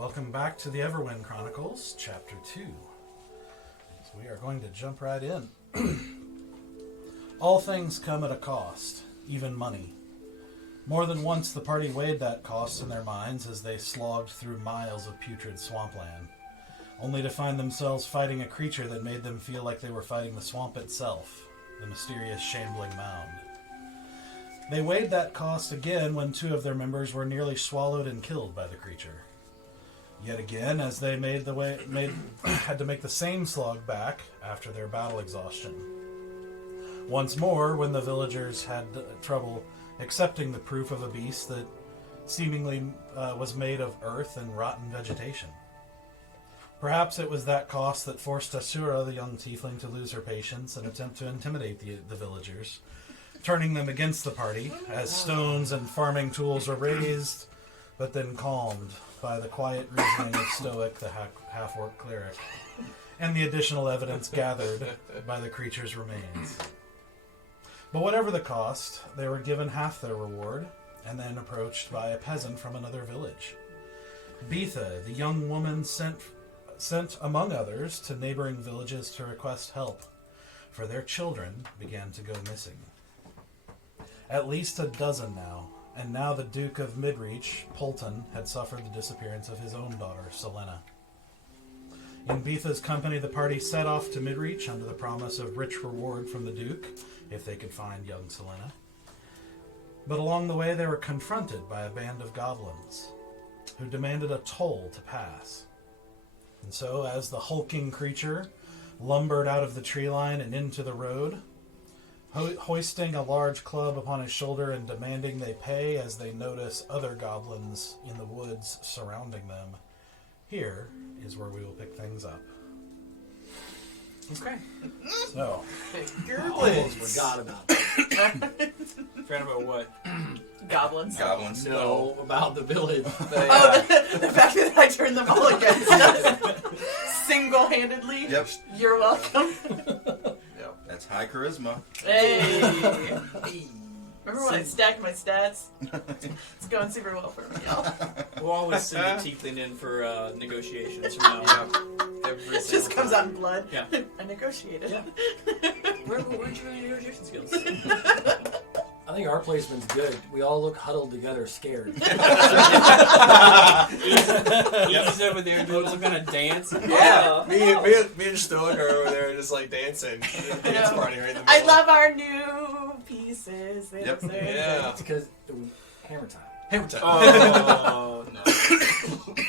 welcome back to the Everwind Chronicles, Chapter 2. So we are going to jump right in. All things come at a cost, even money. More than once the party weighed that cost in their minds as they slogged through miles of putrid swampland, only to find themselves fighting a creature that made them feel like they were fighting the swamp itself, the mysterious shambling mound. They weighed that cost again when two of their members were nearly swallowed and killed by the creature. Yet again, as they had to make the same slog back after their battle exhaustion. Once more, when the villagers had trouble accepting the proof of a beast that seemingly was made of earth and rotten vegetation. Perhaps it was that cost that forced Asura, the young tiefling, to lose her patience and attempt to intimidate the villagers, turning them against the party as stones and farming tools were raised, but then calmed by the quiet reasoning of Stoic, the half-orc cleric, and the additional evidence gathered by the creature's remains. But whatever the cost, they were given half their reward, and then approached by a peasant from another village. Beatha, the young woman sent among others to neighboring villages to request help, for their children began to go missing. At least a dozen now, and now the Duke of Midreach, Polton, had suffered the disappearance of his own daughter, Selena. In Beatha's company, the party set off to Midreach under the promise of rich reward from the Duke, if they could find young Selena. But along the way, they were confronted by a band of goblins, who demanded a toll to pass. And so, as the hulking creature lumbered out of the tree line and into the road, hoisting a large club upon his shoulder and demanding they pay as they notice other goblins in the woods surrounding them. Here is where we will pick things up. Okay. So, I almost forgot about that. Forgot about what? Goblins. Goblins. No, about the village. The fact that I turned them all against us single-handedly. Yep. You're welcome. That's high charisma. Hey. Remember when I stacked my stats? It's going super well for me, y'all. We'll always send the tiefling in for negotiations from now on. Every It just comes time. out in blood. Yeah. I negotiated. Yeah. Where'd you learn your negotiation skills? I think our placement's good. We all look huddled together, scared. He's over there doing some kind of dance. Yeah, me and Stoic are over there just like dancing. Dance party right in the middle. I love our new pieces. Yep. Yeah. It's because it was hammer time. Hammer time. Oh, no.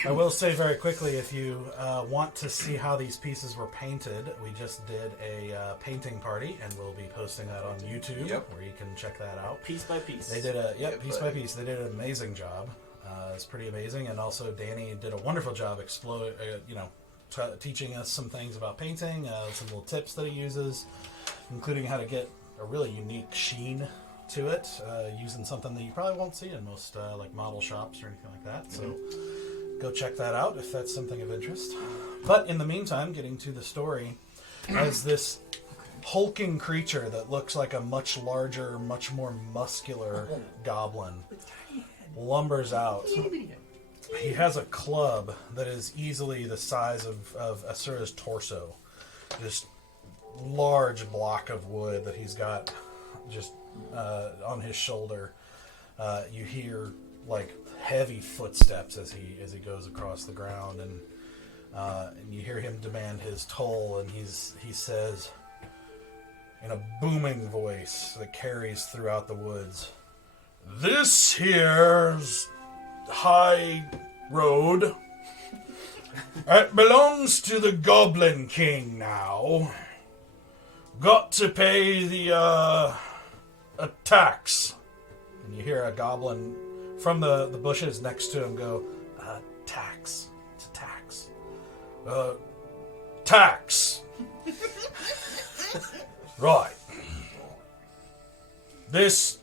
I will say very quickly, if you want to see how these pieces were painted, we just did a painting party, and we'll be posting that on YouTube, where you can check that out. Piece by piece. They did piece by piece. They did an amazing job. It's pretty amazing, and also Danny did a wonderful job teaching us some things about painting, some little tips that he uses, including how to get a really unique sheen to it, using something that you probably won't see in most like model shops or anything like that. So go check that out if that's something of interest. But in the meantime, getting to the story, as this hulking creature that looks like a much larger, much more muscular goblin lumbers out. He has a club that is easily the size of Asura's torso. This large block of wood that he's got just on his shoulder. You hear like heavy footsteps as he goes across the ground, and you hear him demand his toll, and he says in a booming voice that carries throughout the woods, "This here's high road. It belongs to the Goblin King now. Got to pay the a tax." And you hear a goblin from the bushes next to him go, "Tax. It's a tax. Tax. Right. This...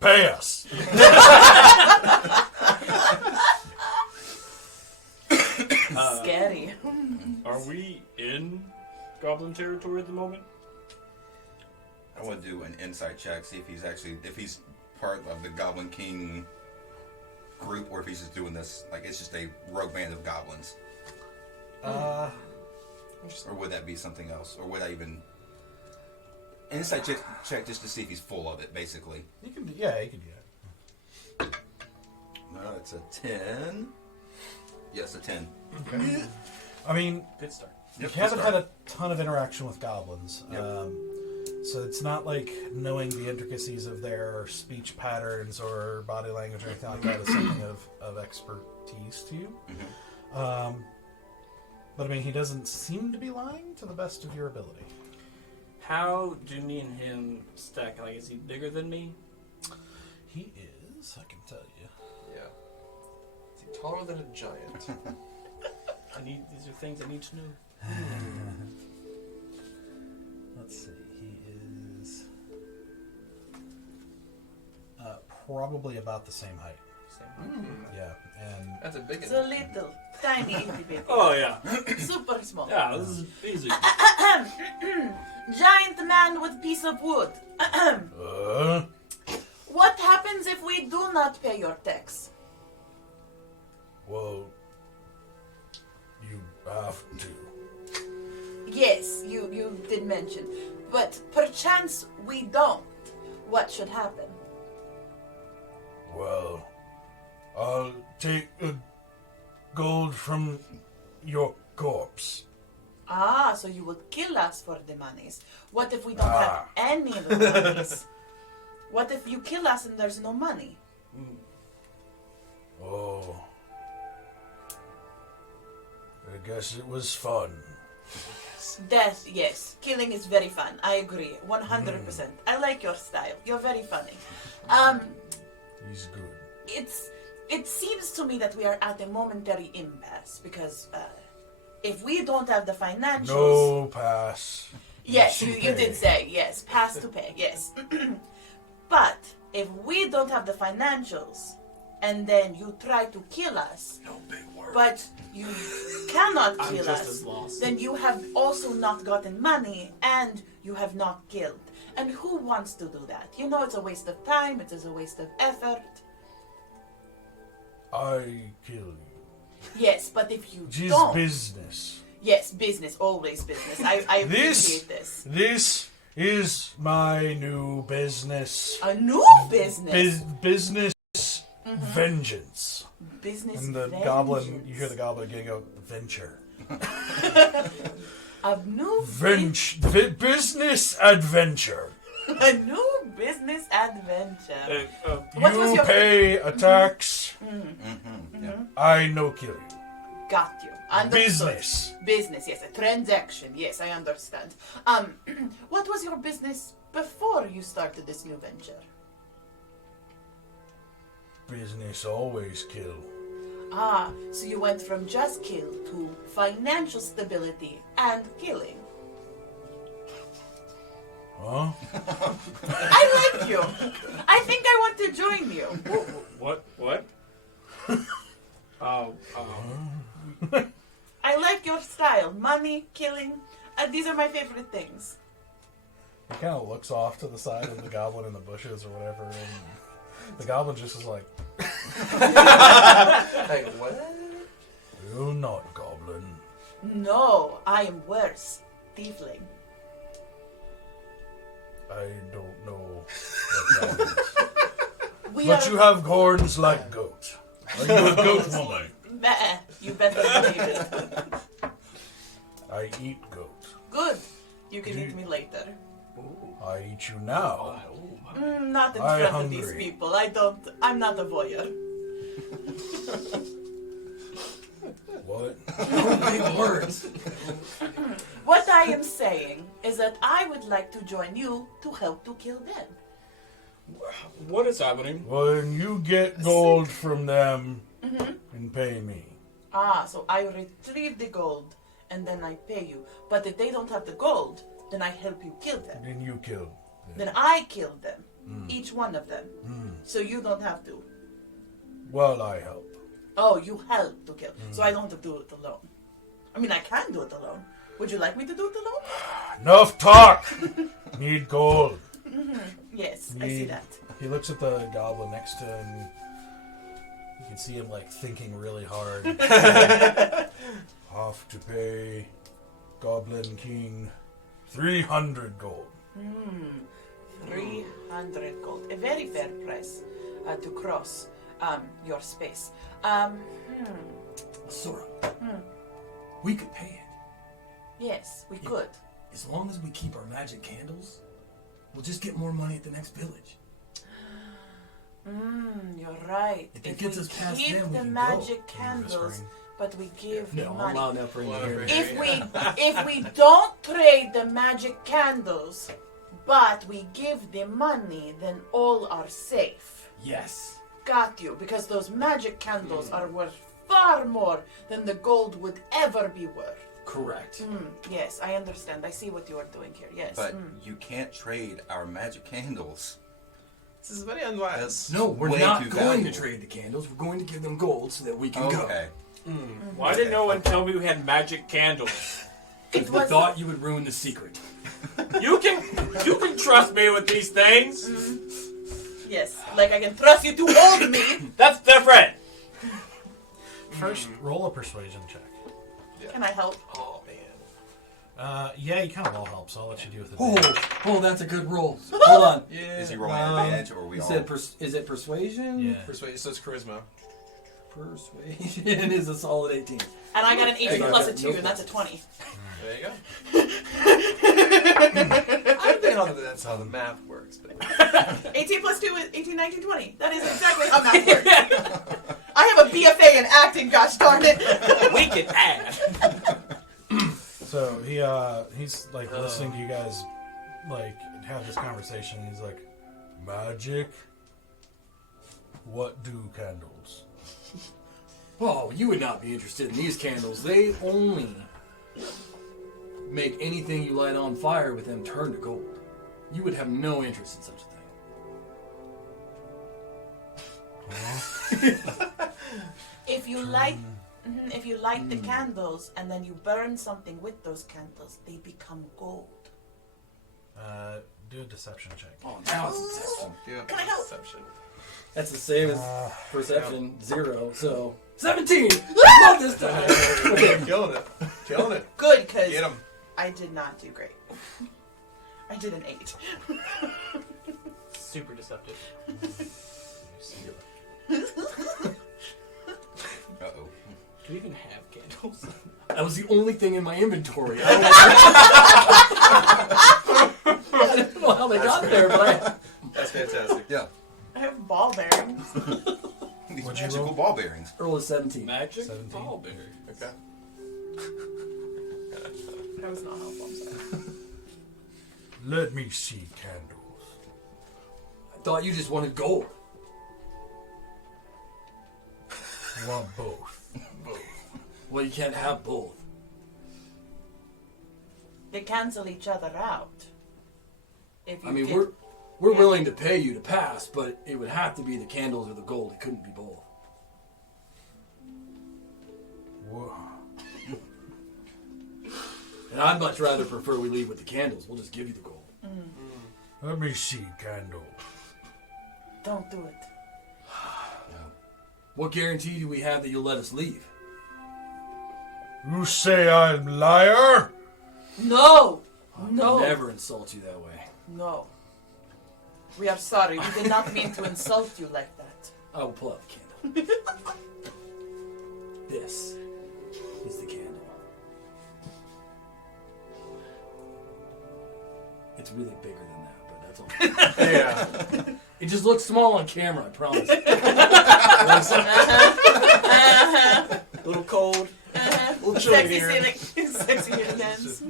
Pay us." Scary. Are we in Goblin territory at the moment? I want to do an insight check, see if he's part of the Goblin King group or if he's just doing this, like it's just a rogue band of goblins. Or would that be something else? Or would I even... Insight check just to see if he's full of it, basically. You can do that. No, it's a 10. Yes, a 10. Okay. I mean, Good start. you haven't had a ton of interaction with goblins. So it's not like knowing the intricacies of their speech patterns or body language or anything like that is something of expertise to you. But I mean, he doesn't seem to be lying to the best of your ability. How do me and him stack? Like, is he bigger than me? He is, I can tell you. Yeah. Is he taller than a giant? These are things I need to know. Let's see. He is probably about the same height. Yeah, and That's a big So little, tiny, itty bitty. Oh, yeah. Super small. Yeah, this is easy. Giant man with piece of wood. What happens if we do not pay your tax? well, you have to. Yes, you did mention. But perchance we don't. What should happen? Well, I'll take the gold from your corpse. Ah, so you will kill us for the monies. What if we don't have any of the monies? What if you kill us and there's no money? Oh, I guess it was fun. Death, yes. Killing is very fun. I agree. 100%. I like your style. You're very funny. He's good. It seems to me that we are at a momentary impasse because if we don't have the financials... No pass. Yes, Pass to you pay. did say, yes. Pass to pay, yes. But if we don't have the financials and then you try to kill us, No big word. but you cannot I'm kill just us, as lost. then you have also not gotten money and you have not killed. And who wants to do that? You know, it's a waste of time, it is a waste of effort. I kill you. Yes, but if you It is don't... business. Yes, business, always business. I appreciate this. This is my new business. A new business? Business vengeance. Business And the vengeance. goblin, you hear the goblin again go, venture. A new Business adventure. a new business adventure. What was You your pay a tax. I no kill you. Got you. Understood. Business. Business, yes, a transaction. Yes, I understand. What was your business before you started this new venture? Business always kill. Ah, so you went from just kill to financial stability and killing. Huh? I like you. I think I want to join you. What? I like your style. Money, killing. These are my favorite things. He kind of looks off to the side of the goblin in the bushes or whatever, and the goblin just is like, Hey, what? "You're not goblin." No, I am worse. Tiefling. I don't know what that is. We But are... you have horns like goat. Are you a goat woman? Bah, you better believe it. I eat goat. Good. You can eat me later. I eat you now. Not in I front of these hungry. people. I'm not a voyeur. What? Big words. What I am saying is that I would like to join you to help to kill them. What is happening? When you get gold from them and pay me. Ah, so I retrieve the gold and then I pay you. But if they don't have the gold, then I help you kill them. Then you kill them. Then I kill them. Each one of them. So you don't have to. Well, I help. Oh, you help to kill. So I don't have to do it alone. I mean, I can do it alone. Would you like me to do it alone? Enough talk! Need gold. Yes, I see that. He looks at the goblin next to him. You can see him like thinking really hard. Have to pay Goblin King 300 gold. 300 gold. A very fair price to cross your space. Sora, we could pay it. Yes, we could. As long as we keep our magic candles, we'll just get more money at the next village. You're right. If it gets us past keep them, we the can magic go. candles, but we give No, money. I'm loud enough for him to hear me. If we don't trade the magic candles, but we give the money, then all are safe. Yes. Got you, because those magic candles are worth far more than the gold would ever be worth. Correct. Yes, I understand. I see what you are doing here. Yes. But you can't trade our magic candles. This is very unwise. No, we're Way not too going valuable. to trade the candles. We're going to give them gold so that we can go. Okay. Why did no one tell me we had magic candles? Because we thought you would ruin the secret. You can trust me with these things. Yes, like I can trust you to hold me. That's different. First, roll a persuasion check. Can I help? Oh man. Yeah, you kind of all help, so I'll let you do with it. Oh, that's a good roll. Hold on. Yeah. Is he rolling advantage or are we You all? said is it persuasion? Yeah. Persuade. So it's charisma. Persuasion is a solid 18. And I got an 18 Hey, plus a no 2, and that's a 20. There you go. I don't know that that's how the math works, but 18 plus 2 is 18, 19, 20. That is exactly how math works. I have a BFA in acting, gosh darn it. We can add. So he's like listening to you guys like have this conversation. He's like, magic. What do candles? Oh, you would not be interested in these candles. They only make anything you light on fire with them turn to gold. You would have no interest in such a thing. If you light the candles and then you burn something with those candles, they become gold. Do a deception check. Oh, now it's deception. yeah. Can I help? Deception. That's the same as perception, 0. So 17. Love this time. Okay, killing it. Killing it. Good, because Get him. I did not do great. I did an 8. Super deceptive. Uh-oh. Do we even have candles? That was the only thing in my inventory. I don't know how they got there, but That's fantastic. Yeah. I have ball bearings. These What'd you magical roll? ball bearings. I rolled a 17. Magic 17. ball bear. Okay. That was not helpful, I'm sorry. Let me see candles. I thought you just wanted gold. Want both. Well, you can't have both. They cancel each other out. If you I mean, get- we're willing to pay you to pass, but it would have to be the candles or the gold. It couldn't be both. Whoa. And I'd much rather prefer we leave with the candles. We'll just give you the gold. Let me see candle. Don't do it. What guarantee do we have that you'll let us leave? You say I'm liar? No! I'll No! never insult you that way. No. We are sorry. We did not mean to insult you like that. I will pull out the candle. This is the candle. It's really bigger than that, but that's all. Yeah. It just looks small on camera, I promise. A little cold. Little chilly Sexy here. scenic. Sexy hands.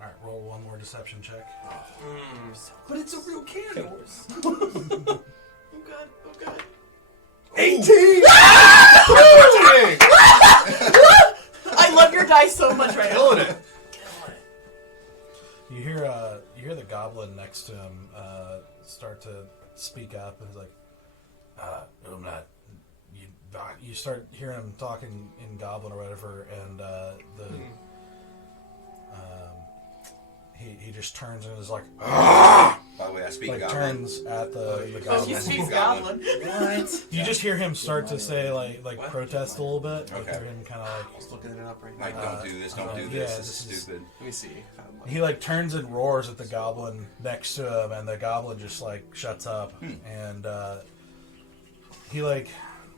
Alright, roll one more deception check. But it's a real candle. Oh god, oh god. 18! I love your dice so much right now. Killing it. You hear the goblin next to him start to speak up, and he's like, I'm not. You start hearing him talking in goblin or whatever, and he just turns and is like, ah! By the way, I speak like Goblin. turns at the Oh, goblin. he speaks Goblin. goblin. What? You just hear him start to say like What? protest a little bit. You Okay. hear him kind of I was looking it up right now. Like, don't do this, don't do yeah, this. This is this is- stupid. Let me see. he like turns and roars at the goblin next to him, and the goblin just like shuts up, and he like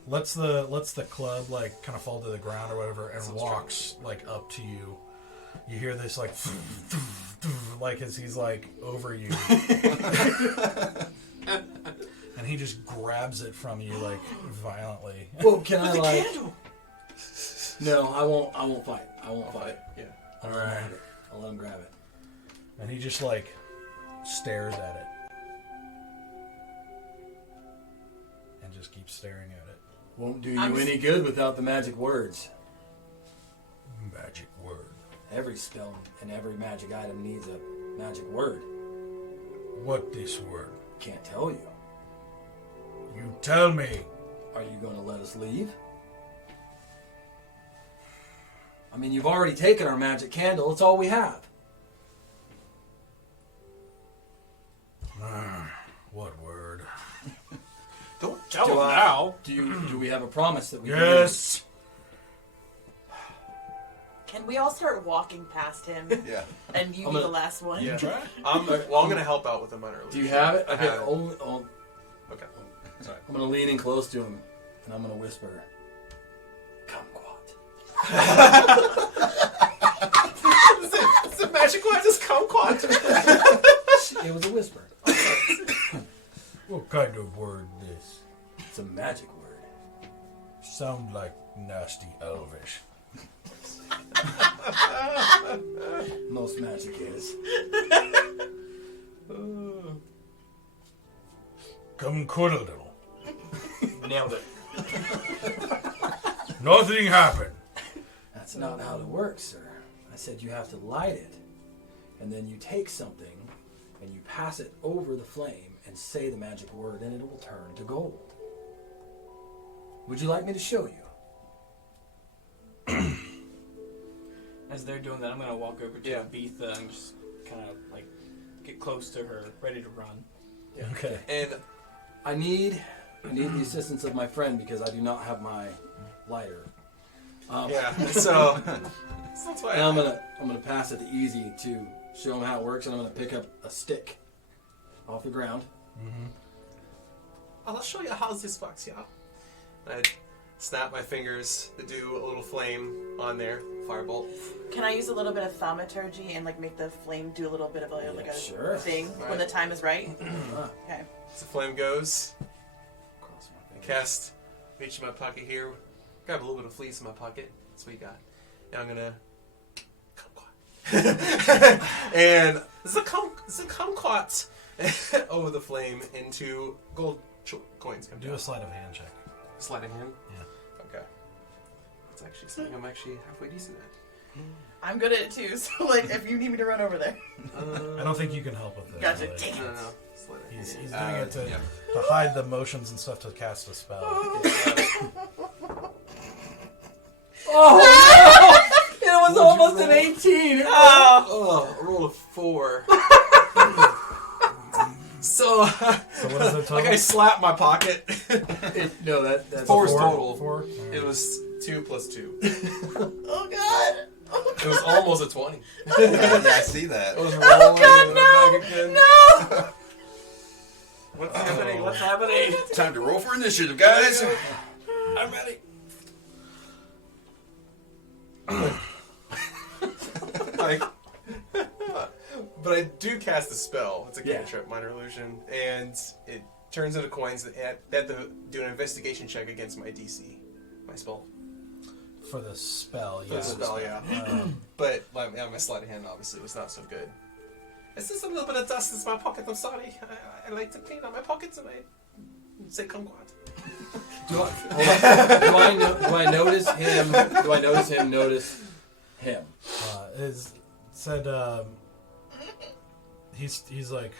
lets the club like kind of fall to the ground or whatever, and walks like up to you. You hear this like like as he's like over you, and he just grabs it from you like violently. Well, can I like? Candle. No, I won't. I won't fight. I won't fight. Yeah. I'll let him grab it. I'll let him grab it. And he just like stares at it. And just keeps staring at it. Won't do you I'm any good without the magic words. Magic word. Every spell and every magic item needs a magic word. What this word? Can't tell you. You tell me. Are you going to let us leave? I mean, you've already taken our magic candle. It's all we have. What word? Don't tell him now. Do we have a promise that we Yes. Can we all start walking past him? Yeah. And you I'm be gonna- the last one? Yeah. Try. I'm going to help out with the minor Do illusion. you have it? I Okay. have it. Okay. Sorry. I'm going to lean in close to him, and I'm going to whisper, "Kumquat." It's a magic word, just kumquat. It was a whisper. What kind of word this? It's a magic word. Sound like nasty elvish. Most magic is. Come coodle-diddle. Nailed it. Nothing happened. That's not how it works, sir. I said you have to light it, and then you take something, and you pass it over the flame, and say the magic word, and it will turn to gold. Would you like me to show you? As they're doing that, I'm gonna walk over to Yeah. Beatha and just kind of like get close to her, ready to run. Okay. And I need the assistance of my friend because I do not have my lighter. yeah, so that's why And I'm gonna pass it to Easy to show him how it works, and I'm gonna pick up a stick off the ground. I'll show you how this works, yeah. I snap my fingers to do a little flame on there, firebolt. Can I use a little bit of thaumaturgy and like make the flame do a little bit of a, like a sure. thing Right. when the time is right? Ah, Okay. So the flame goes, cross my fingers. cast, reach in my pocket here, grab a little bit of fleece in my pocket. That's what you got. And I'm gonna kumquat. And the kumquat over the flame into gold coins. Do a sleight of hand check. Sleight of hand? Yeah. Okay. That's actually something I'm actually halfway decent at. I'm good at it too, so like if you need me to run over there. I don't think you can help with this. Gotcha. really. Dang it. No. Sleight of He's hand. doing it to Yeah. hide the motions and stuff to cast a spell. Oh! It was almost an 18. Oh, I rolled a 4. So So what is it total? like I slapped my pocket. No, that's 4 is Four? total. 4? It was 2 plus 2. Oh god. Oh It was almost a 20. Yeah, I see that. It was rolling god, and no! back again. No! What's happening? What's happening? Time to roll for initiative, guys. I'm ready. Like, but I do cast a spell. It's a Yeah. cantrip, minor illusion, and it turns into coins that have to do an investigation check against my DC, my spell. For the spell, For yeah. the spell, yeah. But my sleight of hand obviously was not so good. It's just a little bit of dust in my pocket. I'm sorry. I like to clean out my pockets and I say kumquat. Do I notice him? Do I notice him? Notice him. Is said he's like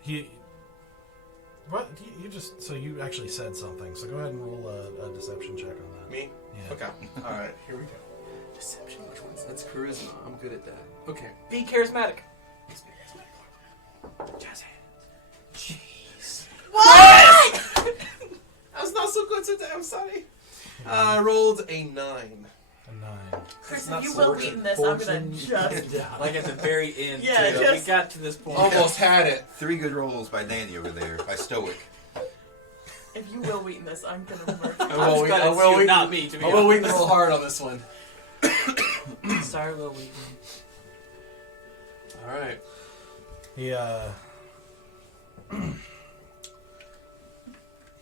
he. What you just so you actually said something. So go ahead and roll a deception check on that. Me? Yeah. Okay. All right. Here we go. Deception. Which one's? That's charisma. I'm good at that. Okay. Be charismatic. Jazz hands. I rolled a 9. A 9. Chris, not if you so will much beat this, I'm gonna just. Like at the very end, Yeah, too. We just- got to this point. Almost had it. 3 good rolls by Danny over there, by Stoic. If you will beat this, I'm gonna murder. I I'm will just wait. glad I it's will you, wait. not me, to be I will wait honest. real hard on this one. Sorry, Will Wheaton. All right. He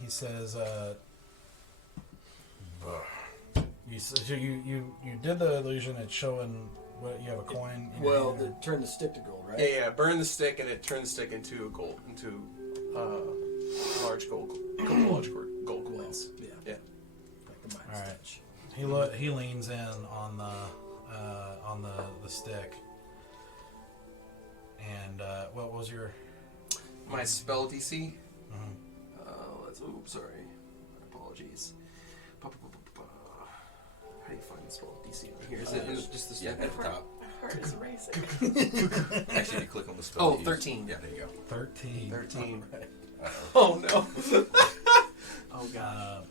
he says, you did the illusion. It's showing what you have a coin. In your Well, hand. turn the stick to gold, right? Yeah. Burn the stick, and it turns the stick into a gold, large gold, large gold coins. Yeah. Yeah. Like the Midas All right. touch. He leans in on the stick. And what was your? My spell DC. Mhm. Oops, sorry. Apologies. How do you find the spell DC? Here is it. Just the Yeah, stick. at the top. My heart is racing. Actually, you click on the spell. Oh, to use. 13. Yeah, there you go. 13. 13. Uh-oh. Oh no. Oh, gosh.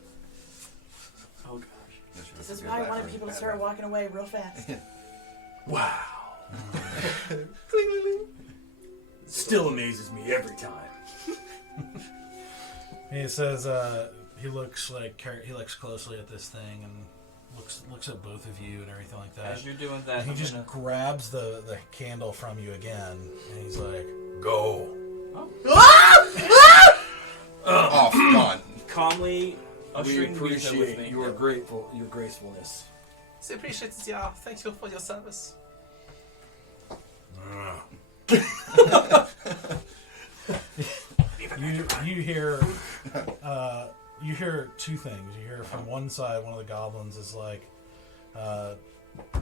Oh, gosh. This is why I wanted people to start walking away real fast. Wow. Still amazes me every time. He says he looks closely at this thing and looks at both of you and everything like that. As you're doing that, And he I'm just gonna... grabs the candle from you again, and he's like, "Go." Oh, come on. calmly We ushering Beatha with appreciate me. your gracefulness. I appreciate it, yeah. Thank you for your service. You hear two things. You hear from one side, one of the goblins is like, "Are you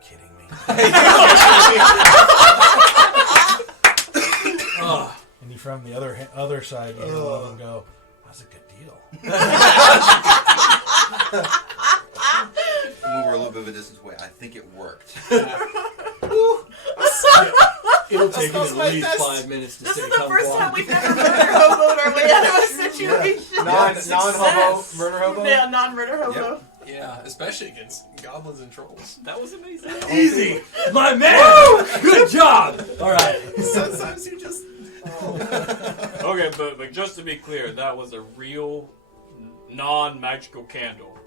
kidding me?" And you from the other side, you hear one of them go, "That's a good deal." Move her a little bit of a distance away. I think it worked. It'll take him smells at my least best. 5 minutes to This say is the come first walk. time we've ever murder hoboed our way out of a situation. Non-hobo, murder hobo? Yeah, non-murder hobo. Yeah, especially against goblins and trolls. That was amazing. Easy! My man! Good job! Alright. Sometimes you just... Okay, but just to be clear, that was a real non-magical candle.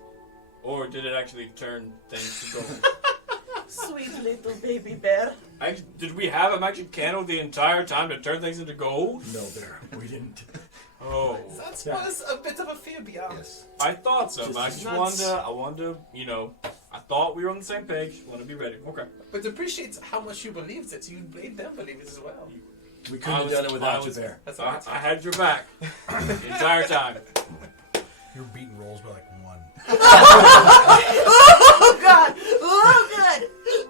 Or did it actually turn things to gold? Sweet little baby bear. Did we have a magic candle the entire time to turn things into gold? No, Bear. We didn't. Oh. That was a bit of a phobia. Yes. I thought so, but I Just just nuts. wanted to, I thought we were on the same page. Want to be ready. Okay. But appreciate how much you believed it. You made them believe it as well. We couldn't have done it without you, Bear. That's I, right. I had your back the entire time. You're beating rolls by like 1. Oh god! Oh god!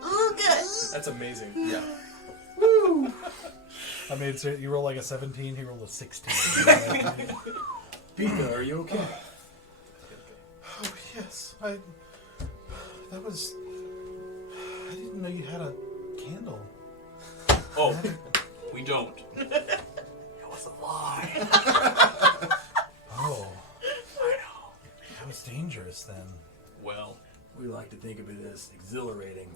Oh god! That's amazing. Yeah. I mean, so you roll like a 17, he rolled a 16. Beatha, are you okay? Oh, yes. I didn't know you had a candle. Oh, we don't. It was a lie. Oh. I know. That was dangerous then. Well, We like to think of it as exhilarating.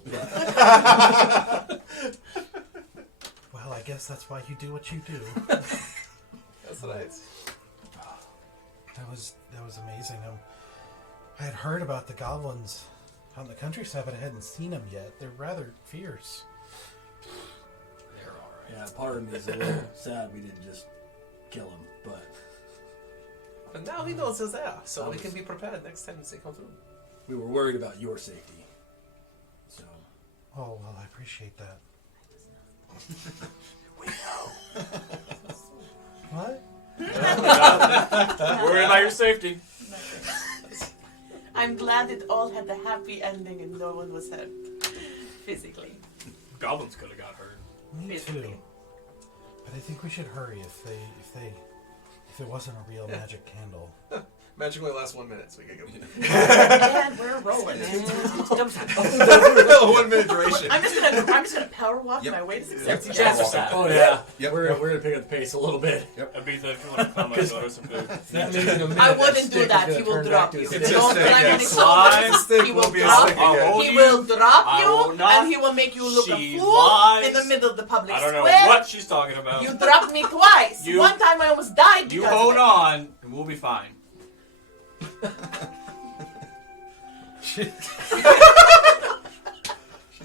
Well, I guess that's why you do what you do. That's nice. That was amazing. I had heard about the goblins out in the countryside, but I hadn't seen them yet. They're rather fierce. they're alright. Yeah, part of me is a little sad we didn't just kill him, but But now he knows he's there, so we can be prepared next time they come through. we were worried about your safety. So Oh, well, I appreciate that. we know. What? Worry about your safety. I'm glad it all had a happy ending and no one was hurt. Physically. Goblins could have got hurt. Me Physically. too. But I think we should hurry if there wasn't a real magic candle. Magic only lasts 1 minute, so we can go. And we're rolling. Jump time. 1 minute duration. I'm just gonna power walk Yep. my way to Yep. success. Jazzercise. Oh yeah. Yep. We're gonna pick up the pace a little bit. Beatha, if you want to come, I order some food. That means in a minute, I that wouldn't stick do is that. gonna He will turn drop back to you. a It's stick. a Don't stick, climb yeah. any Slime shoulders. stick He will will be a drop stick I'll again. hold He you. will drop I you, will not. and he will make you look She a fool lies. in the middle of the public I don't know square. what she's talking about. You dropped me twice. You- One time I almost died. You because hold of it. on, and we'll be fine. She's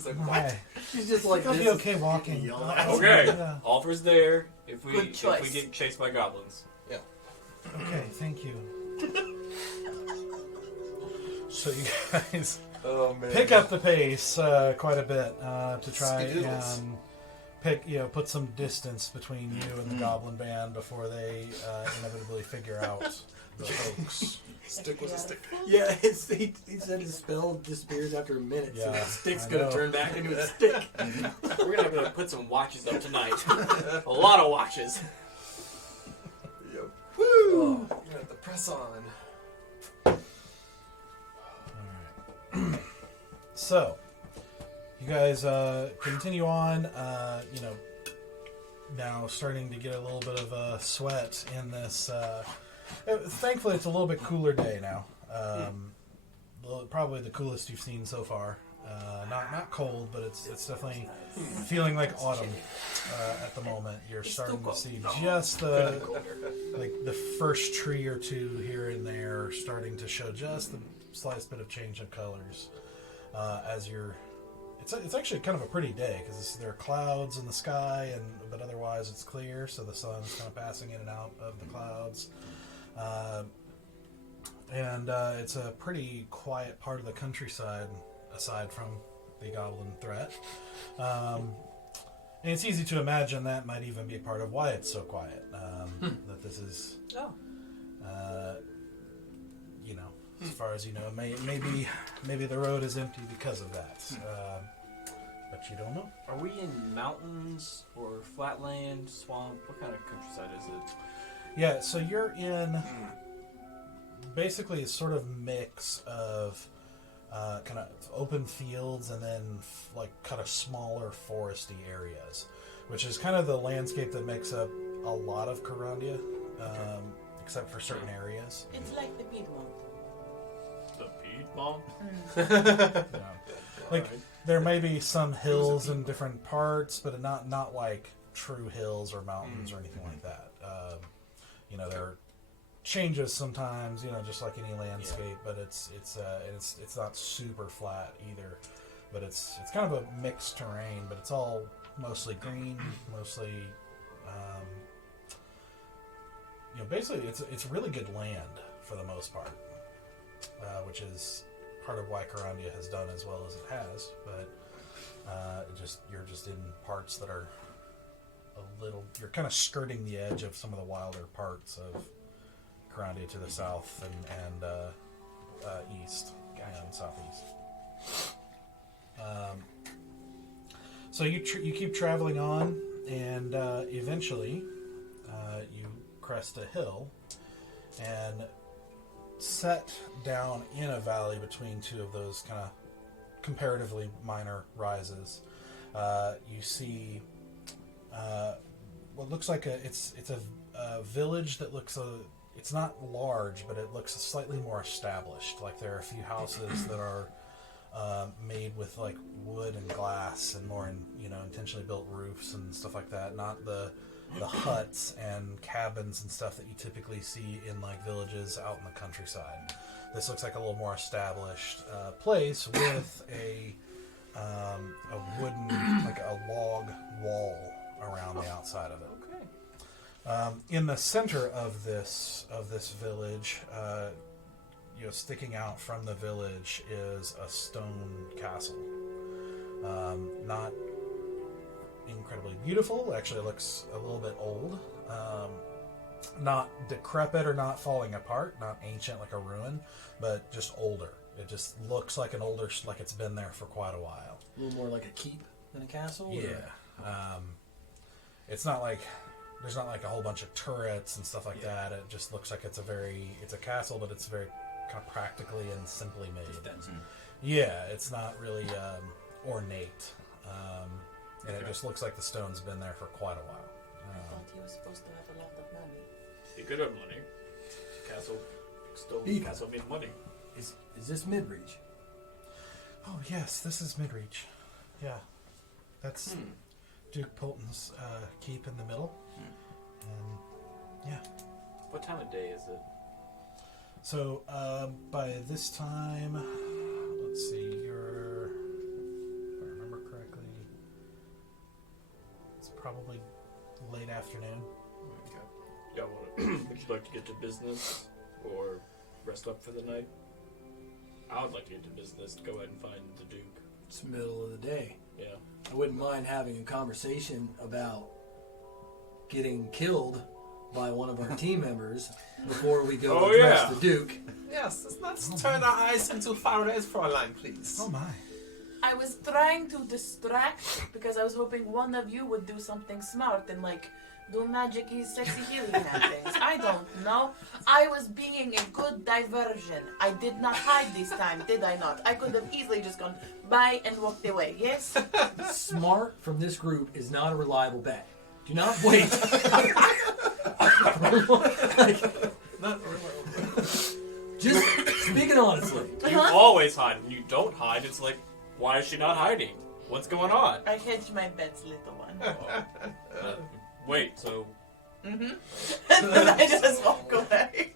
like, what? Okay. She's just like I'll this. be okay walking. Okay. Yeah. Offer's there if we Good choice. get chased by goblins. Okay, thank you. So you guys Oh man. pick up the pace quite a bit to try Skidoodles. and put some distance between you and the goblin band before they inevitably figure out the hoax. Stick was a stick. Yeah, he said his spell disappears after a minute, so Yeah, the stick's I gonna know. turn back into a stick. We're gonna have to put some watches up tonight. A lot of watches. Yep. Oh. You have to press on. Alright. So, you guys continue on, now starting to get a little bit of a sweat in this. Thankfully, it's a little bit cooler day now. Probably the coolest you've seen so far. Not cold, but it's definitely feeling like autumn at the moment. You're starting to see just the first tree or two here and there starting to show just the slightest bit of change of colors as you're. It's actually kind of a pretty day because there are clouds in the sky, but otherwise it's clear, so the sun's kind of passing in and out of the clouds. And it's a pretty quiet part of the countryside, aside from the goblin threat. And it's easy to imagine that might even be a part of why it's so quiet. That this is, as far as you know, maybe the road is empty because of that. But you don't know. Are we in mountains or flatland, swamp? What kind of countryside is it? Yeah, so you're in basically a sort of mix of kind of open fields and then kind of smaller foresty areas, which is kind of the landscape that makes up a lot of Carandia, except for certain areas. It's like the Piedmont. The Piedmont? Like there may be some hills in different parts, but not like true hills or mountains or anything like that. There are changes sometimes, just like any landscape, but it's not super flat either. But it's kind of a mixed terrain, but it's all mostly green, mostly basically it's really good land for the most part, which is part of why Carandia has done as well as it has. But you're just in parts that are you're kind of skirting the edge of some of the wilder parts of Carandia to the south and east and southeast. So you keep traveling on, and eventually you crest a hill and set down in a valley between two of those kind of comparatively minor rises. You see what looks like it's a village that looks it's not large, but it looks slightly more established. Like there are a few houses that are made with like wood and glass and more intentionally built roofs and stuff like that. Not the huts and cabins and stuff that you typically see in like villages out in the countryside. This looks like a little more established place with a wooden, like a log wall around the outside of it. In the center of this village, sticking out from the village is a stone castle. Not incredibly beautiful. Actually, it looks a little bit old. Not decrepit or not falling apart. Not ancient like a ruin, but just older. It just looks like like it's been there for quite a while. A little more like a keep than a castle? Yeah. Or? It's not like there's not like a whole bunch of turrets and stuff like that. It just looks like it's a castle, but it's very kind of practically and simply made. Yeah, it's not really ornate, and it just looks like the stone's been there for quite a while. I thought he was supposed to have a lot of money. He could have money. Castle, still Beatha. castle made money. Is this Midreach? Oh yes, this is Midreach. Yeah, that's Duke Polton's keep in the middle. And yeah. What time of day is it? So by this time, let's see, if I remember correctly, it's probably late afternoon. Okay. Yeah, would you like to get to business or rest up for the night? I would like to get to business. Go ahead and find the Duke. It's the middle of the day. Yeah. I wouldn't mind having a conversation about getting killed by one of our team members before we go address the Duke. Yes, let's turn our eyes into Faraday's Fräulein, please. Oh my. I was trying to distract because I was hoping one of you would do something smart and like do magic-y, sexy healing and things. I don't know. I was being a good diversion. I did not hide this time, did I not? I could have easily just gone by and walked away, yes? Smart from this group is not a reliable bet. Do not wait. Not really. Just speaking honestly. You always hide. When you don't hide, it's like, why is she not hiding? What's going on? I hedge my bets, little one. Wait, so And then I just walk away.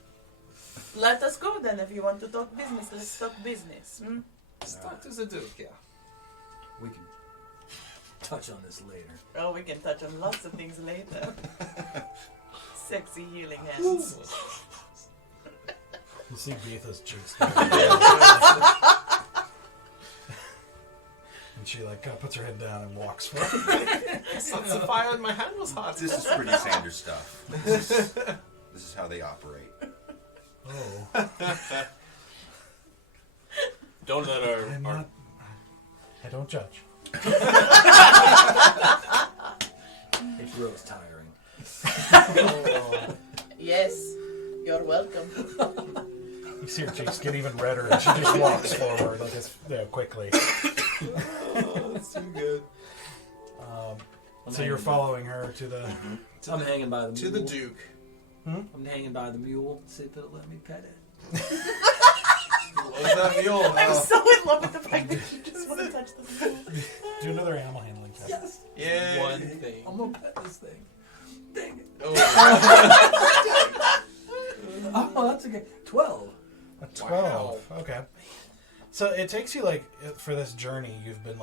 Let us go then. If you want to talk business, let's talk business. Hmm? Let's talk to the Duke, yeah. We can touch on this later. Oh, we can touch on lots of things later. Sexy healing hands. You see Beatha's cheeks. And she like kind of puts her head down and walks forward. Sons of fire in my hand was hot. This is pretty Sanders stuff. This is how they operate. Oh. don't let our I don't judge. It's rose tiring. Yes, you're welcome. You see her cheeks get even redder, and she just walks forward like it's quickly. Oh, that's too good. So you're following her to the. I'm hanging by the mule. To the Duke. I'm hanging by the mule. See if it'll let me pet it. What's that mule? I'm so in love with the fact that you just want to touch the mule. Do another animal handling test. Yes. Yeah. one thing. I'm gonna pet this thing. Dang it. Oh. Oh, that's okay. 12. A 12. Okay. So it takes you for this journey. You've been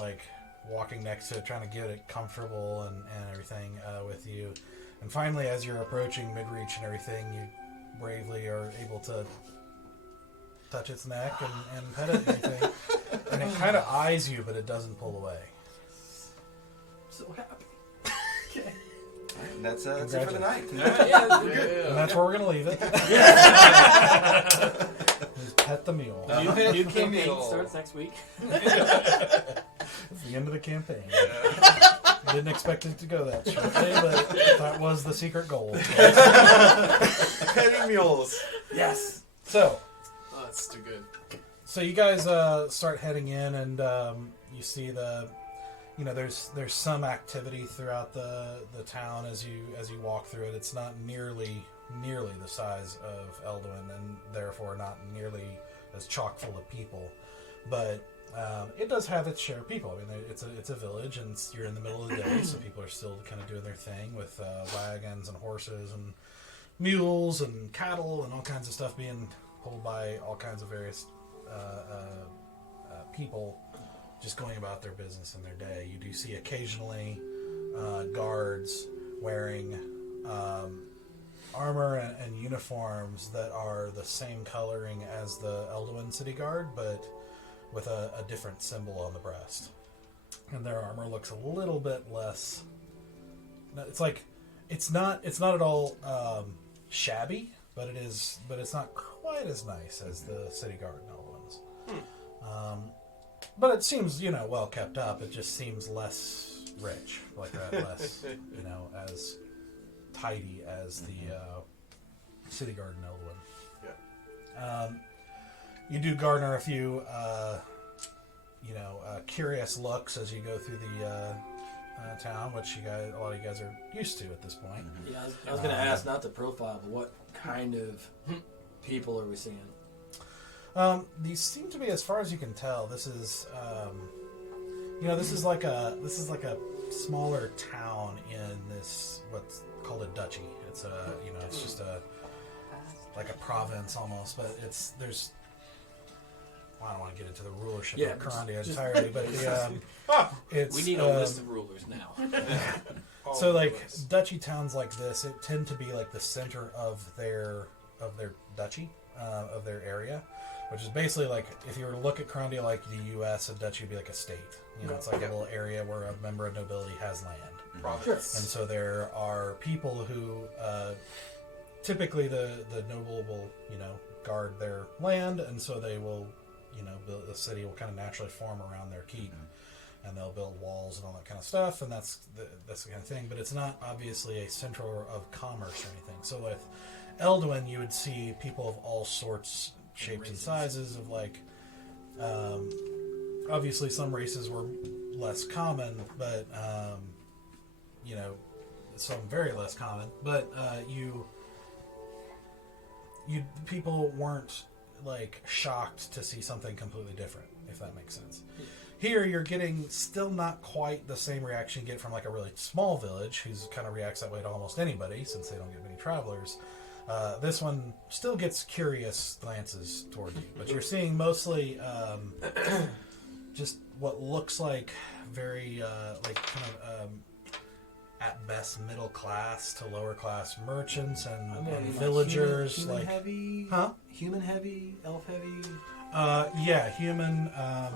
walking next to it, trying to get it comfortable and everything with you. And finally, as you're approaching Midreach and everything, you bravely are able to touch its neck and pet it and everything. And it kind of eyes you, but it doesn't pull away. So happy. Okay. And that's it for the night. And that's where we're going to leave it. Just pet the mule. New campaign mule. starts next week. It's the end of the campaign. I didn't expect it to go that shortly, but that was the secret goal. Petting mules. Yes. So, Oh, that's too good. So you guys start heading in, and you see there's some activity throughout the town as you walk through it. It's not nearly the size of Elduin, and therefore not nearly as chock full of people, but it does have its share of people. I mean, it's a village, and you're in the middle of the day, so people are still kind of doing their thing with wagons and horses and mules and cattle and all kinds of stuff being pulled by all kinds of various people just going about their business in their day. You do see occasionally guards wearing armor and uniforms that are the same coloring as the Elduin City Guard, but with a different symbol on the breast. And their armor looks a little bit less. It's not at all shabby, but it's not quite as nice as the City Guard and Elduin's. But it seems, well kept up. It just seems less rich, less, as tidy as the city guard in Eldwin. Yeah. You do garner a few, curious looks as you go through the town, which a lot of you guys are used to at this point. Yeah, I was going to ask, not to profile, but what kind of people are we seeing? These seem to be, as far as you can tell, this is, this is like a smaller town in this what's called a duchy. It's it's just like a province almost, but there's. I don't want to get into the rulership of Carandia entirely, but it's we need a list of rulers now. So like duchy towns like this, it tend to be like the center of their duchy, of their area, which is basically like if you were to look at Carandia like the U.S., a duchy would be like a state. It's like a little area where a member of nobility has land. Province. And so there are people who typically the noble will guard their land, and so they will the city will kind of naturally form around their keep, and they'll build walls and all that kind of stuff, and that's the kind of thing. But it's not obviously a center of commerce or anything. So with Eldwin, you would see people of all sorts, shapes, and sizes of like. Obviously, some races were less common, but some very less common. But people weren't like shocked to see something completely different, if that makes sense. Here, you're getting still not quite the same reaction you get from like a really small village, who's kind of reacts that way to almost anybody since they don't get many travelers. This one still gets curious glances toward you, but you're seeing mostly just what looks like very at best middle class to lower class merchants and villagers, human heavy, human heavy, elf heavy. Human.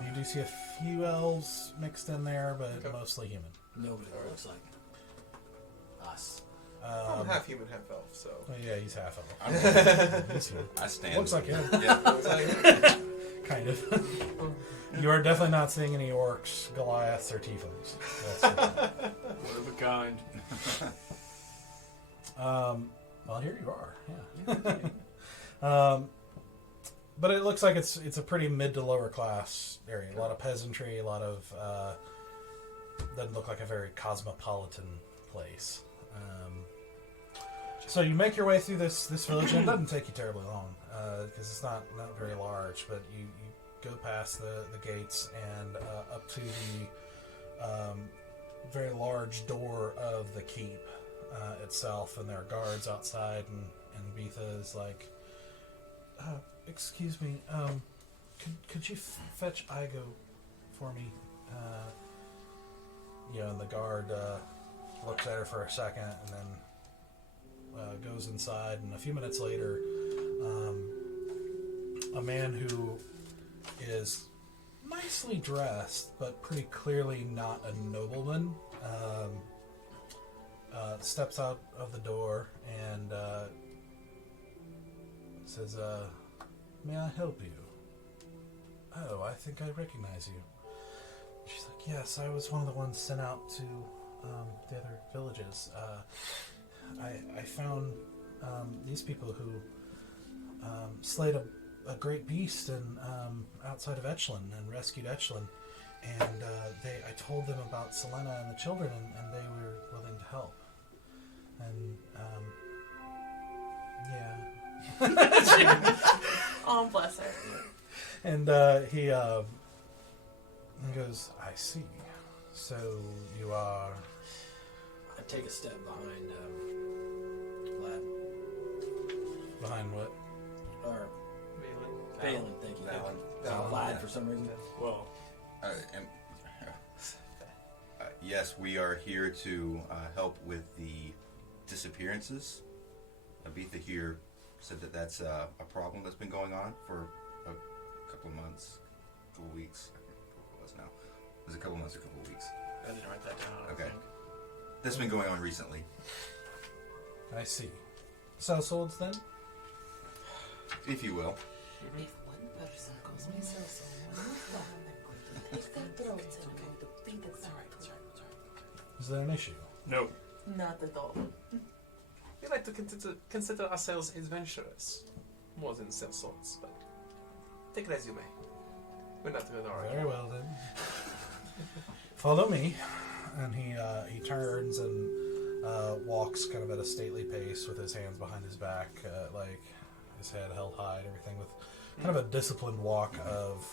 You do see a few elves mixed in there, but mostly human. Nobody looks like us. I'm half human, half elf, so. Oh, yeah, he's half elf. I stand. Looks like him. Yeah. Kind of. You are definitely not seeing any orcs, Goliaths, or tieflings. One of a kind. Well, here you are. Yeah. But it looks like it's a pretty mid to lower class area. A lot of peasantry, a lot of doesn't look like a very cosmopolitan place. So you make your way through this village, and it doesn't take you terribly long because it's not very large. But you go past the gates and up to the very large door of the keep itself, and there are guards outside, and Beatha is like, excuse me, could you fetch Igo for me? And the guard looks at her for a second and then goes inside, and a few minutes later, a man who is nicely dressed but pretty clearly not a nobleman steps out of the door and says, may I help you? Oh, I think I recognize you. She's like, yes, I was one of the ones sent out to the other villages. I found these people who slayed a great beast outside of Echelon and rescued Echelon. And I told them about Selena and the children, and they were willing to help. And, Oh, bless her. And he goes, I see. So you are... I take a step behind Vlad. Behind what? Or Balin, thank you. Valen. Vlad for some reason. Well, Yes, we are here to help with the disappearances. Beatha here said that that's a problem that's been going on for a couple of months, a couple of weeks. I can't remember what it was now. It was a couple of months, a couple of weeks. I didn't write that down. I Okay. think. That's been going on recently. I see. Sell swords then? If you will. If one person calls me so, if that throat is going to think it's right. Is there an issue? No. Not at all. We like to consider ourselves adventurers, more than sell swords, but take it as you may. We're not going to argue. Very well then. Follow me. And he turns and walks kind of at a stately pace with his hands behind his back, like his head held high and everything, with kind of a disciplined walk of,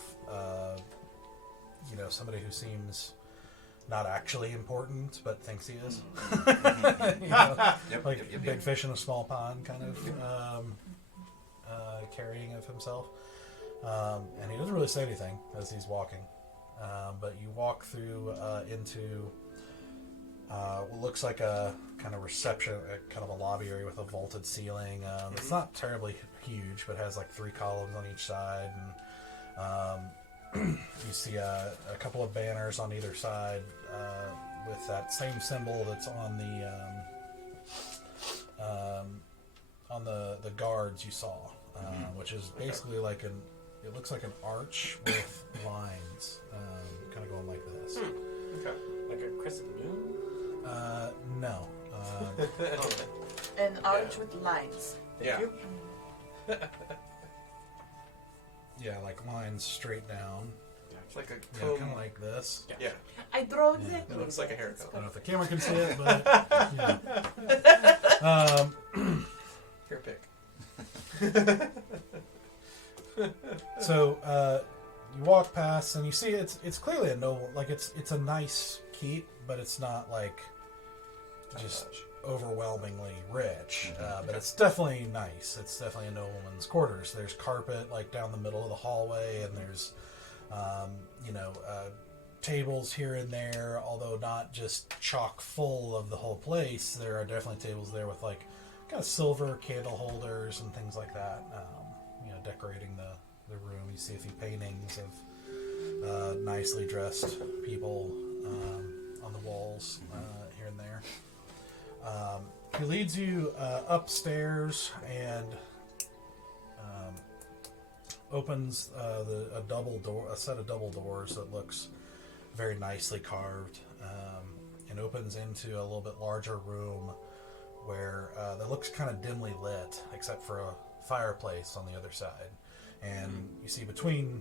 somebody who seems not actually important, but thinks he is. Big fish in a small pond kind of carrying of himself. And he doesn't really say anything as he's walking. But you walk through into what looks like a kind of reception, kind of a lobby area with a vaulted ceiling. It's not terribly huge, but has like 3 columns on each side. And you see a couple of banners on either side with that same symbol that's on the guards you saw, which is basically like it looks like an arch with lines, kind of going like this. Okay. Like a crescent moon? No. An arch with lines. Yeah. Yeah, like lines straight down. It's like a Yeah, comb. kind of like this. Yeah. I draw exactly. It looks like a haircut. I don't know if the camera can see it, but Hair pick. So you walk past and you see it's clearly a noble, like it's a nice keep, but it's not like just overwhelmingly rich. But it's definitely nice. It's definitely a nobleman's quarters. There's carpet like down the middle of the hallway, and there's tables here and there, although not just chock full of the whole place. There are definitely tables there with like kind of silver candle holders and things like that. Decorating the room. You see a few paintings of nicely dressed people on the walls here and there. He leads you upstairs and opens a set of double doors that looks very nicely carved, and opens into a little bit larger room where that looks kind of dimly lit, except for a fireplace on the other side. And you see between,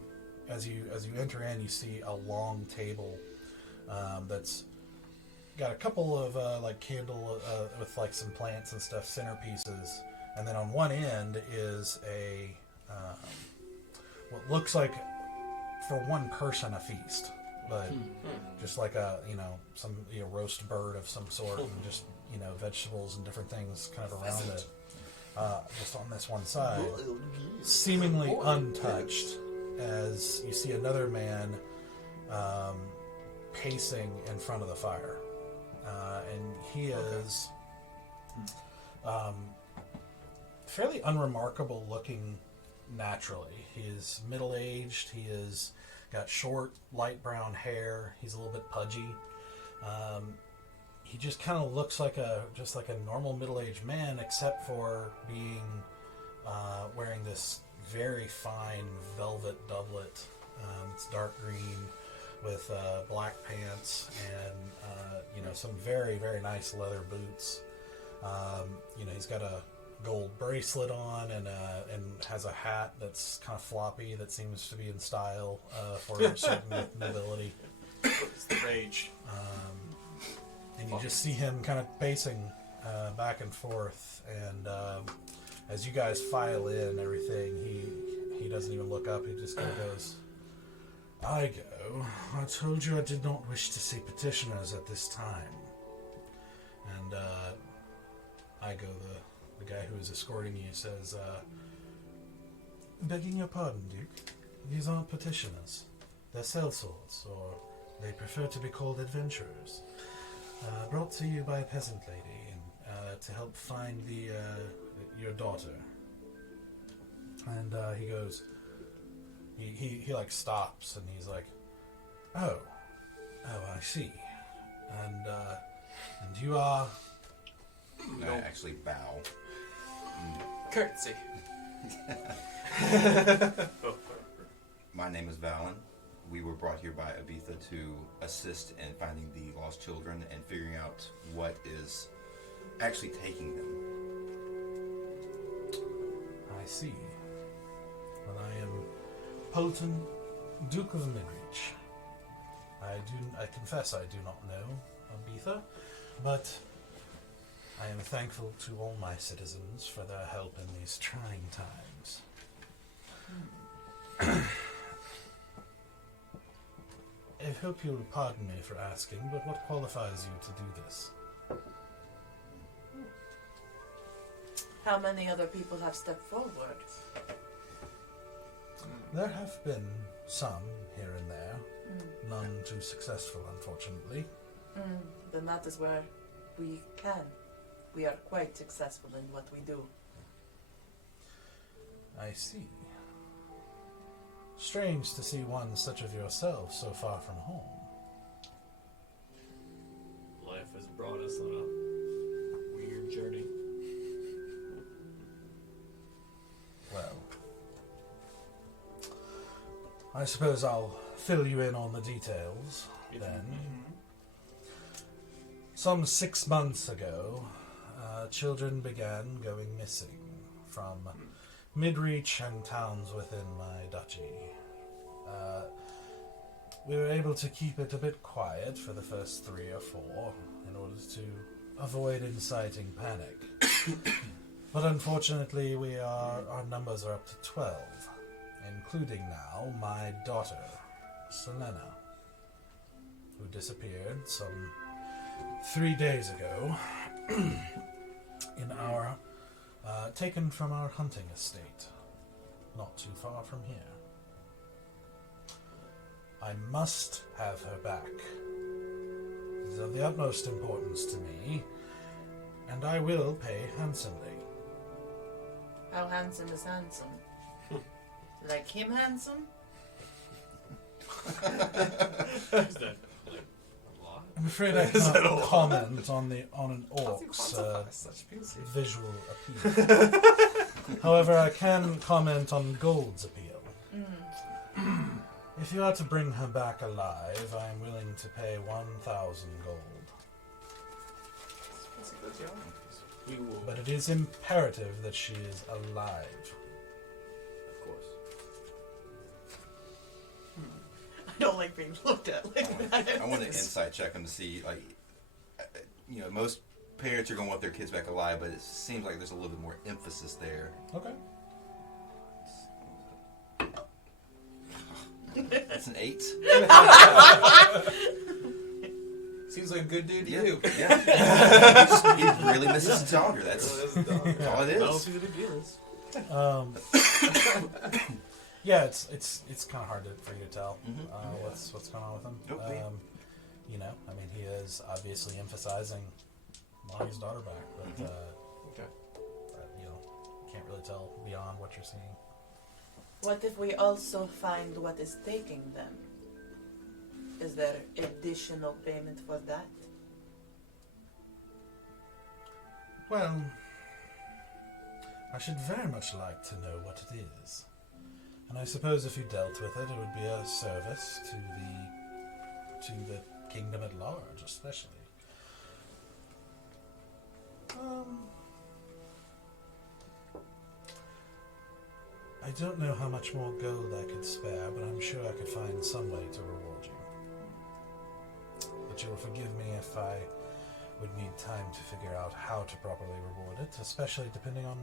as you enter in, you see a long table that's got a couple of like candle with like some plants and stuff centerpieces, and then on one end is a what looks like for one person a feast, but just like a some roast bird of some sort, and just vegetables and different things kind of around it. Just on this one side, seemingly untouched, as you see another man pacing in front of the fire. And he is fairly unremarkable looking naturally. He is middle-aged. He has got short, light brown hair. He's a little bit pudgy. He just kind of looks like a normal middle-aged man, except for being wearing this very fine velvet doublet. It's dark green with black pants and some very, very nice leather boots. He's got a gold bracelet on and has a hat that's kind of floppy that seems to be in style for a certain nobility. It's the rage. And you just see him kind of pacing back and forth, and as you guys file in everything, he doesn't even look up. He just kind of goes, "I go. I told you I did not wish to see petitioners at this time." And I go, the guy who is escorting you says, "Begging your pardon, Duke. These aren't petitioners. They're sellswords, or they prefer to be called adventurers. Brought to you by a peasant lady to help find your daughter." And he goes, he like stops, and he's like, oh, I see. And you are... I actually bow. Curtsy. My name is Valen. We were brought here by Beatha to assist in finding the lost children and figuring out what is actually taking them. I see. Well, I am Polton, Duke of Midreach. I confess I do not know of Beatha, but I am thankful to all my citizens for their help in these trying times. I hope you'll pardon me for asking, but what qualifies you to do this? How many other people have stepped forward? There have been some here and there, none too successful, unfortunately. Then that is where we can. We are quite successful in what we do. I see. Strange to see one such of yourself so far from home. Life has brought us on a weird journey. Well, I suppose I'll fill you in on the details then. Some 6 months ago, children began going missing from Midreach and towns within my duchy. We were able to keep it a bit quiet for the first 3 or 4 in order to avoid inciting panic. But unfortunately, our numbers are up to 12, including now my daughter, Selena, who disappeared some 3 days ago taken from our hunting estate, not too far from here. I must have her back. It is of the utmost importance to me, and I will pay handsomely. How handsome is handsome? Like him handsome? Is that like a lot? I'm afraid I cannot comment on an orc's Such beauty. visual appeal. However, I can comment on Gold's appeal. If you are to bring her back alive, I am willing to pay 1,000 gold. That's a good job. We will, But it is imperative that she is alive. of course. I don't like being looked at like that. I want to insight check them to see, like, most parents are going to want their kids back alive, but it seems like there's a little bit more emphasis there. Okay. That's an 8. Seems like a good dude to Yeah, you. yeah. He really misses his daughter. That's all it I don't is. see the big deal is. Yeah, it's kind of hard for you to tell what's going on with him. Nope. I mean, he is obviously emphasizing wanting his daughter back, but Okay. can't really tell beyond what you're seeing. What if we also find what is taking them? Is there additional payment for that? Well, I should very much like to know what it is. And I suppose if you dealt with it, it would be a service to the kingdom at large, especially. I don't know how much more gold I could spare, but I'm sure I could find some way to reward you. But you will forgive me if I would need time to figure out how to properly reward it, especially depending on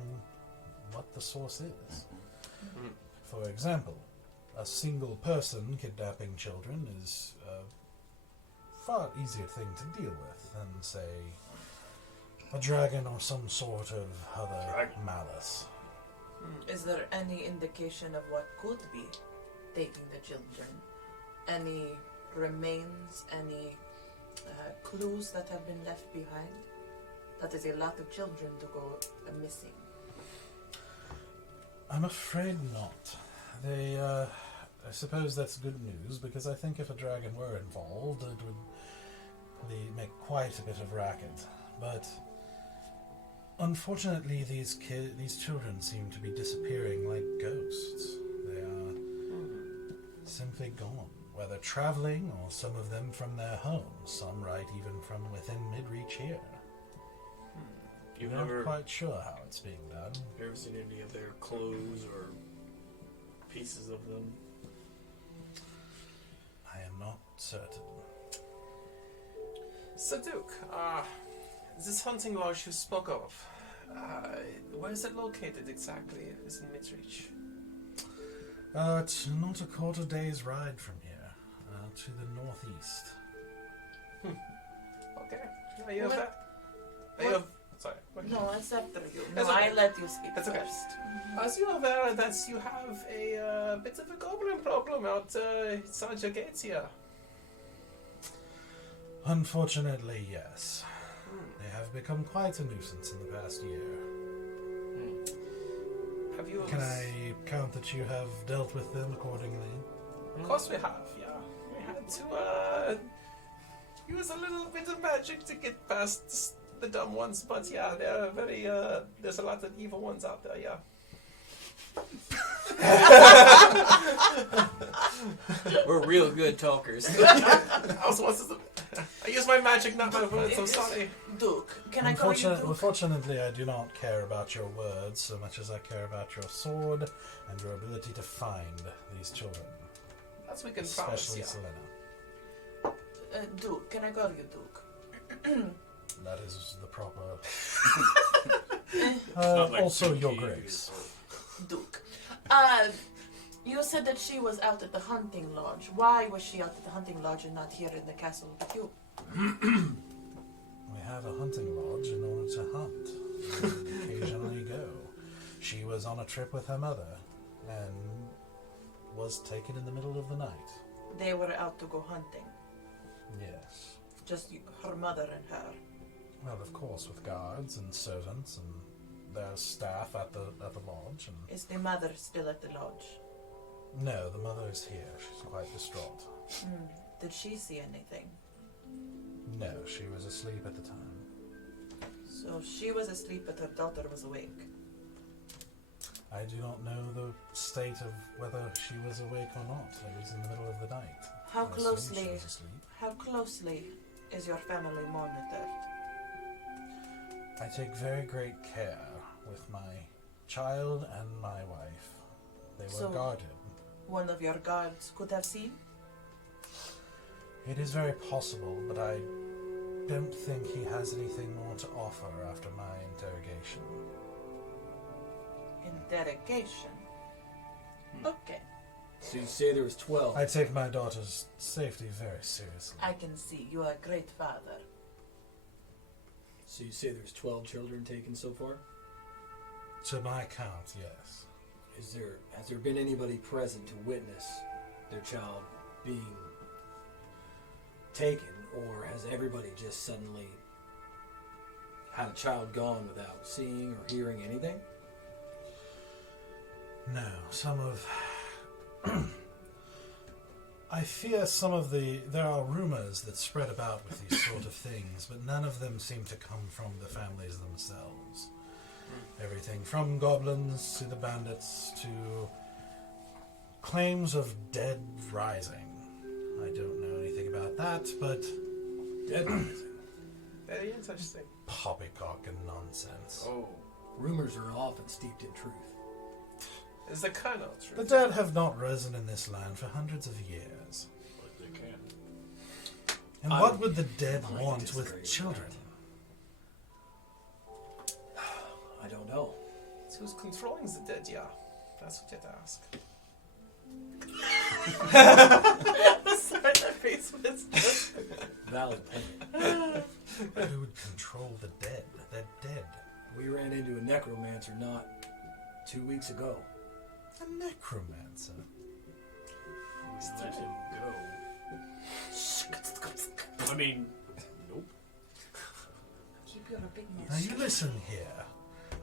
what the source is. For example, a single person kidnapping children is a far easier thing to deal with than, say, a dragon or some sort of other malice. Is there any indication of what could be taking the children? Any remains, any clues that have been left behind? That is a lot of children to go missing. I'm afraid not. I suppose that's good news, because I think if a dragon were involved, it would make quite a bit of racket. But unfortunately, these children seem to be disappearing like ghosts. They are simply gone, whether traveling or some of them from their homes, some right even from within Midreach here. You've I'm never, not quite sure how it's being done. you ever seen any of their clothes or pieces of them? I am not certain. So, Duke, this hunting lodge you spoke of, where is it located exactly? Is it in Midreach? It's not a quarter day's ride from here, to the northeast. Okay. Are you What- that? Are you sorry. No, it's after you. No, That's okay. I let you speak That's okay. first. As you aware that you have a bit of a goblin problem outside your gates here? Unfortunately, yes. They have become quite a nuisance in the past year. Have you? Can I count that you have dealt with them accordingly? Of course we have. Yeah, we had to use a little bit of magic to get past the dumb ones, but yeah, they're very. There's a lot of evil ones out there. Yeah. We're real good talkers. I use my magic, not my words. I'm sorry. Duke, can I call you Duke? Unfortunately, I do not care about your words so much as I care about your sword and your ability to find these children. That's we can promise. Especially Yeah. Selena. Duke, can I call you Duke? That is the proper... not like also, Duke your King. grace. Duke. You said that she was out at the hunting lodge. Why was she out at the hunting lodge and not here in the castle with you? We have a hunting lodge in order to hunt. And occasionally go. She was on a trip with her mother and was taken in the middle of the night. They were out to go hunting. Yes. Just her mother and her. Well, of course, with guards and servants and their staff at the lodge. And Is the mother still at the lodge? no, the mother is here. She's quite distraught. Did she see anything? No, she was asleep at the time. So she was asleep, but her daughter was awake. I do not know the state of whether she was awake or not. It was in the middle of the night. How I assume closely? She was asleep. How closely is your family monitored? I take very great care with my child and my wife. They were So- guarded. One of your guards could have seen? It is very possible, but I don't think he has anything more to offer after my interrogation. Interrogation. Okay, So you say there was 12. I take my daughter's safety very seriously. I can see you are a great father. So you say there's 12 children taken so far? To my count, yes. Has there been anybody present to witness their child being taken, or has everybody just suddenly had a child gone without seeing or hearing anything? No, some of... I fear some of there are rumors that spread about with these sort of things, but none of them seem to come from the families themselves. Everything from goblins to the bandits to claims of dead rising. I don't know anything about that, but Dead rising. Very interesting. poppycock and nonsense. Oh. Rumors are often steeped in truth. Is the kernel The true? dead have not risen in this land for hundreds of years. But they can. And I what would would the dead highly want disagree with with children? I don't know. It's who's controlling the dead, yeah. That's what you have to ask. Sorry, my face was just... Valid opinion. Who would control the dead? They're dead. We ran into a necromancer not 2 weeks ago. A necromancer. We let him go. I mean, nope. Keep your big Now mouth. you listen here.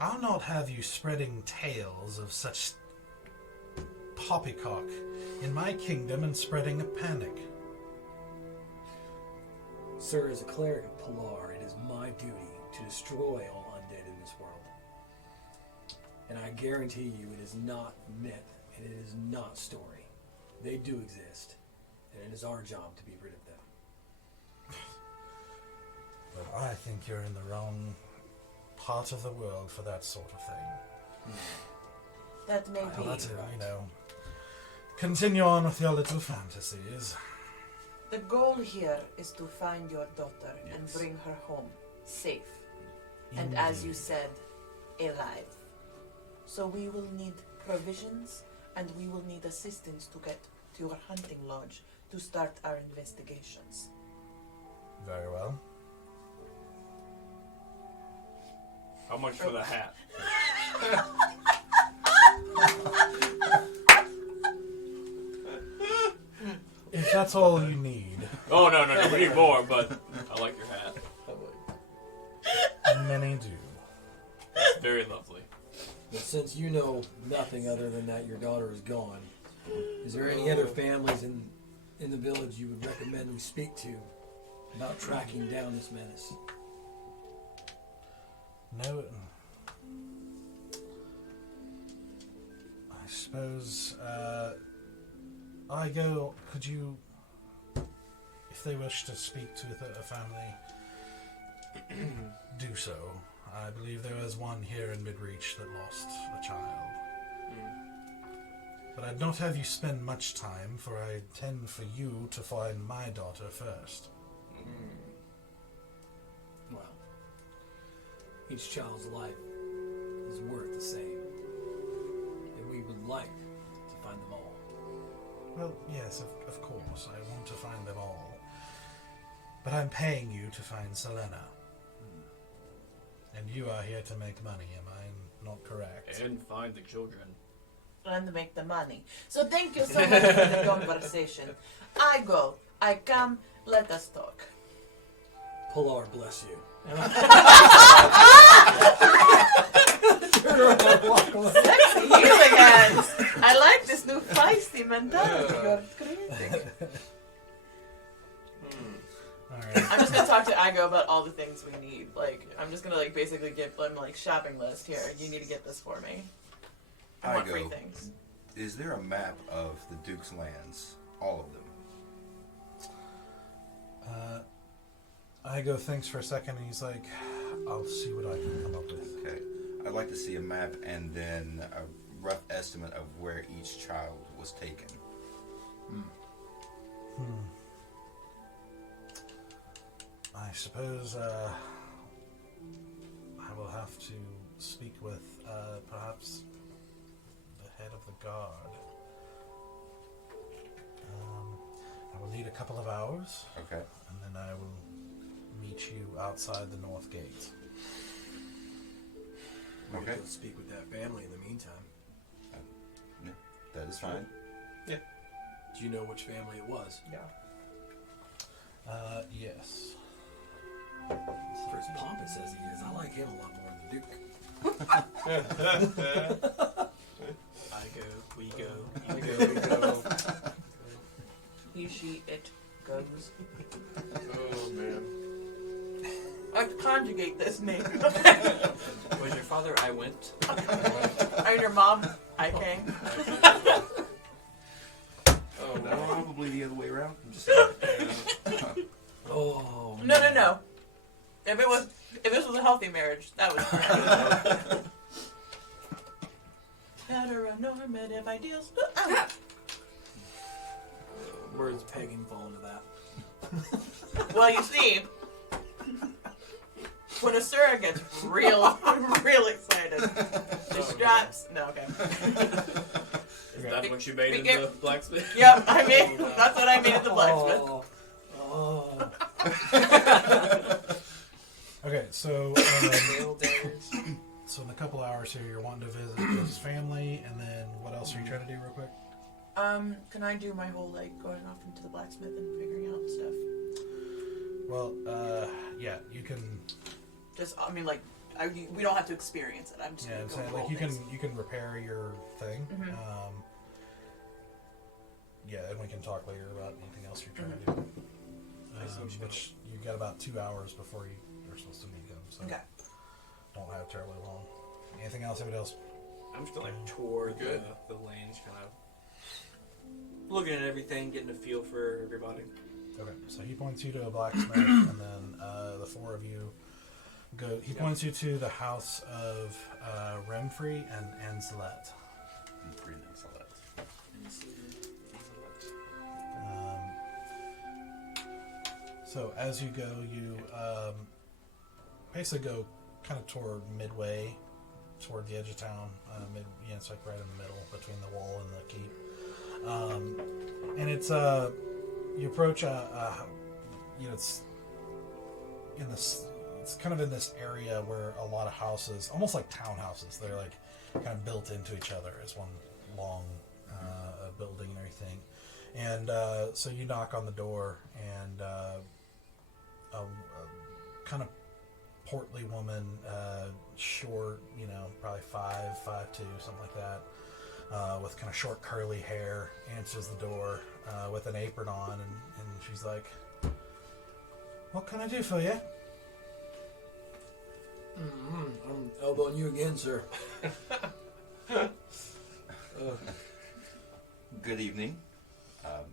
I'll not have you spreading tales of such poppycock in my kingdom and spreading a panic. Sir, as a cleric of Pilar, it is my duty to destroy all undead in this world. And I guarantee you it is not myth, and it is not story. They do exist, and it is our job to be rid of them. But I think you're in the wrong part of the world for that sort of thing. That may Well, be. that's it, continue on with your little fantasies. The goal here is to find your daughter and Yes. bring her home safe. And as you Indeed. said, alive. So we will need provisions and we will need assistance to get to your hunting lodge to start our investigations. Very well. How much for the hat? If that's all you need, Oh, no, we need more, but I like your hat. many do. It's very lovely. But since you know nothing other than that your daughter is gone, is there any other families in the village you would recommend we speak to about tracking down this menace? No. I suppose, could you, if they wish to speak to a family, do so. I believe there was one here in Midreach that lost a child. But I'd not have you spend much time, for I intend for you to find my daughter first. Well, each child's life is worth the same, and we would like to find them all. Well, yes, of course, I want to find them all. But I'm paying you to find Selena. And you are here to make money, am I not correct? And find the children. And make the money. So thank you so much for the conversation. I go. I come. Let us talk. Pilar, bless you. Sexy healing hands. I like this new feisty mentality you're creating. Alright. I'm just gonna talk to Igo about all the things we need. Like, I'm just gonna basically give them shopping list here. You need to get this for me. I want free Igo, things. is there a map of the Duke's lands? All of them? Igo thinks for a second and he's like, I'll see what I can come up with. Okay. I'd like to see a map and then a rough estimate of where each child was taken. I suppose I will have to speak with perhaps the head of the guard. I will need a couple of hours, Okay. and then I will meet you outside the north gate. We Okay. could speak with that family in the meantime. That is fine. Do you know which family it was? Yeah. Yes. For as pompous as he is, I like him a lot more than Duke. I go, we go, I you go, go. we go. He, she, it goes. Oh man. I conjugate this name. Was your father I went? And your mom, I came. Oh no. Probably the other way around. I'm just saying. Oh, No. If this was a healthy marriage, that was heteronormative ideals. Words pegging fall into that. Well, you see, when Asura gets real excited, the straps. No, okay. Is that what you made in Begin- the blacksmith? Yep, I mean that's what I made at the blacksmith. Oh. Okay, so so in a couple hours here, you're wanting to visit his family, and then what else are you trying to do, real quick? Can I do my whole going off into the blacksmith and figuring out stuff? Well, yeah, you can. Just, we don't have to experience it. I'm just Yeah, gonna I'm go saying roll like you things. can repair your thing. Mhm. Yeah, and we can talk later about anything else you're trying to do. Which you got about 2 hours before you're supposed to meet him, so Okay. don't have terribly long. Anything else? Anybody else? I'm just gonna tour Good. the lanes, kind of looking at everything, getting a feel for everybody. Okay, so he points you to a blacksmith, and then the four of you go. He points you to the house of Remfrey and Anzelet. Pretty nice, I like. So as you go, you basically go kind of toward midway, toward the edge of town. It's like right in the middle between the wall and the keep. And it's you approach it's in this. It's kind of in this area where a lot of houses, almost like townhouses, they're like kind of built into each other as one long building and everything. And so you knock on the door, and a kind of portly woman, short, probably 5'2", something like that, with kind of short curly hair, answers the door with an apron on, and she's like, "What can I do for you?" I'm elbowing you again, sir. Good evening.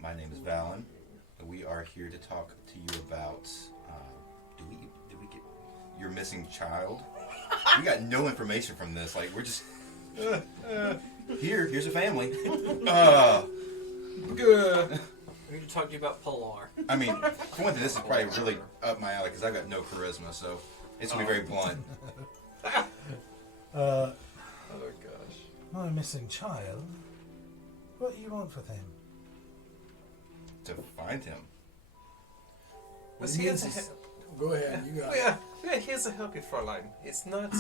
My name is Valen. We are here to talk to you about. Did we get your missing child? We got no information from this. Like, we're just here's a family. Good. We're here to talk to you about Pilar. I mean, for one thing, this is probably really up my alley because I've got no charisma, so it's gonna be very blunt. Oh gosh. My missing child. What do you want with him? To find him. Was He here needs to his- help. Go ahead. You got it. We are here to help you, Fräulein. It's not.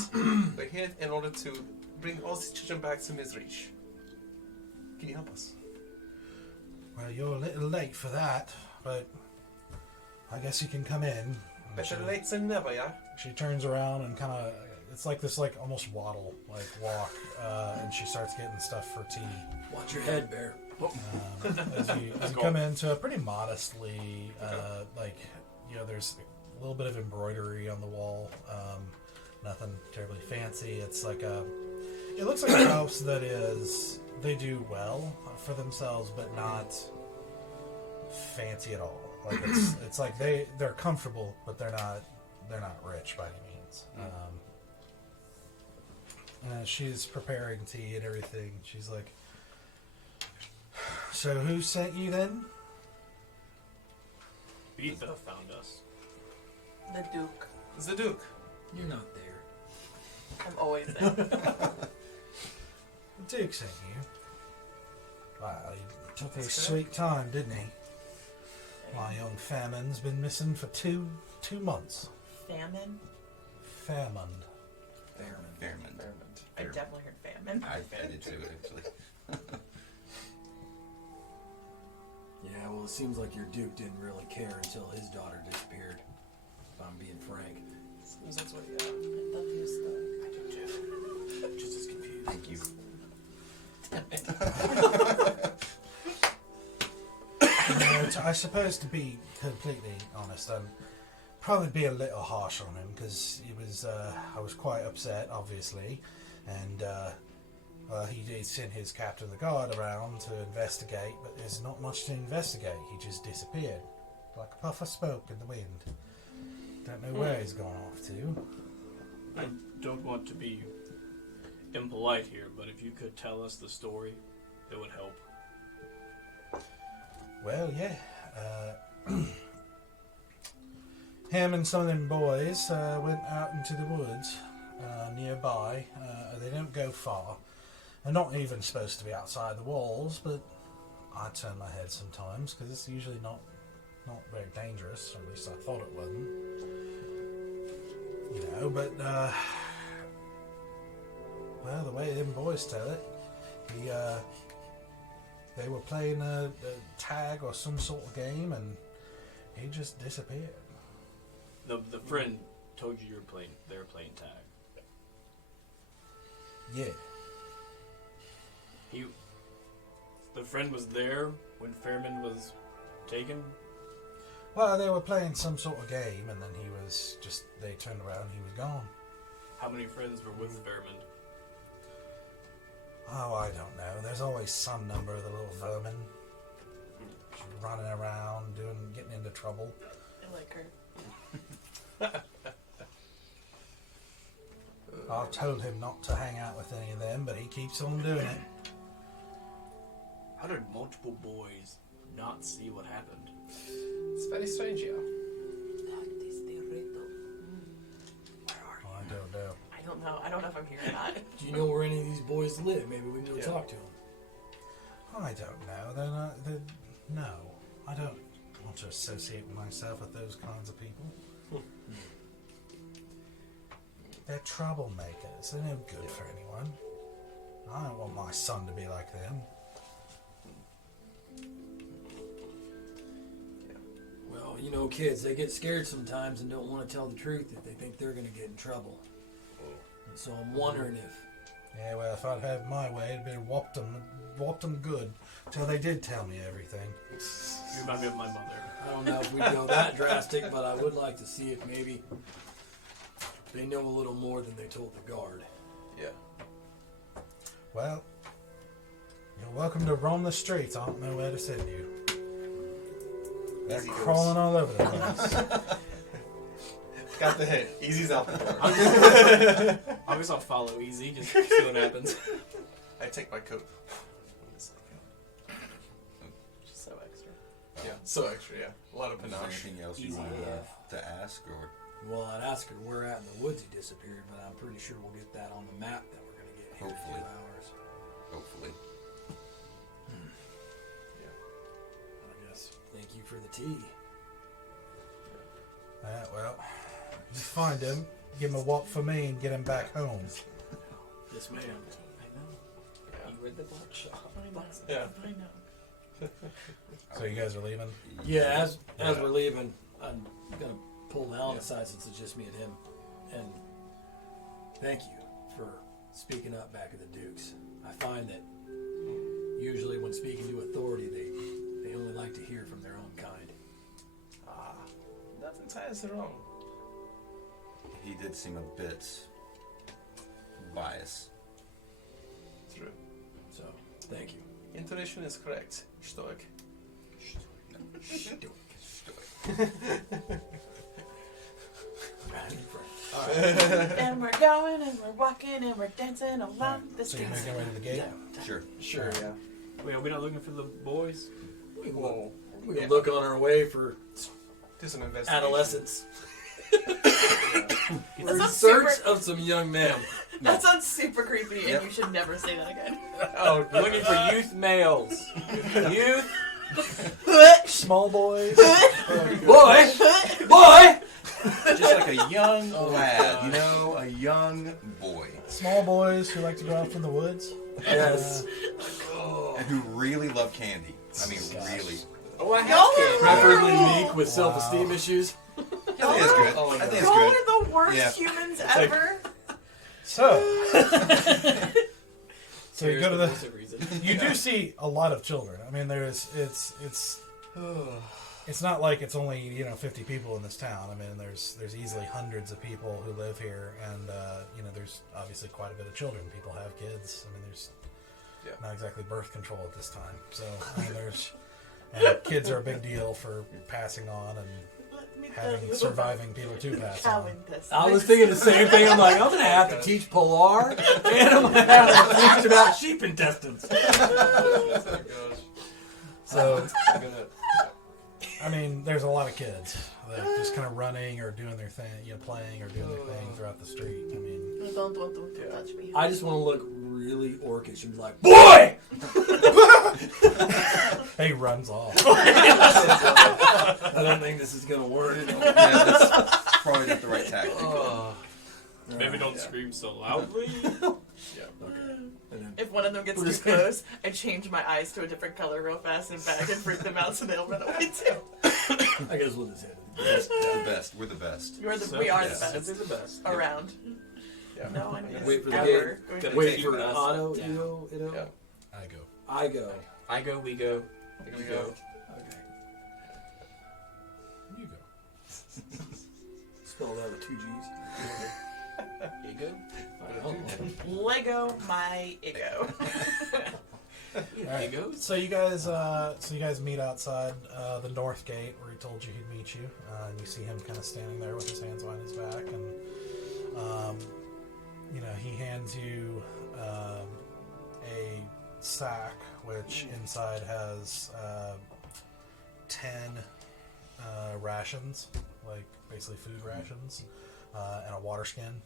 We're here in order to bring all these children back to Midreach. Can you help us? Well, you're a little late for that, but I guess you can come in. And Better late than never, yeah? she turns around and kind of, it's like this, like almost waddle, like walk, and she starts getting stuff for tea. Watch your head, Bear. As you come into a pretty modestly, there's a little bit of embroidery on the wall, nothing terribly fancy. It's like it looks like a house that they do well for themselves, but not fancy at all. Like it's like they're comfortable, but they're not rich by any means. And as she's preparing tea and everything, she's like, "So who sent you then?" Beatha found us. The Duke. It's the Duke. You're not there. I'm always there. The Duke sent you. Wow, he took his That's sweet time, didn't he? My young famine's been missing for two months. Famine? Famine. Fairman. I definitely heard famine. I did too, actually. Yeah, well, it seems like your Duke didn't really care until his daughter disappeared. If I'm being frank. Seems that's what, I thought he was still. I do too. Just as confused. Thank you. I suppose, to be completely honest, I'd probably be a little harsh on him because I was quite upset, obviously, and he did send his captain of the guard around to investigate, but there's not much to investigate. He just disappeared, like a puff of smoke in the wind. Don't know where he's gone off to. I don't want to be impolite here, but if you could tell us the story, it would help. Well, yeah. Him and some of them boys went out into the woods nearby. They don't go far. They're not even supposed to be outside the walls, but I turn my head sometimes because it's usually not very dangerous, or at least I thought it wasn't. But well, the way them boys tell it, they were playing a tag or some sort of game, and he just disappeared. The friend told you they were playing tag. Yeah. The friend was there when Fairman was taken. Well, they were playing some sort of game, and then they turned around and he was gone. How many friends were with Fairman? Oh, I don't know. There's always some number of the little vermin running around, getting into trouble. I like her. I've told him not to hang out with any of them, but he keeps on doing it. How did multiple boys not see what happened? It's very strange, yeah. I don't know. I don't know. I don't know if I'm hearing that. Do you know where any of these boys live? Maybe we can go talk to them. I don't know. No, I don't want to associate myself with those kinds of people. They're troublemakers. They're no good for anyone. I don't want my son to be like them. Well, you know, kids, they get scared sometimes and don't want to tell the truth if they think they're going to get in trouble. And so I'm wondering if... Yeah, well, if I'd had my way, it'd be whopped them good, till they did tell me everything. You remind me of my mother. I don't know if we'd go that drastic, but I would like to see if maybe they know a little more than they told the guard. Yeah. Well, you're welcome to roam the streets. I don't know where to send you. They're Easy crawling goes. all over the place. Got the hit. Easy's out the door. I guess I'll follow Easy, just see what happens. I take my coat. So extra. Yeah, so extra, yeah. A lot of Is there panache. anything else you Easy want enough. to ask, or Well, I'd ask her where at in the woods he disappeared, but I'm pretty sure we'll get that on the map that we're going to get here Hopefully. in 2 hours. hopefully? I guess. Thank you for the tea. Well, just find him, give him a whop for me, and get him back home. Yes, ma'am. I know. You read the black shop. Yeah. I know. So you guys are leaving? Yeah, as we're leaving, I'm going to pull Alan aside since it's just me and him. And thank you for speaking up back at the Dukes. I find that usually when speaking to authority, they only like to hear from their own kind. That's entirely wrong. He did seem a bit biased. True. So, thank you. Intuition is correct. Stoic. And we're going and we're walking and we're dancing along the So you're streets. making your way to the gate? Sure. Sure, yeah. Wait, are we not looking for the boys? We can Well, look, look on our way for do some investigation. adolescents. That We're in sounds search super- of some young men. That sounds super creepy, and Yep. you should never say that again. Oh, we're looking for youth males. Youth. Small boys. Boy! Boy! Just like a young Oh, lad, gosh. you know, a young boy, Small boys who like to go out in the woods. Yes. and who really love candy. I mean, really. Oh, I have Y'all kids. Preferably meek with self-esteem issues. I think it's good. Oh, I think it's Y'all good. are the worst Yeah. humans ever. So you go to There's the. a reason. You do see a lot of children. I mean, it's not like it's only 50 people in this town. I mean, there's easily hundreds of people who live here, and there's obviously quite a bit of children. People have kids. I mean, there's not exactly birth control at this time. So I mean, and kids are a big deal for passing on and Let me tell having you surviving people to pass on. Calvin this. I was thinking the same thing. I'm like, I'm going to have to teach Pilar, and I'm going to have to teach about sheep intestines. Oh my gosh. So I'm gonna. I mean, there's a lot of kids that are just kind of running or doing their thing, playing or doing their thing throughout the street. I mean, I don't want them to touch me. I just want to look really orcish and be like, boy! he runs off. I don't think this is going to work. Yeah, that's probably not the right tactic. Maybe don't scream so loudly. And then, If one of them gets too close, I change my eyes to a different color real fast and back and freak them out so they'll run away too. I guess we'll just hit it. The best. We're the best. We are the yes. best They're the best. around. Yeah. No one is Wait for the ever game. going to Wait be for us. Otto, Yeah. Ito. Yeah. I go. I go. I go, we go. Here we go. Okay. You go. Spelled out with 2 G's. Ego? Lego my ego. All right. Egos? So you guys meet outside the north gate where he told you he'd meet you, and you see him kind of standing there with his hands behind his back, and he hands you a sack, which inside has 10 rations, like basically food rations, and a water skin,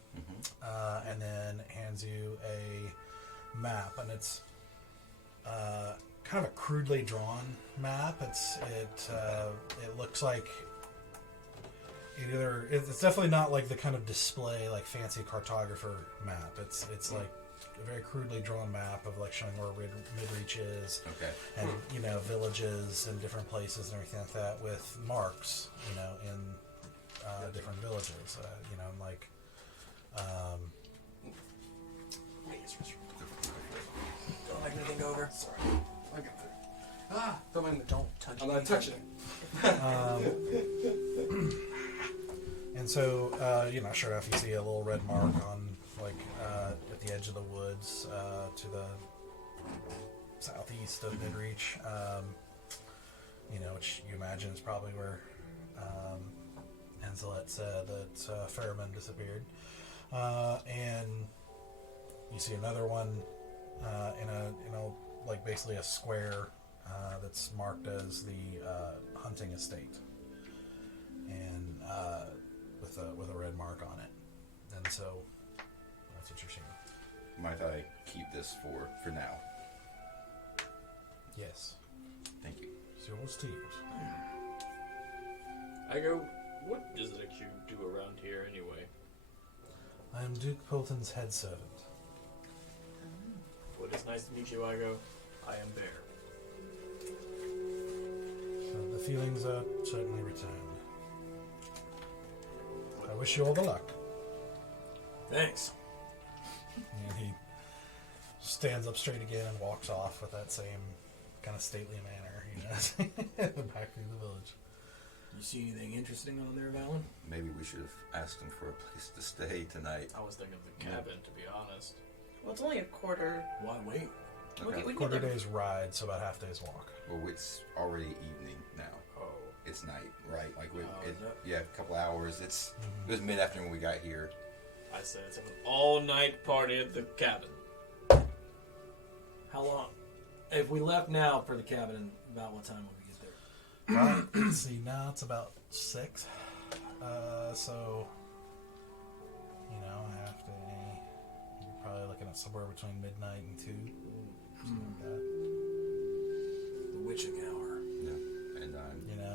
and then hands you a map, and it's kind of a crudely drawn map. It looks like it's definitely not like the kind of display like fancy cartographer map. It's like a very crudely drawn map of like showing where Midreach is, and villages and different places and everything like that with marks, in different villages, and like. Don't make anything go over. Sorry. I got there. Don't mind me. Don't touch it. I'm not touching it. And so, sure enough, you see a little red mark on, like, at the edge of the woods to the southeast of Midreach, which you imagine is probably where Enzelet said that Fairman disappeared. And you see another one in a like basically a square that's marked as the hunting estate, and with a red mark on it. And so that's what you're seeing. Might I keep this for now? Yes. Thank you. It's yours to use. I go, what does it you do around here anyway? I am Duke Polton's head servant. Well, it's nice to meet you, Igo. I am Bear. The feelings are certainly returned. I wish you all the luck. Thanks. And he stands up straight again and walks off with that same kind of stately manner he does back through the village. You see anything interesting on there, Valen? Maybe we should have asked him for a place to stay tonight. I was thinking of the cabin, to be honest. Well, it's only a quarter. Why wait? Okay. We can Quarter get there. day's ride, so about half day's walk. Well, it's already evening now. Oh. It's night, right? Like Oh, is it? yeah, a couple hours. It was mid-afternoon when we got here. I said it's an all-night party at the cabin. How long? If we left now for the cabin, about what time would we get there? Let's see, now it's about 6. So, half day. You're probably looking at somewhere between midnight and 2. Something like that. The witching hour. Yeah, and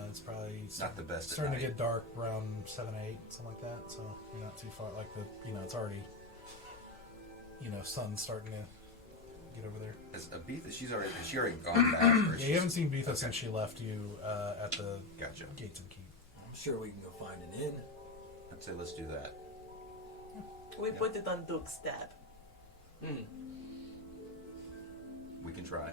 It's probably not the best. starting at to night. get dark around 7, 8, something like that. So you're not too far. Like it's already, sun's starting to get over there. Has Beatha, she already gone back? Or Yeah, you haven't seen Beatha since she left you at the Gotcha. gates and keep. I'm sure we can go find an inn. I'd say let's do that. We put it on Duke's tab. We can try.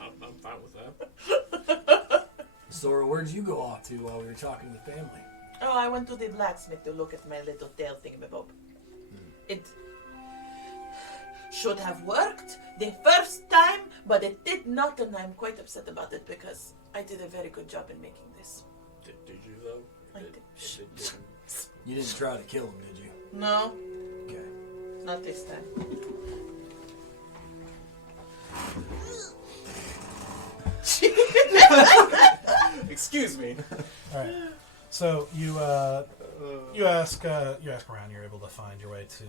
I'm fine with that. Sora, where'd you go off to while we were talking to the family? Oh, I went to the blacksmith to look at my little tail thingamabob. It should have worked the first time, but it did not, and I'm quite upset about it because I did a very good job in making this. Did you, though? I did. It didn't. You didn't try to kill him, did you? No, Okay. not this time. Excuse me. All right. So you ask around. You're able to find your way to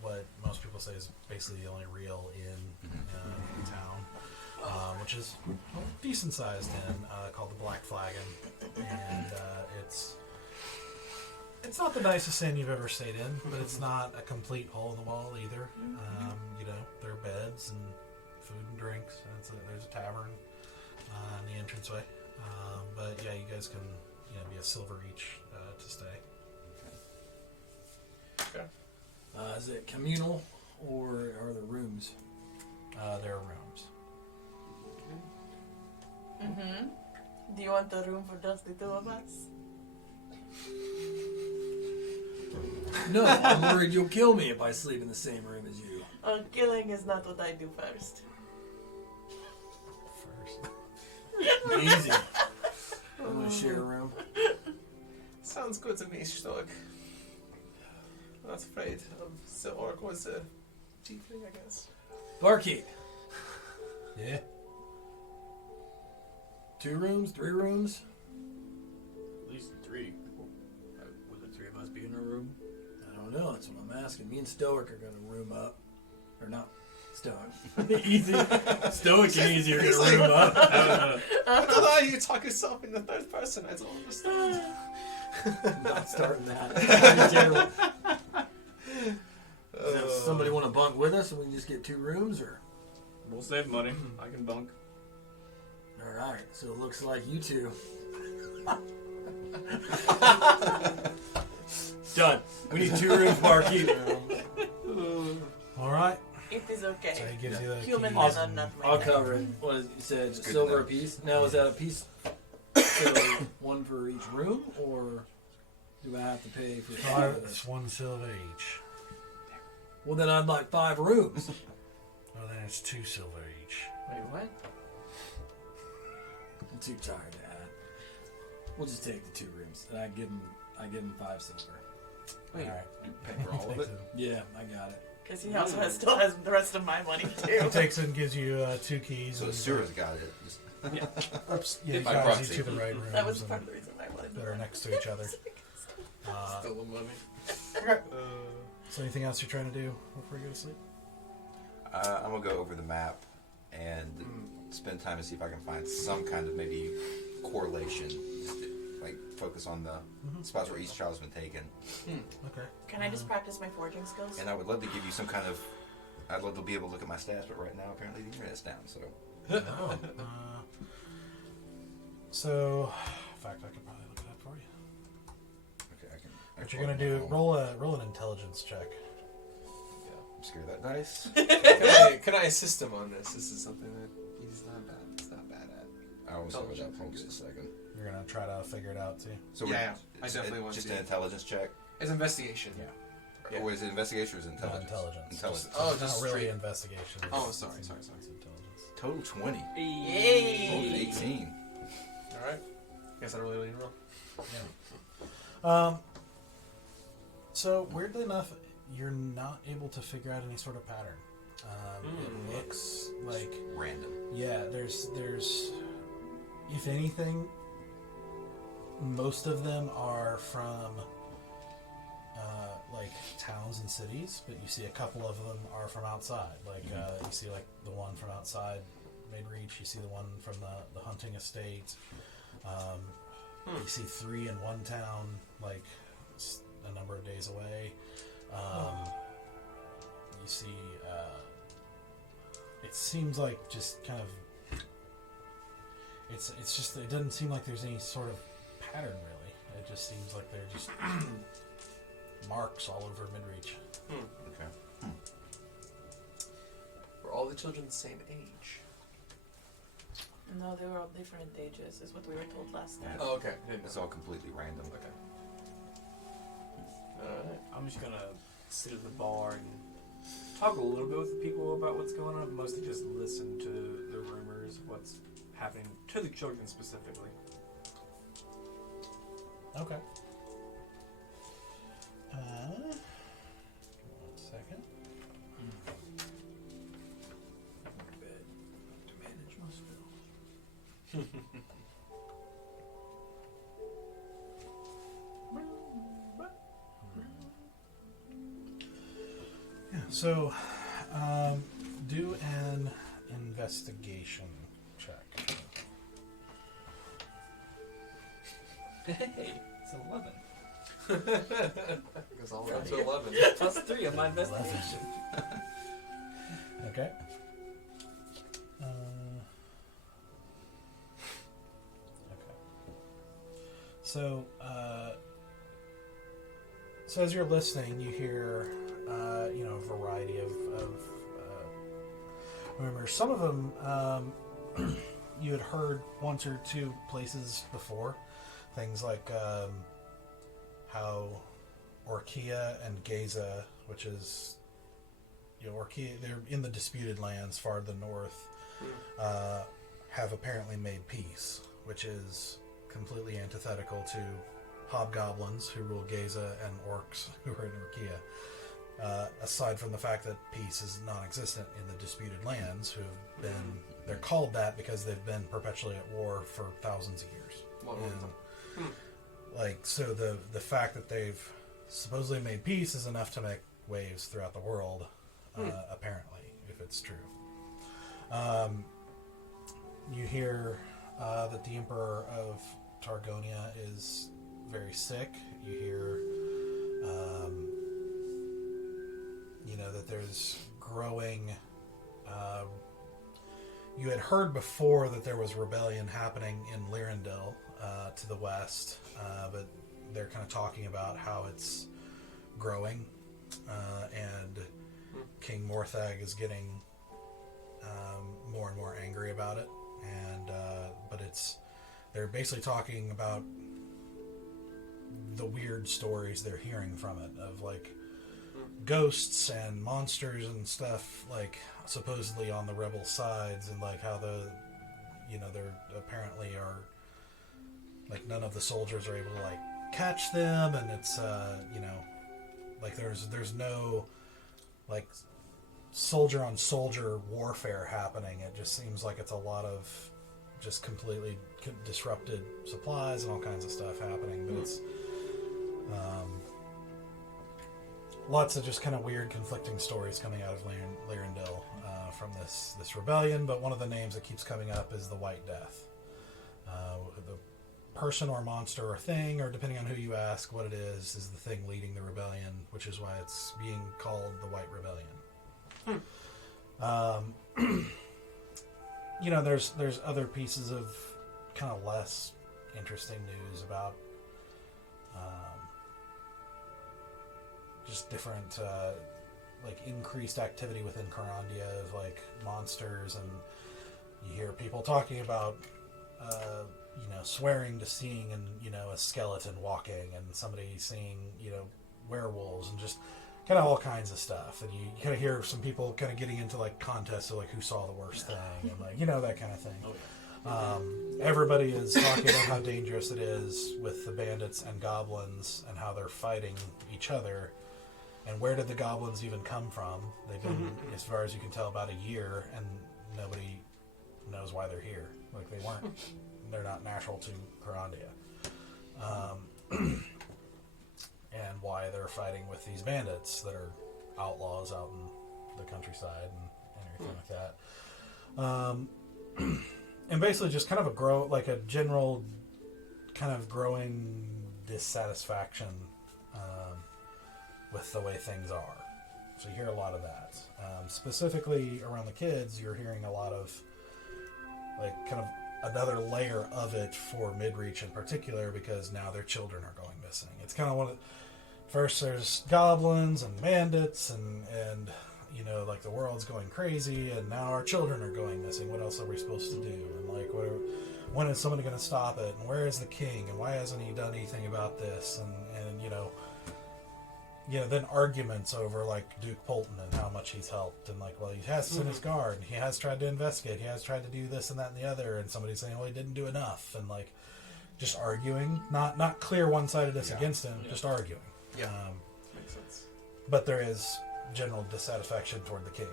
what most people say is basically the only real inn in town, which is a decent-sized inn called the Black Flagon, and it's not the nicest inn you've ever stayed in, but it's not a complete hole in the wall either. There are beds and food and drinks. And there's a tavern in the entranceway. But yeah, you guys can be a silver each to stay. Okay. Is it communal or are there rooms? There are rooms. Mm-hmm. Do you want a room for just the two of us? No, I'm worried you'll kill me if I sleep in the same room as you. Oh, killing is not what I do first. First. Easy. I'm gonna share a room. Sounds good to me, Stoic. I'm not afraid of the orc was a tiefling, I guess. Barkeep. Yeah. 2 rooms, 3 rooms. At least 3. Would the 3 of us be in a room? I don't know. That's what I'm asking. Me and Stoic are gonna room up, or not Stoic. Easy. Stoic and easier to room up. I don't know how you talk yourself in the third person. I don't understand. Not starting that. That'd be terrible. Does somebody want to bunk with us and we can just get 2 rooms, or? We'll save money. I can bunk. All right. So it looks like you 2. Done. We need 2 rooms, barkeep. All right. It is okay. So he gives you the Human keys men are and- not my I'll enemy. cover it. What is it? You said It's good silver to a know. piece. Now is that a piece? So 1 for each room, or do I have to pay for 5 of It's this? 1 silver each. Well, then I'd like 5 rooms. Well, then it's 2 silver each. Wait, what? I'm too tired to add. We'll just take the 2 rooms, and I give him 5 silver. Wait. All right. You pay for all of it? Yeah, I got it. Because he also still has the rest of my money He too. takes it and gives you 2 keys. So the and, sewer's got it. Just, Oops, yeah, he By guides proxy. you to the right rooms. That was and part of the reason I wanted that are next to each other. Still the money. So anything else you're trying to do before you go to sleep? I'm going to go over the map and spend time to see if I can find some kind of maybe correlation. Just to, like, focus on the spots where each child's been taken. Okay. Can I just practice my forging skills? And I would love to give you some kind of... I'd love to be able to look at my stats, but right now, apparently, the internet's down, so... Oh, so, in fact, I could probably look it up for you. Okay, I can... What you're gonna do? Roll an intelligence check. I'm scared of that dice. Can I assist him on this? This is something that he's not bad at. I will start with that Intelligence, focus a second. You're gonna try to figure it out too. So Yeah, I it's definitely want just to. an intelligence check? It's investigation. Yeah. Yeah. Or is it investigation or is it Not intelligence? intelligence. Intelligence. Oh, It's just not really straight- investigation. Oh, It's- sorry. it's intelligence. Total 20. Yay! Total 18. All right. Guess I really didn't roll. So weirdly enough, you're not able to figure out any sort of pattern. It looks like Random. there's if anything, most of them are from like towns and cities, but you see a couple of them are from outside. Like you see like the one from outside Midreach. You see the one from the hunting estate. You see 3 in one town, like a number of days away. You see, it seems like just kind of, it's just, it doesn't seem like there's any sort of pattern really. It just seems like they're just marks all over Midreach. Okay. Were all the children the same age? No, they were all different ages, is what we were told last time. Oh, okay. I didn't It's know. all completely random. Alright. I'm just gonna sit at the bar and talk a little bit with the people about what's going on, mostly just listen to the rumors of what's happening to the children specifically. Okay. One second. To manage my spell. Yeah, so do an investigation check. Hey, it's 11. Because all the way up to 11. Plus 3 on my investigation. Okay. Okay. So, so as you're listening, you hear, a variety of rumors. Some of them you had heard once or two places before. Things like how Orkia and Geza, which is Orkia, they're in the disputed lands far to the north, have apparently made peace, which is completely antithetical to hobgoblins who rule Geza and orcs who are in Urkia. Aside from the fact that peace is non-existent in the disputed lands, who have been, they're called that because they've been perpetually at war for thousands of years. And, like, so the fact that they've supposedly made peace is enough to make waves throughout the world, apparently, if it's true. You hear that the Emperor of Targonia is very sick. You hear, that there's growing... you had heard before that there was rebellion happening in Lyrandil to the west, but they're kind of talking about how it's growing, and King Morthag is getting more and more angry about it, and but they're basically talking about the weird stories they're hearing from it, of like ghosts and monsters and stuff, like supposedly on the rebel sides, and like how there apparently are, like, none of the soldiers are able to like catch them, and it's like there's no like soldier on soldier warfare happening. It just seems like it's a lot of just completely disrupted supplies and all kinds of stuff happening, but it's lots of just kind of weird conflicting stories coming out of Lyrandil from this rebellion. But one of the names that keeps coming up is the White Death. The person or monster or thing, or depending on who you ask what it is the thing leading the rebellion, which is why it's being called the White Rebellion. There's other pieces of kind of less interesting news about just different like increased activity within Carandia of like monsters, and you hear people talking about swearing to seeing a skeleton walking, and somebody seeing werewolves, and just kind of all kinds of stuff. And you kind of hear some people kind of getting into like contests of like who saw the worst thing, and like that kind of thing. Everybody is talking about how dangerous it is with the bandits and goblins, and how they're fighting each other. And where did the goblins even come from? They've been, as far as you can tell, about a year, and nobody knows why they're here. Like, they're not natural to Carandia. And why they're fighting with these bandits that are outlaws out in the countryside and everything like that. And basically just kind of a general kind of growing dissatisfaction with the way things are. So you hear a lot of that. Specifically around the kids, you're hearing a lot of like kind of another layer of it for Midreach in particular, because now their children are going missing. It's kind of first there's goblins and bandits and like the world's going crazy, and now our children are going missing. What else are we supposed to do? And like when is somebody going to stop it? And where is the king? And why hasn't he done anything about this? And then arguments over like Duke Polton and how much he's helped, and like, well, he has sent his guard, and he has tried to investigate, he has tried to do this and that and the other, and somebody's saying, well, he didn't do enough, and like just arguing, not clear one-sidedness against him, just arguing. Yeah, makes sense. But there is general dissatisfaction toward the king.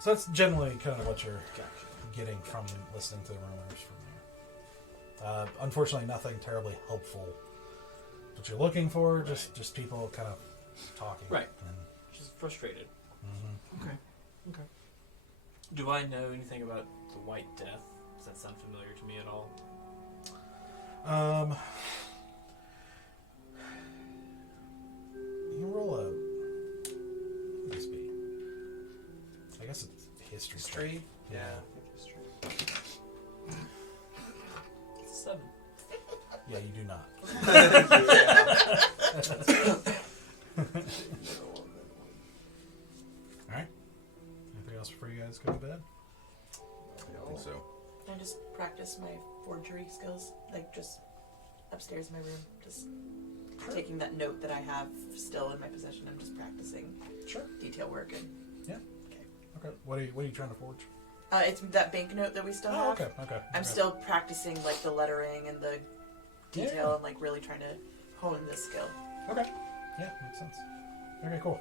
So that's generally kind of what you're getting from listening to the rumors from there. Unfortunately, nothing terribly hopeful. What you're looking for, just people kind of talking. Right. And, Just frustrated. mm-hmm. Okay. Do I know anything about the White Death? Does that sound familiar to me at all? You can roll a... What would this be? I guess it's history. History? Yeah. History. It's a 7. Yeah, you do not. Alright. Anything else before you guys go to bed? I think so. I just practice my forgery skills, like just upstairs in my room, just taking that note that I have still in my possession. I'm just practicing Sure. detail work and Okay. What are you trying to forge? It's that banknote that we still have. Okay. I'm still practicing like the lettering and the detail and like really trying to hone this skill. Okay. Yeah, makes sense. Okay, cool.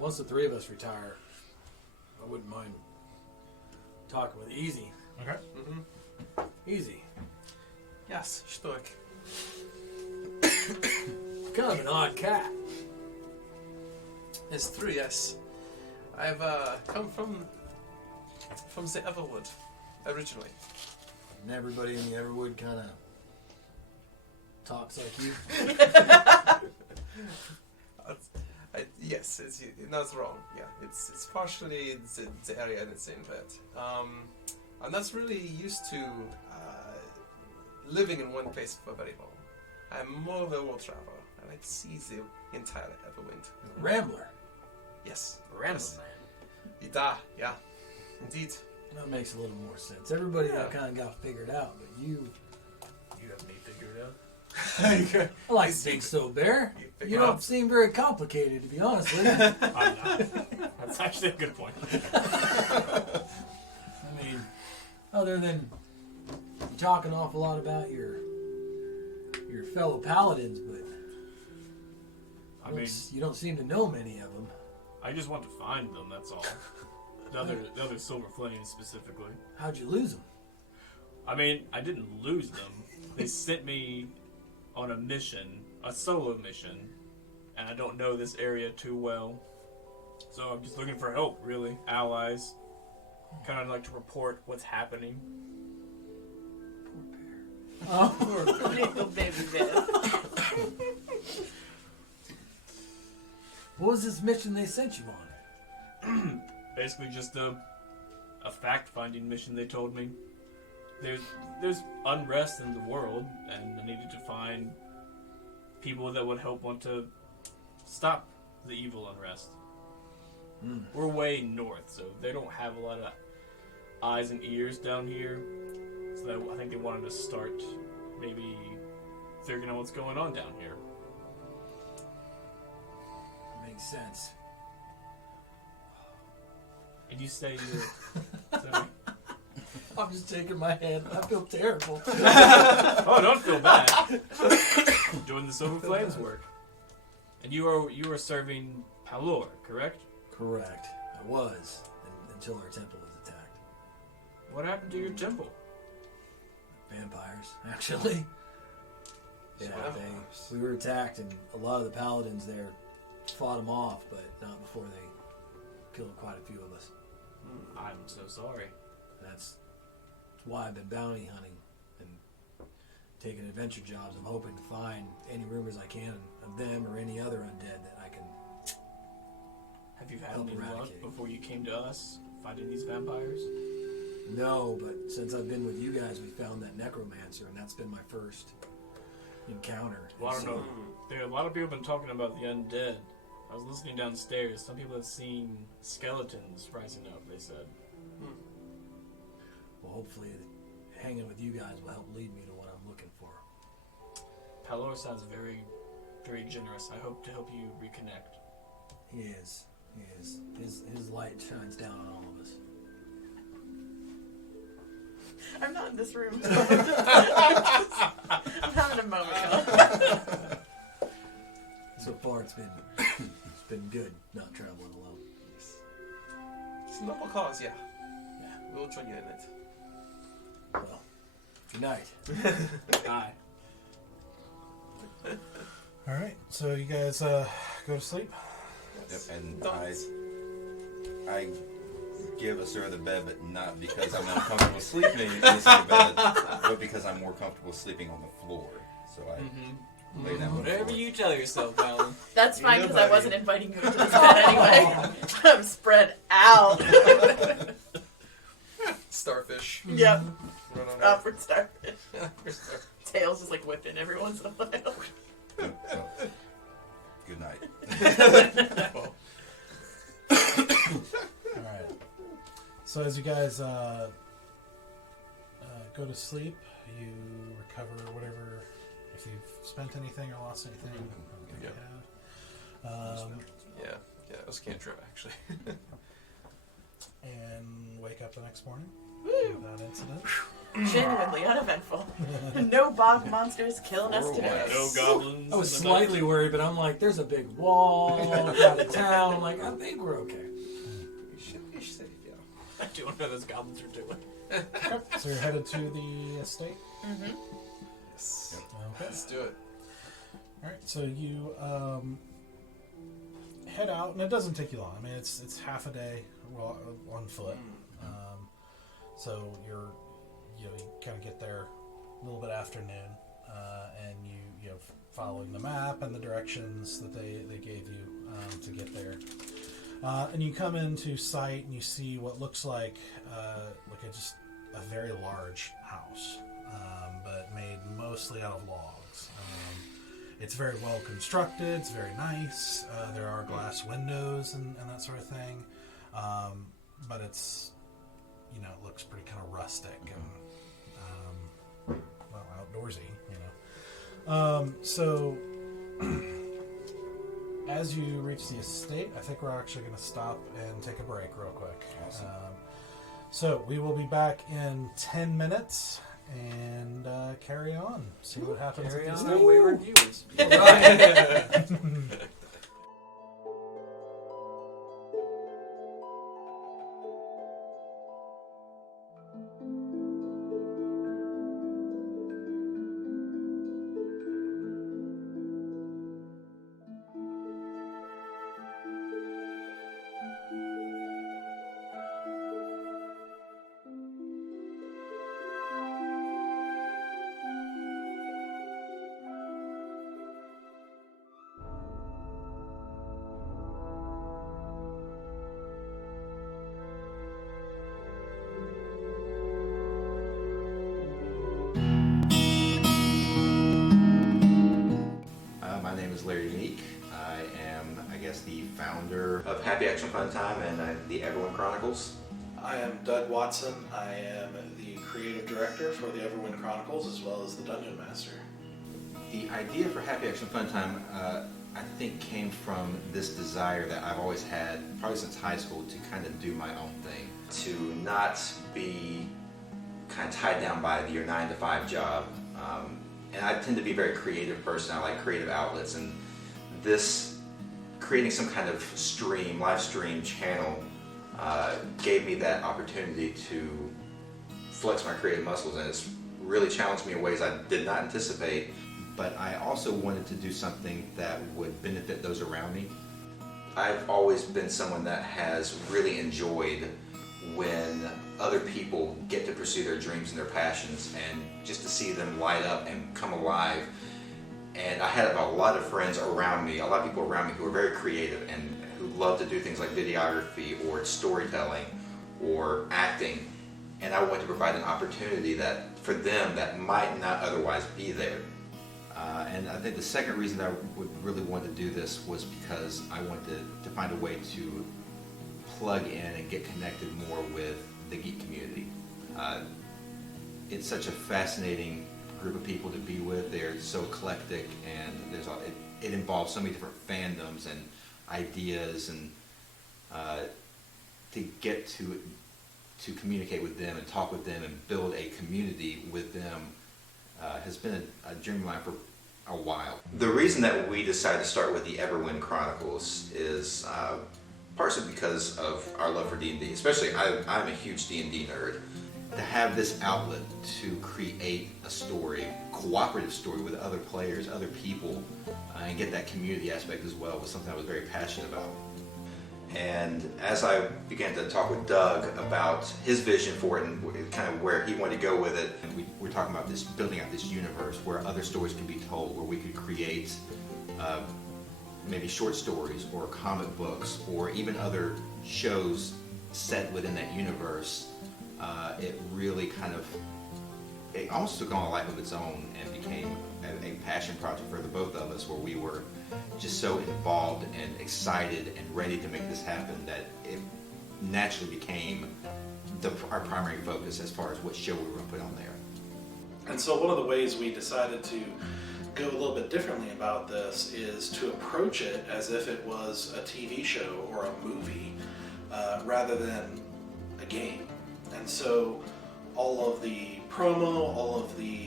Once the three of us retire, I wouldn't mind talking with Easy. Okay. Easy. Yes, Stoic. Kind of an odd cat. It's true, yes. I've come from the Everwood, originally. And everybody in the Everwood kind of talks like you. Yes, it's not wrong. Yeah, it's partially the area that it's in, but I'm not really used to living in one place for very long. I'm more of a world traveler. I like to see the entire Everwind. Rambler. Yes. Random Yes. man. Beatha, yeah, indeed. That makes a little more sense. Everybody kind of got figured out, but you have me figured out. I like to think so, Bear. You You don't seem very complicated, to be honest with you. I'm not. That's actually a good point. I mean, other than you talk an awful lot about your fellow paladins, but you don't seem to know many of them. I just want to find them, that's all. The other Silver Flames specifically. How'd you lose them? I mean, I didn't lose them. They sent me on a mission, a solo mission, and I don't know this area too well. So I'm just looking for help, really. Allies. Kind of like to report what's happening. Little baby bear. What was this mission they sent you on? Basically just a fact-finding mission, they told me. There's unrest in the world, and I needed to find people that would help want to stop the evil unrest. We're way north, so they don't have a lot of eyes and ears down here. So I think they wanted to start maybe figuring out what's going on down here. Makes sense. And you say you're... Sorry. I'm just shaking my head. I feel terrible. Oh, don't feel bad. Doing the Silver Flames work. And you were serving Palor, correct? Correct. I was, until our temple was attacked. What happened to your temple? Vampires, actually. Yeah, we were attacked, and a lot of the paladins there fought them off, but not before they killed quite a few of us. I'm so sorry. That's why I've been bounty hunting and taking adventure jobs. I'm hoping to find any rumors I can of them or any other undead that I can. Have you had help any luck eradicate. before you came to us fighting these vampires? No, but since I've been with you guys, we found that necromancer, and that's been my first encounter. Well, I don't know. There are a lot of people have been talking about the undead. I was listening downstairs. Some people have seen skeletons rising up, they said. Well, hopefully hanging with you guys will help lead me to what I'm looking for. Palor sounds very, very generous. I hope to help you reconnect. He is. He is. His light shines down on all of us. I'm not in this room. So I'm having a moment. So far, it's been good not traveling alone. It's a noble cause, yeah. We'll join you in it. Well, good night. Aye. All right, so you guys go to sleep. Yep, and I give Asura the bed, but not because I'm uncomfortable sleeping in the bed, but because I'm more comfortable sleeping on the floor. So I lay down on the Whatever floor. you tell yourself, Alan. That's fine because I buddy. wasn't inviting you into this bed anyway. I'm spread out. Starfish. Yep. Run on Upward starfish. Earth. Tails just like whipping every once in a while. Well, good night. All right. So as you guys go to sleep, you recover whatever, if you've spent anything or lost anything. I don't think you have. Yeah, it was cantrip actually. and wake up the next morning without incident. Genuinely uneventful. No bog monsters killing us today. No goblins. I was in the night. slightly worried, but I'm like, there's a big wall out of town. I'm like, I think we're okay. We should be safe, yeah. I don't know what those goblins are doing. So you're headed to the estate? Mm-hmm. Yes. Okay. Let's do it. Alright, so you head out, and it doesn't take you long. I mean, it's half a day on foot. So you kind of get there a little bit after noon, and you know, following the map and the directions that they gave you to get there. And you come into sight, and you see what looks like just a very large house, but made mostly out of logs. It's very well constructed. It's very nice. There are glass windows and that sort of thing, but it's, you know, it looks pretty kind of rustic and well, outdoorsy, you know. So as you reach the estate, I think we're actually going to stop and take a break real quick. Awesome. So we will be back in 10 minutes and carry on. See what happens Carry at the on estate. our wayward viewers. My name is Larry Unique. I am, I guess, the founder of Happy Action Fun Time and the Everwind Chronicles. I am Doug Watson. I am the creative director for the Everwind Chronicles as well as the Dungeon Master. The idea for Happy Action Fun Time, I think, came from this desire that I've always had, probably since high school, to kind of do my own thing. To not be kind of tied down by your 9-to-5 job. And I tend to be a very creative person. I like creative outlets, and this, creating some kind of live stream channel, gave me that opportunity to flex my creative muscles, and it's really challenged me in ways I did not anticipate. But I also wanted to do something that would benefit those around me. I've always been someone that has really enjoyed when other people get to pursue their dreams and their passions, and just to see them light up and come alive. And I had a lot of friends around me, a lot of people around me who were very creative and who love to do things like videography or storytelling or acting. And I wanted to provide an opportunity that for them that might not otherwise be there. And I think the second reason that I would really want to do this was because I wanted to find a way to plug in and get connected more with the geek community. It's such a fascinating group of people to be with. They're so eclectic, and it involves so many different fandoms and ideas, and to get to communicate with them and talk with them and build a community with them has been a dream of mine for a while. The reason that we decided to start with the Everwind Chronicles is partially because of our love for D&D. Especially, I'm a huge D&D nerd. To have this outlet to create a story, cooperative story with other players, other people, and get that community aspect as well was something I was very passionate about. And as I began to talk with Doug about his vision for it and kind of where he wanted to go with it, and we're talking about this, building out this universe where other stories can be told, where we could create maybe short stories or comic books or even other shows set within that universe. It really it almost took on a life of its own and became a passion project for the both of us, where we were just so involved and excited and ready to make this happen that it naturally became our primary focus as far as what show we were going to put on there. And so one of the ways we decided to go a little bit differently about this is to approach it as if it was a TV show or a movie, rather than a game. And so all of the promo, all of the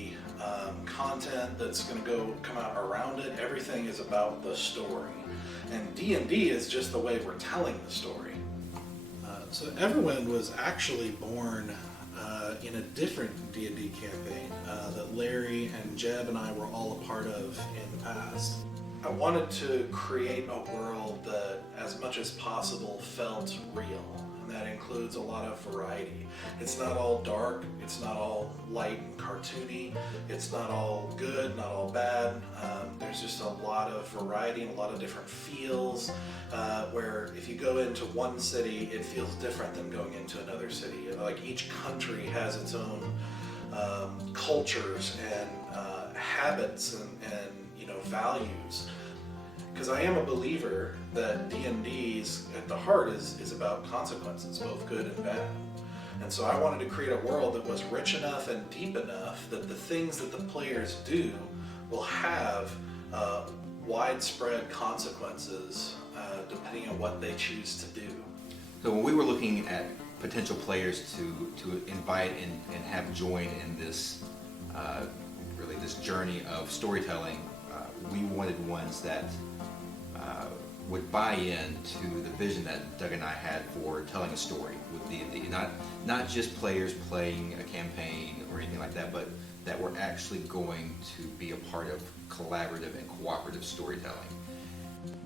content that's going to come out around it, everything is about the story. And D&D is just the way we're telling the story. So Everwind was actually born in a different D&D campaign that Larry and Jeb and I were all a part of in the past. I wanted to create a world that, as much as possible, felt real. And that includes a lot of variety. It's not all dark, it's not all light and cartoony, it's not all good, not all bad. There's just a lot of variety and a lot of different feels, where if you go into one city, it feels different than going into another city. Like each country has its own cultures and habits and values. Because I am a believer that D&D's at the heart is about consequences, both good and bad. And so I wanted to create a world that was rich enough and deep enough that the things that the players do will have widespread consequences depending on what they choose to do. So when we were looking at potential players to invite and have join in this really this journey of storytelling, we wanted ones that would buy into the vision that Doug and I had for telling a story with D&D. Not just players playing a campaign or anything like that, but that we're actually going to be a part of collaborative and cooperative storytelling.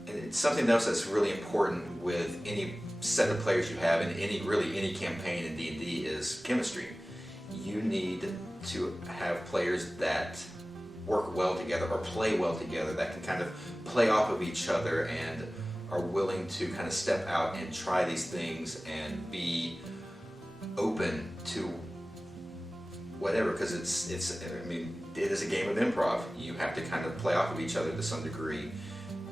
And it's something else that's really important with any set of players you have in any campaign in D&D is chemistry. You need to have players that work well together or play well together, that can kind of play off of each other and are willing to kind of step out and try these things and be open to whatever, because it is a game of improv. You have to kind of play off of each other to some degree,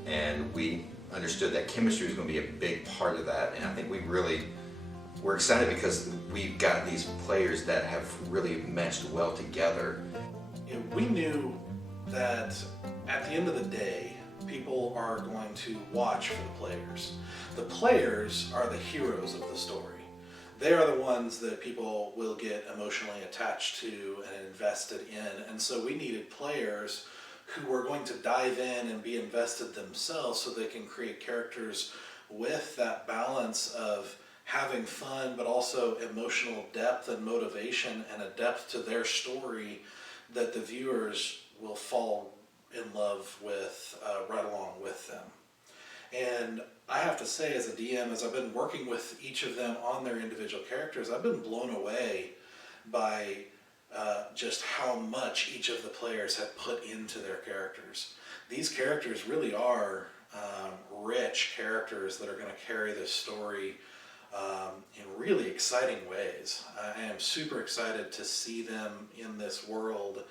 and we understood that chemistry was going to be a big part of that. And I think we're excited because we've got these players that have really meshed well together. We knew that at the end of the day, people are going to watch for the players. The players are the heroes of the story. They are the ones that people will get emotionally attached to and invested in. And so we needed players who were going to dive in and be invested themselves so they can create characters with that balance of having fun, but also emotional depth and motivation and a depth to their story that the viewers will fall in love with right along with them. And I have to say, as a DM, as I've been working with each of them on their individual characters, I've been blown away by just how much each of the players have put into their characters. These characters really are rich characters that are going to carry this story in really exciting ways. I am super excited to see them in this world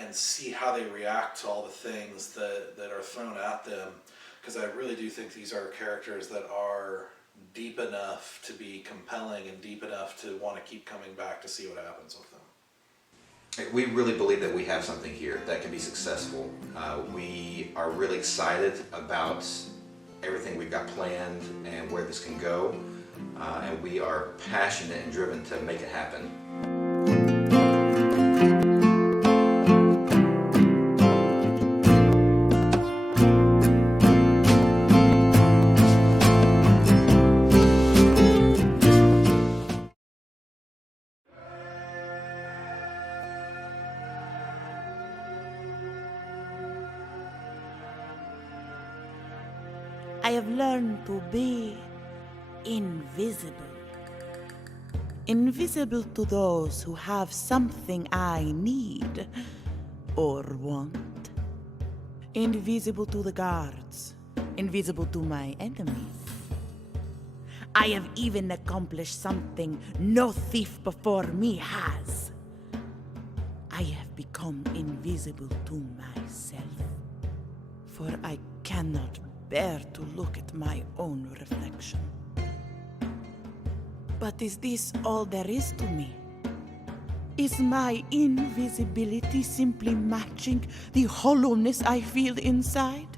and see how they react to all the things that are thrown at them, because I really do think these are characters that are deep enough to be compelling and deep enough to want to keep coming back to see what happens with them. We really believe that we have something here that can be successful. We are really excited about everything we've got planned and where this can go. And we are passionate and driven to make it happen. I have learned to be invisible. Invisible to those who have something I need or want. Invisible to the guards. Invisible to my enemies. I have even accomplished something no thief before me has. I have become invisible to myself. For I cannot bear to look at my own reflection. But is this all there is to me? Is my invisibility simply matching the hollowness I feel inside?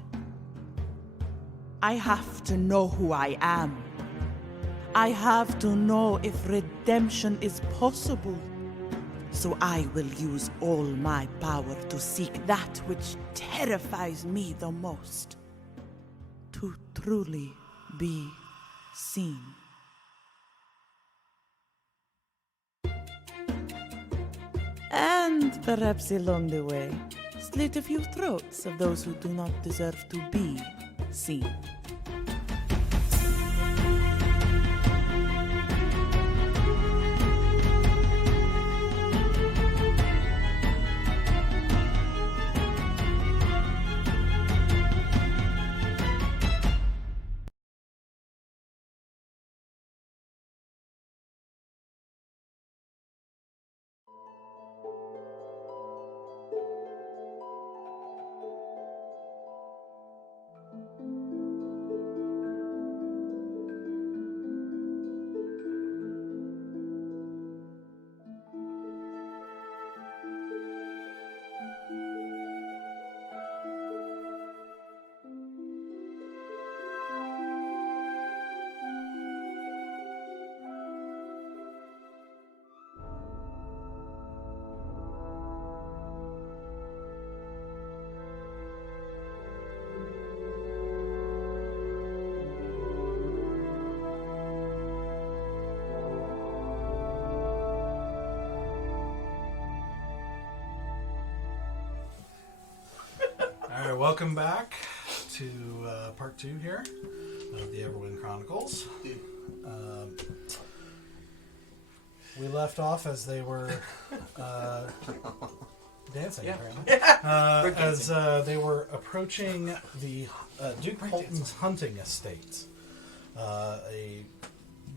I have to know who I am. I have to know if redemption is possible. So I will use all my power to seek that which terrifies me the most. To truly be seen. And perhaps along the way, slit a few throats of those who do not deserve to be seen. Alright, welcome back to part 2 here of the Everwind Chronicles. We left off as they were dancing, apparently. As they were approaching the Duke Polton's hunting estate. A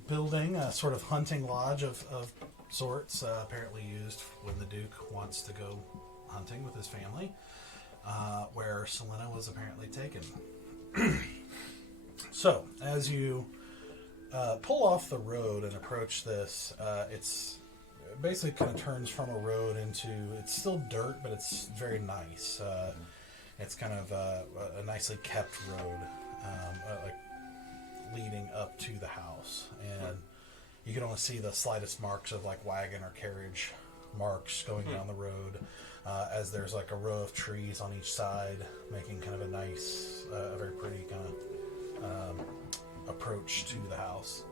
building, a sort of hunting lodge of sorts, apparently used when the Duke wants to go hunting with his family. Where Selena was apparently taken. So, as you pull off the road and approach this, it's basically kind of turns from a road into, it's still dirt, but it's very nice. It's kind of a nicely kept road, like leading up to the house. And you can only see the slightest marks of like wagon or carriage marks going down the road. As there's like a row of trees on each side, making kind of a nice, a very pretty kind of approach to the house.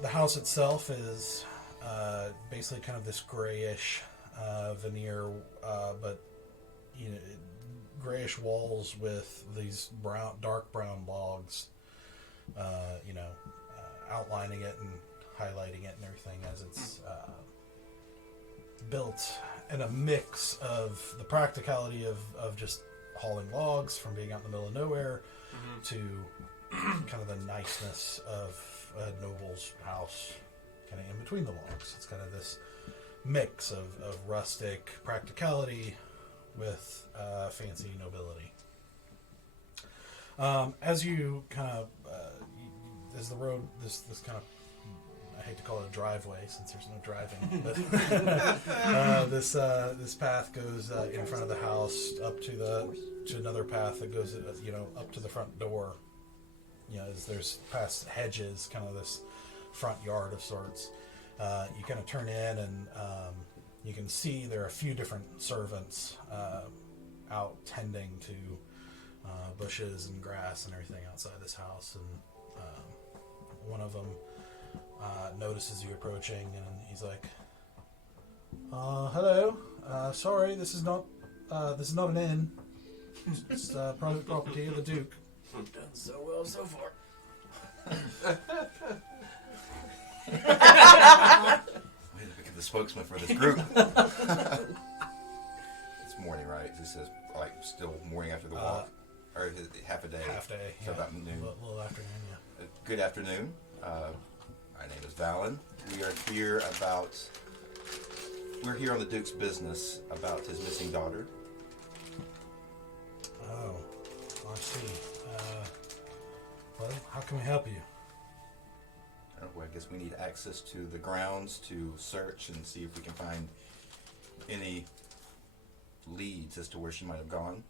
The house itself is basically kind of this grayish veneer, but you know, grayish walls with these dark brown logs, outlining it and highlighting it and everything as it's built in a mix of the practicality of just hauling logs from being out in the middle of nowhere to kind of the niceness of a noble's house kind of in between the logs. It's kind of this mix of rustic practicality with fancy nobility. As you kind of, as the road, this kind of, I hate to call it a driveway since there's no driving, but this path goes in front of the house up to another path that goes up to the front door. As there's past hedges, kind of this front yard of sorts. You kind of turn in and you can see there are a few different servants out tending to bushes and grass and everything outside this house, and one of them notices you approaching, and he's like, "Hello. Sorry, this is not an inn. It's private property of the Duke." We've done so well so far. We had to pick the spokesman for this group. It's morning, right? This is like still morning after the walk, or is it half a day? Half day. So Yeah. about noon. A little afternoon. Yeah. Good afternoon. My name is Valen. We're here on the Duke's business about his missing daughter. Oh, I see. Well, how can we help you? Well, I guess we need access to the grounds to search and see if we can find any leads as to where she might have gone.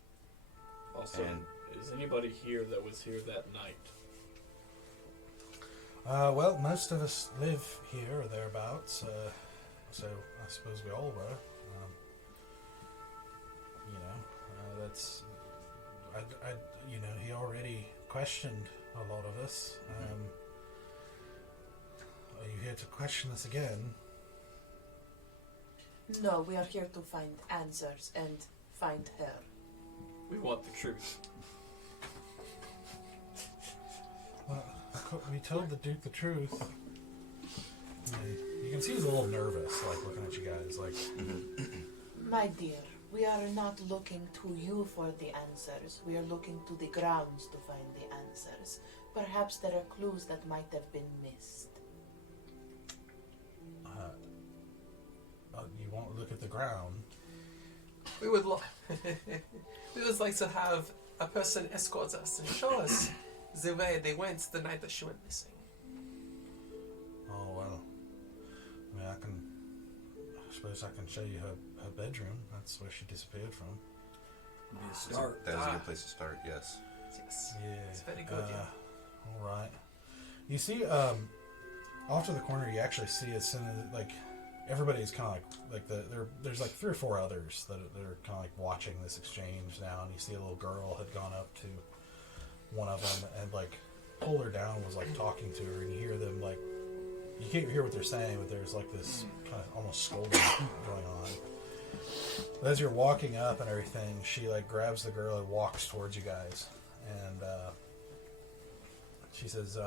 Also, And is anybody here that was here that night? Well, most of us live here or thereabouts, so I suppose we all were. That's... he already questioned a lot of us. Are you here to question us again? No, we are here to find answers and find her. We want the truth. Well, we told the Duke the truth. You can see he's a little nervous, like, looking at you guys, like... My dear, we are not looking to you for the answers. We are looking to the grounds to find the answers. Perhaps there are clues that might have been missed. You won't look at the ground. We would like to have a person escort us and show us the way they went the night that she went missing. Oh, well. I suppose I can show you her bedroom. That's where she disappeared from. Be a start. That is a good place to start, yes. Yes. Yeah. It's very good, yeah. All right. You see, off to the corner, you actually see as soon as, like, everybody's kind of there's like 3 or 4 others that are kind of like watching this exchange now, and you see a little girl had gone up to one of them and like pulled her down, was like talking to her, and you hear them like, you can't hear what they're saying, but there's like this kind of almost scolding going on. But as you're walking up and everything, she like grabs the girl and walks towards you guys, and she says,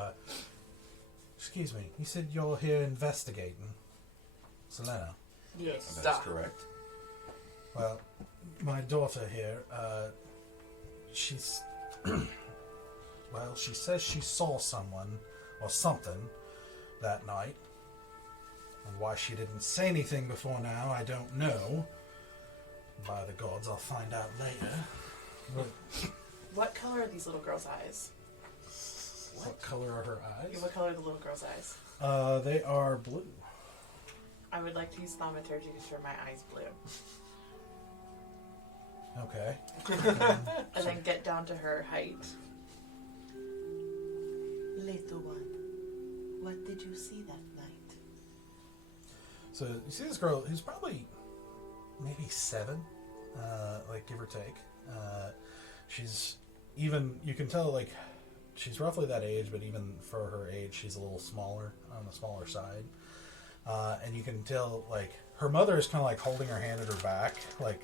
excuse me, you said you're here investigating Selena? Yes. That's correct. Well, my daughter here, she's... well, she says she saw someone or something that night. And why she didn't say anything before now, I don't know. By the gods, I'll find out later. But What color are these little girls' eyes? what color are her eyes? What color are the little girls' eyes? They are blue. I would like to use thaumaturgy to turn my eyes blue. Okay. And then get down to her height. Little one, what did you see that night? So you see this girl who's probably maybe 7, like give or take. She's even, you can tell like she's roughly that age, but even for her age, she's a little smaller, on the smaller side. And you can tell like her mother is kind of like holding her hand at her back, like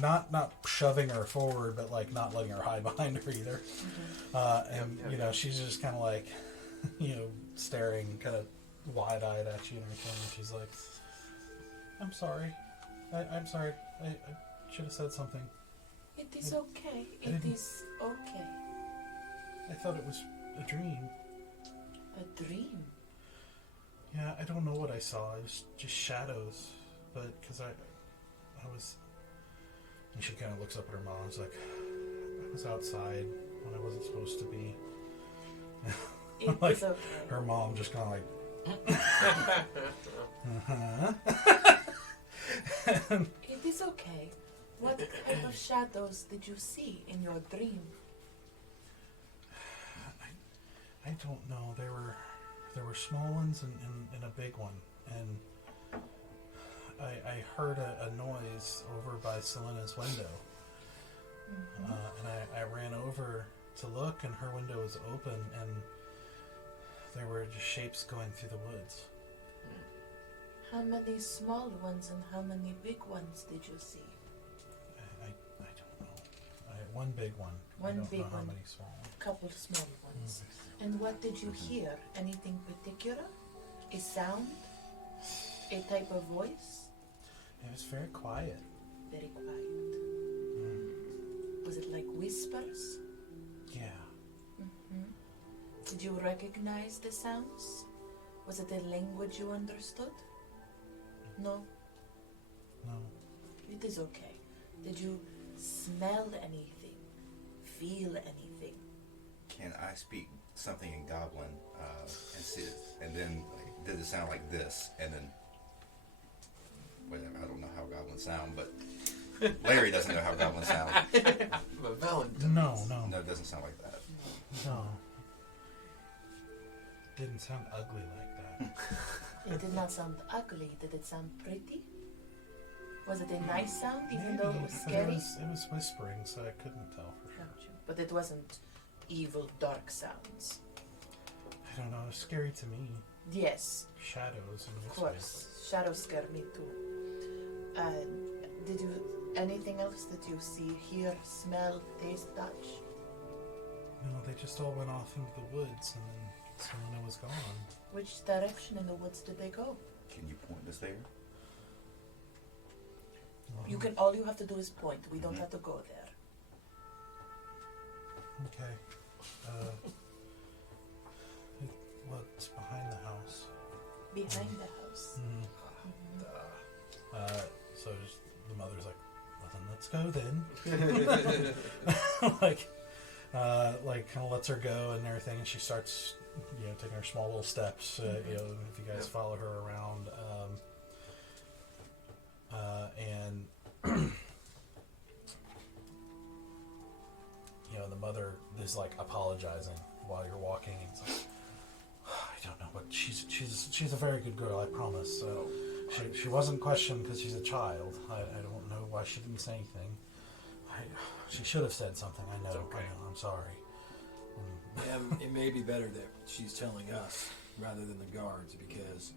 not shoving her forward, but like not letting her hide behind her either. And you know, she's just kind of like, you know, staring kind of wide-eyed at you and everything. And she's like, "I'm sorry. I'm sorry. I should have said something. It is okay. It is okay. I thought it was a dream." A dream? Yeah, I don't know what I saw. It was just shadows. But because I was... And she kind of looks up at her mom and is like, "I was outside when I wasn't supposed to be." It Like, is okay. her mom just kind of like... It is okay. What type of shadows did you see in your dream? I don't know. There were small ones and a big one. And I heard a noise over by Selena's window. And I ran over to look, and her window was open, and there were just shapes going through the woods. How many small ones and how many big ones did you see? I don't know. One big one. I One don't big know how one. many small ones. Couple small ones. And what did you hear? Anything particular? A sound? A type of voice? It was very quiet. Very quiet. Was it like whispers? Yeah. Did you recognize the sounds? Was it a language you understood? No? No. It is okay. Did you smell anything? Feel anything? Can I speak something in Goblin and see it? And then, like, did it sound like this? And then, whatever. I don't know how goblins sound, but Larry doesn't know how goblins sound. But Valen does. No. No, it doesn't sound like that. No. didn't sound ugly like that. It did not sound ugly. Did it sound pretty? Was it a nice sound, even though it was but scary? It was whispering, so I couldn't tell for sure. Gotcha. But it wasn't evil, dark sounds. I don't know. It was scary to me. Yes, Shadows and of whispering. course. Shadows scare me too. Did you anything else that you see, hear, smell, taste, touch? No, they just all went off into the woods, and then Selena was gone. Which direction in the woods did they go? Can you point us there? You can. All you have to do is point. We don't have to go there. Okay. What's behind the house? Behind the house. So just, the mother's like, well then let's go then. like kind of lets her go and everything, and she starts, taking her small little steps. If you guys follow her around, and the mother is like apologizing while you're walking. And it's like, I don't know what she's a very good girl, I promise. She wasn't questioned because she's a child. I don't know why she didn't say anything. She should have said something. I know. okay. I know. I'm sorry. Yeah, it may be better that she's telling us rather than the guards, because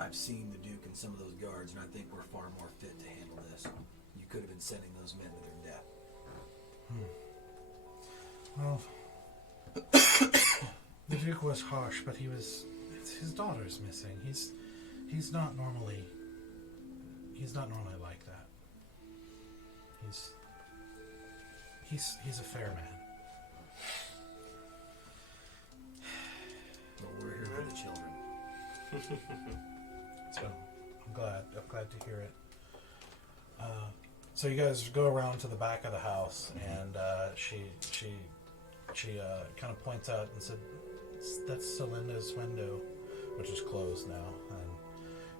I've seen the Duke and some of those guards, and I think we're far more fit to handle this. You could have been sending those men to their death. Well, the Duke was harsh, but his daughter's missing. He's not normally like that. He's a fair man. But we're here for the children. So I'm glad to hear it. So you guys go around to the back of the house, and she kind of points out and said, "That's Celinda's window," which is closed now.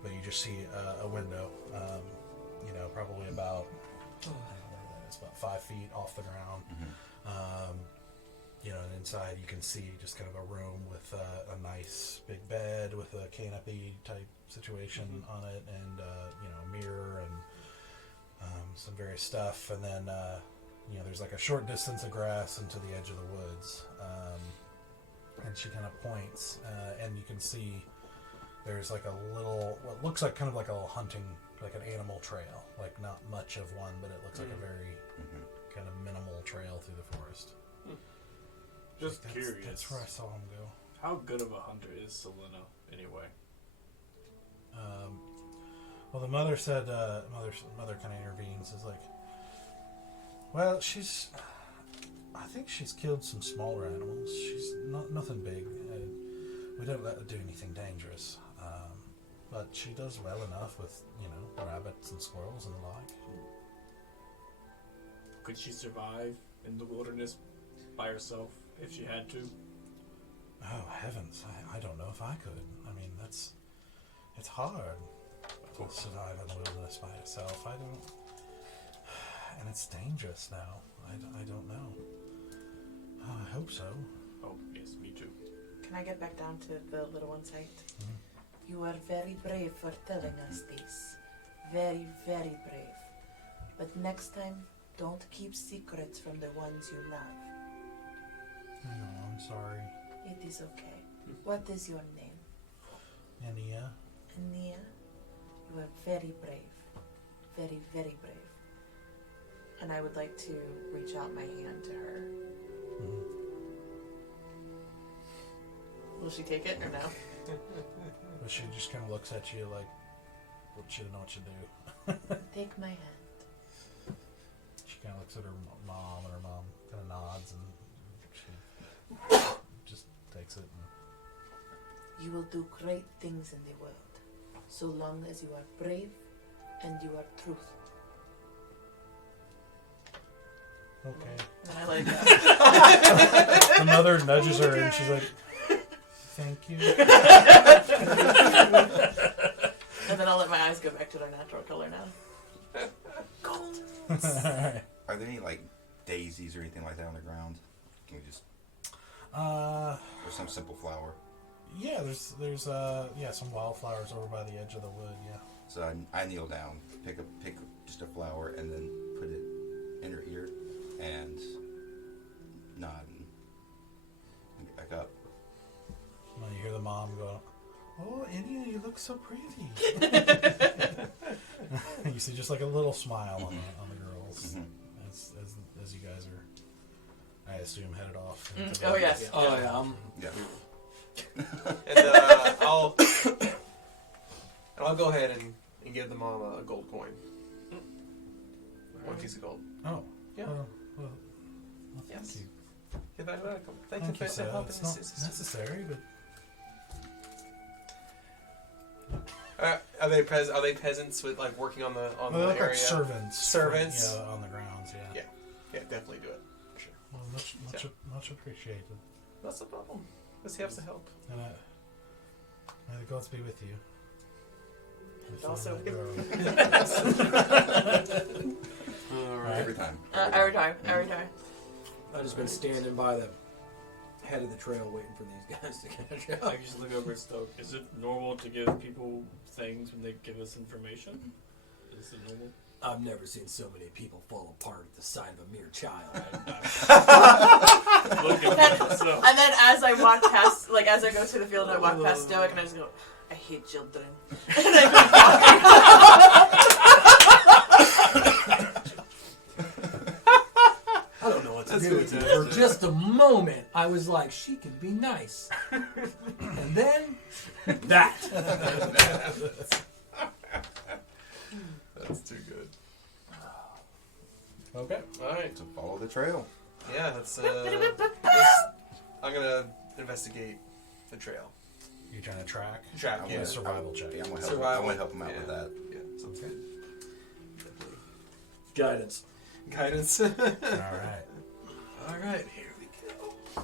But you just see a window, probably about it's about 5 feet off the ground. And inside you can see just kind of a room with a nice big bed with a canopy type situation on it, and a mirror and some various stuff. And then there's like a short distance of grass into the edge of the woods, and she kind of points, and you can see there's like a little, what looks like kind of like a little hunting, like an animal trail, like not much of one, but it looks like a very kind of minimal trail through the forest. Just Like, curious. That's where I saw him go. How good of a hunter is Selena, anyway? Well, the mother said, mother kind of intervenes, is like, well, I think she's killed some smaller animals. She's nothing big. We don't let her do anything dangerous. But she does well enough with, rabbits and squirrels and the like. Could she survive in the wilderness by herself if she had to? Oh, heavens. I don't know if I could. I mean, it's hard to survive in the wilderness by yourself. And it's dangerous now. I don't know. I hope so. Oh, yes, me too. Can I get back down to the little one site? You are very brave for telling us this. Very, very brave. But next time, don't keep secrets from the ones you love. No, I'm sorry. It is okay. What is your name? Ania? Ania? You are very brave. Very, very brave. And I would like to reach out my hand to her. Will she take it or no? But she just kind of looks at you like, she doesn't know what to do. Take my hand. She kind of looks at her mom, and her mom kind of nods, and she just takes it. And You will do great things in the world, so long as you are brave and you are truthful. okay. And I like that. The mother nudges her, and she's like, "Thank you." And then I'll let my eyes go back to their natural color now. Alright. Are there any like daisies or anything like that on the ground? Can we just Uh, or some simple flower. Yeah, there's some wildflowers over by the edge of the wood. Yeah. So I kneel down, pick just a flower, and then put it in her ear, and nod and get back up. And you hear the mom go, "Oh, India, you look so pretty." You see just like a little smile on the girls as you guys are, I assume, headed off. Oh yes. Oh yeah. And I'll go ahead and give the mom a gold coin. 1 piece of gold. Oh. Yeah. Well, thank Yes. you. You're very welcome. Thank you Thank you, for sir. helping It's us. not necessary, but Are they peasants with like working on the they look area? like servants. Servants? Yeah, on the grounds. Yeah. Yeah, definitely do it. For sure. Well, much appreciated. That's no problem. Let's have to help. And may the gods be with you. And also, Every time. Every time. I've just been standing by the head of the trail waiting for these guys to catch up. I just look over at Stoke. Is it normal to give people things when they give us information? Is it normal? I've never seen so many people fall apart at the sight of a mere child. And then as I walk past, like as I go to the field, I walk past Stoic and I just go, I hate children. And I I don't know what to do with you. For just a moment, I was like, she can be nice. And then, that. that's too good. Okay. All right. So follow the trail. Yeah, that's. I'm gonna investigate the trail. You're trying to track? Track. I Yeah. wanna- Survival check. Yeah, I want to Survival. help him out with that. Yeah, sounds good. Guidance. Guidance. All right. All right, here we go. So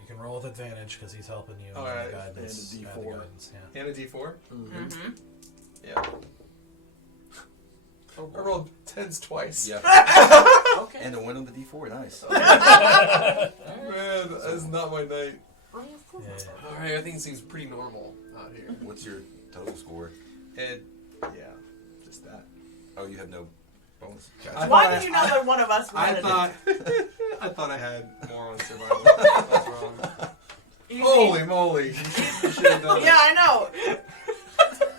you can roll with advantage because he's helping you. All on right. the guidance. And a the D4. guidance, yeah. And a D4. Mm-hmm. Yeah. I rolled 10s twice. Yeah. Okay. And a win on the D4. Nice. Man, that's not my night. Yeah. All right, everything seems pretty normal out here. What's your total score? Yeah, just that. Oh, you have no bonus. I Gotcha. Why did you know that one of us wanted I thought I had more on survival. I was wrong. it? Holy moly! You should have done Yeah, I know.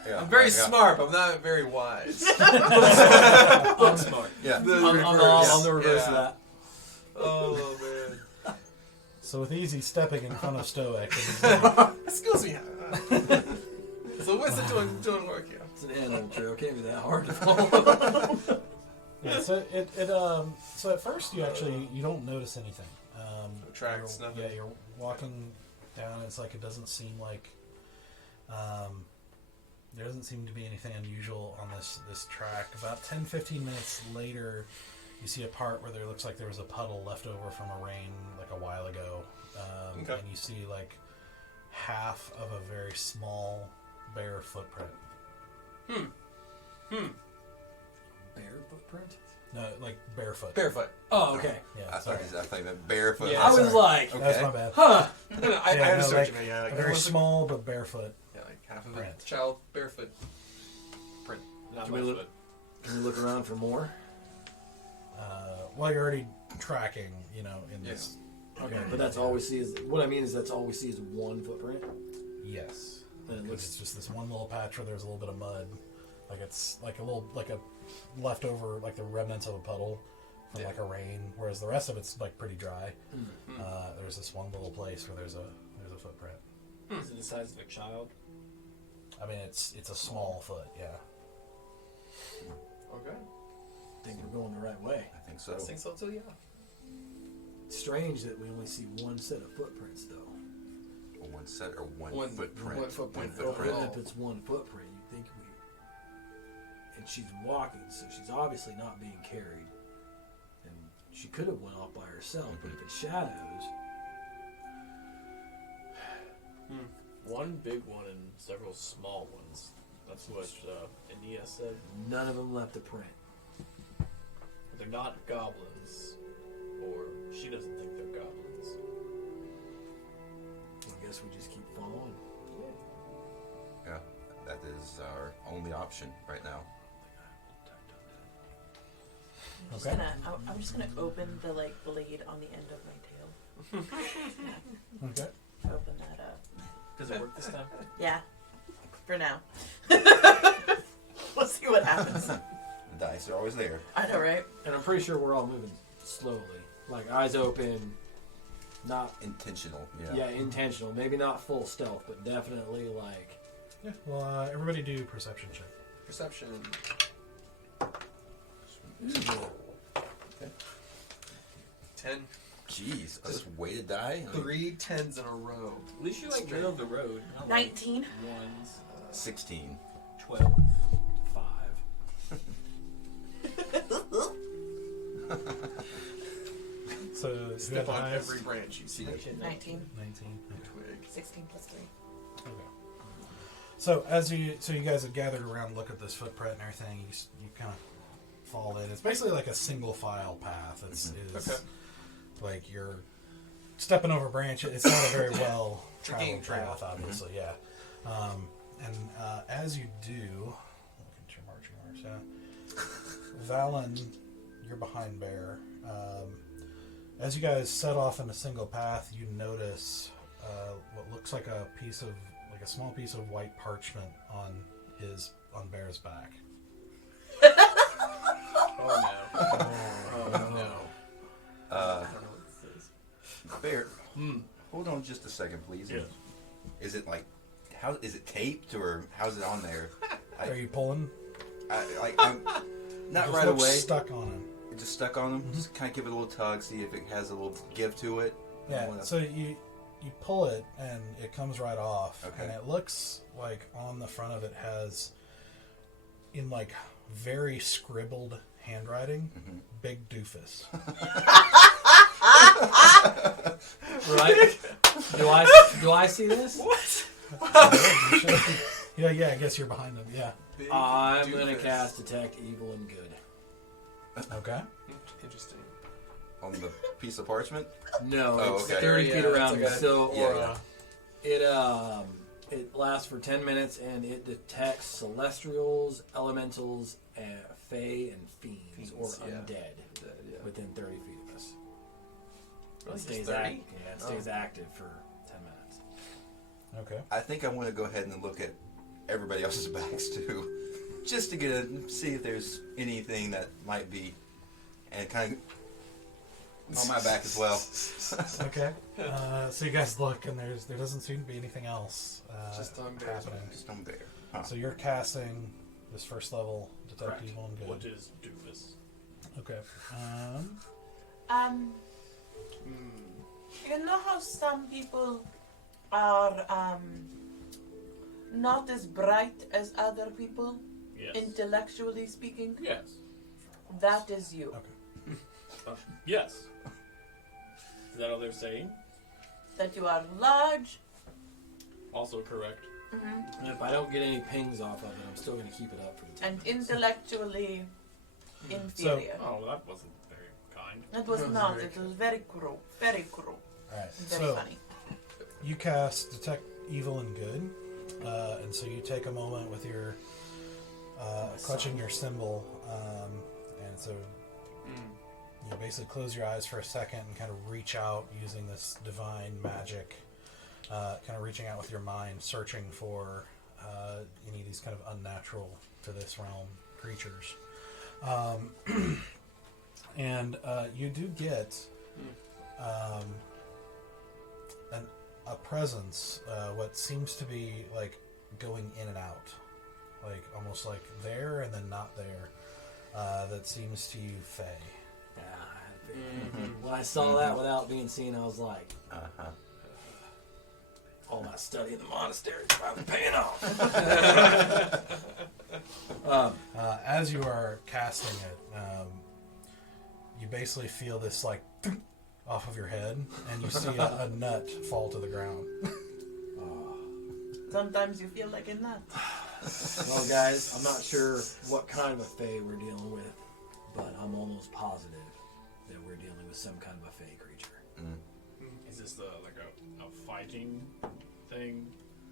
Yeah, I'm very yeah. smart, but I'm not very wise. I'm smart. Yeah. I'm the reverse of that. Oh man! So with Easy stepping in front of Stoic, and he's like, Excuse me. So what's it doing work here? It's an animal trail. Can't be that hard to follow. yeah, so so at first you don't notice anything. No tracks, you're- nothing. Yeah, you're walking down. It's like it doesn't seem like there doesn't seem to be anything unusual on this track. About 10-15 minutes later, you see a part where there looks like there was a puddle left over from a rain like a while ago, Okay. and you see like half of a very small bare footprint. Bear footprint? No, like barefoot. Barefoot. Oh, okay. Yeah, I sorry. thought you meant barefoot. Yeah, I was sorry. like, That's Okay. my bad. huh. I Yeah, understood like, what you meant. Yeah, a like, very almost small but barefoot. yeah, like half of Print. a child barefoot. Print. Not Can we much, look- but Can we look around for more? Well, you're already tracking, in this. Okay, but that's all we see is. What I mean is that's all we see is one footprint. Yes. Then it Because looks. it's just this one little patch where there's a little bit of mud. Like it's like a leftover, like the remnants of a puddle from like a rain, whereas the rest of it's like pretty dry. There's this one little place where there's a footprint. is it the size of a child? I mean, it's a small foot, yeah. Okay. I think we're going the right way. I think so. I think so too. Yeah. Strange that we only see one set of footprints, though. Or one set or one One- footprint. one footprint. Well, footprint. even if it's one footprint, you think we. And she's walking, so she's obviously not being carried. And she could have went off by herself, but if it's shadows, One big one and several small ones. That's what India said. none of them left a print. They're not goblins, or she doesn't think they're goblins. I guess we just keep following. Yeah, that is our only option right now. Okay. I'm just gonna open the like blade on the end of my tail. Okay. Open that up. Does it work this time? Yeah. For now. We'll see what happens. The dice are always there. I know, right? And I'm pretty sure we're all moving slowly. Like, eyes open, not... Intentional, Yeah, intentional. Maybe not full stealth, but definitely, like... Yeah. Well, everybody do perception check. Perception. Okay. 10. Jeez, I just weighted die? 3 10s in a row. At least you like middle of the road. Not 19. Like ones. 16. 12. 5. So who had Step the on highest? every branch you see. 19. 19. Twig. 16 plus 3. Okay. So you guys have gathered around, look at this footprint and everything. You kind of fall in. It's basically like a single file path. It's Okay. like you're stepping over a branch. It's not a very well game traveled trail. path, obviously. Yeah. And as you do, look at your marching orders. Yeah. Valen, you're behind Bear. As you guys set off in a single path, you notice what looks like a small piece of white parchment on Bear's back. Oh no. Oh no. I don't know what this is. Bear, hold on just a second, please. Yeah. Is it like, how is it taped or how's it on there? Are you pulling? I'm not Just right looks away. Stuck on him. It just stuck on them. Just kind of give it a little tug, see if it has a little give to it. Yeah. So you pull it and it comes right off. Okay. And it looks like on the front of it has, in like very scribbled handwriting, big doofus. Right? Do I see this? Yeah, I guess you're behind him. Yeah. Big I'm going to doofus. cast Detect Evil and Good. Okay. Interesting. On the piece of parchment? No, Oh, it's okay. 30 feet Yeah, around it's me. okay. So Yeah, it lasts for 10 minutes and it detects celestials, elementals, and fae and fiends or Yeah. undead Yeah. within 30 feet of us. Really, It just stays 30? it stays active for 10 minutes. Okay. I think I want to go ahead and look at everybody else's backs too. Just to see if there's anything that might be, and kind of on my back as well. Okay. So you guys look, and there doesn't seem to be anything else Just on Bear's happening. Just on there. Huh. So you're casting this first level Detect Correct. Evil and Good. What is doofus? Okay. You know how some people are not as bright as other people, Yes. intellectually speaking? Yes. That is you. Okay. Yes. Is that all they're saying? That you are large. Also correct. And if I don't get any pings off of it, I'm still going to keep it up for the 10 And minutes. intellectually inferior. Oh, that wasn't very kind. It was That was not. very It was very cruel. Very cruel. All right. Very So funny. you cast Detect Evil and Good, and so you take a moment with your clutching your symbol, and so you basically close your eyes for a second and kind of reach out using this divine magic, kind of reaching out with your mind, searching for any of these kind of unnatural to this realm creatures. And you do get a presence, what seems to be like going in and out, like almost like there and then not there, that seems to you fey. Yeah, when I saw that without being seen, I was like, all my study in the monastery is finally paying off. As you are casting it, you basically feel this like off of your head, and you see a nut fall to the ground. Sometimes you feel like a nut. Well, guys, I'm not sure what kind of a fae we're dealing with, but I'm almost positive that we're dealing with some kind of a fae creature. Is Is this like a fighting thing?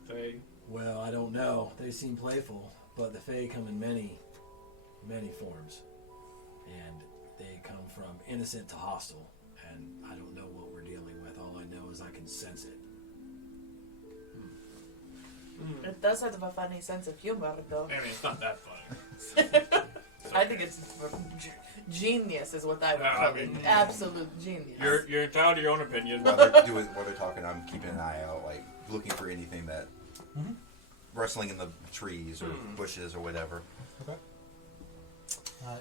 Fae? Well, I don't know. They seem playful, but the Fae come in many, many forms. And they come from innocent to hostile. And I don't know what we're dealing with. All I know is I can sense it. It does have a funny sense of humor, though. I mean, it's not that funny. I think it's genius, is what I would I call mean, it. Absolute genius. You're entitled to your own opinion. While they're talking, I'm keeping an eye out, like looking for anything that rustling in the trees or bushes or whatever. Okay.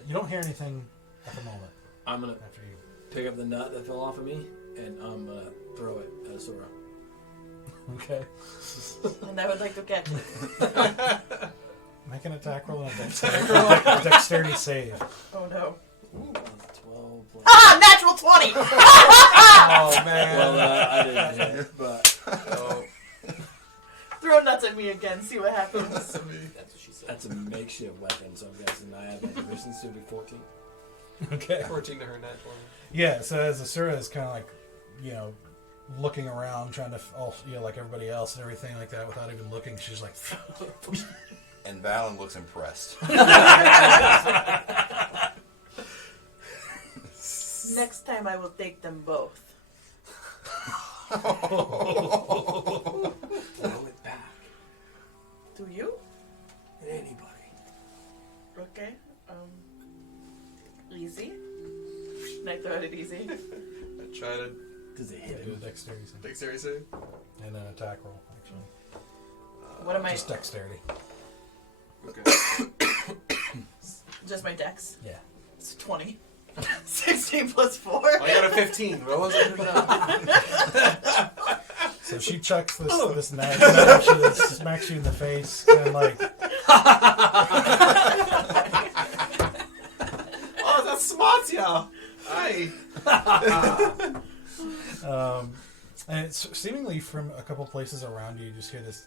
You don't hear anything at the moment. I'm going to After you. pick up the nut that fell off of me, and I'm going to throw it at Sora. Okay. And I would like to catch it. Make an attack roll and a dexterity save. Oh no. 12 plus... Ah! Natural 20! Oh man. Well, I didn't hit it, but... Oh. Throw nuts at me again, see what happens. That's what she said. That's a makeshift weapon, so I'm guessing I have my proficiency, so it'll be 14. Okay. 14 to her nat 20. Yeah, so as Asura is kind of like, looking around, trying to, like everybody else and everything like that, without even looking, she's like, And Valen looks impressed. Next time I will take them both. Throw it back. To you? Anybody. Okay. Easy. Can I throw it easy? I try to Does it hit do a him? dexterity save. dexterity save. And an attack roll, actually. What am I? Just dexterity. Okay. Just my dex. Yeah. It's 20. 16 plus 4. I got a 15. What was it? So she chucks this net, and actually smacks you in the face, and like, Oh, that's smart, yeah. Aye. and it's seemingly from a couple places around you, you just hear this.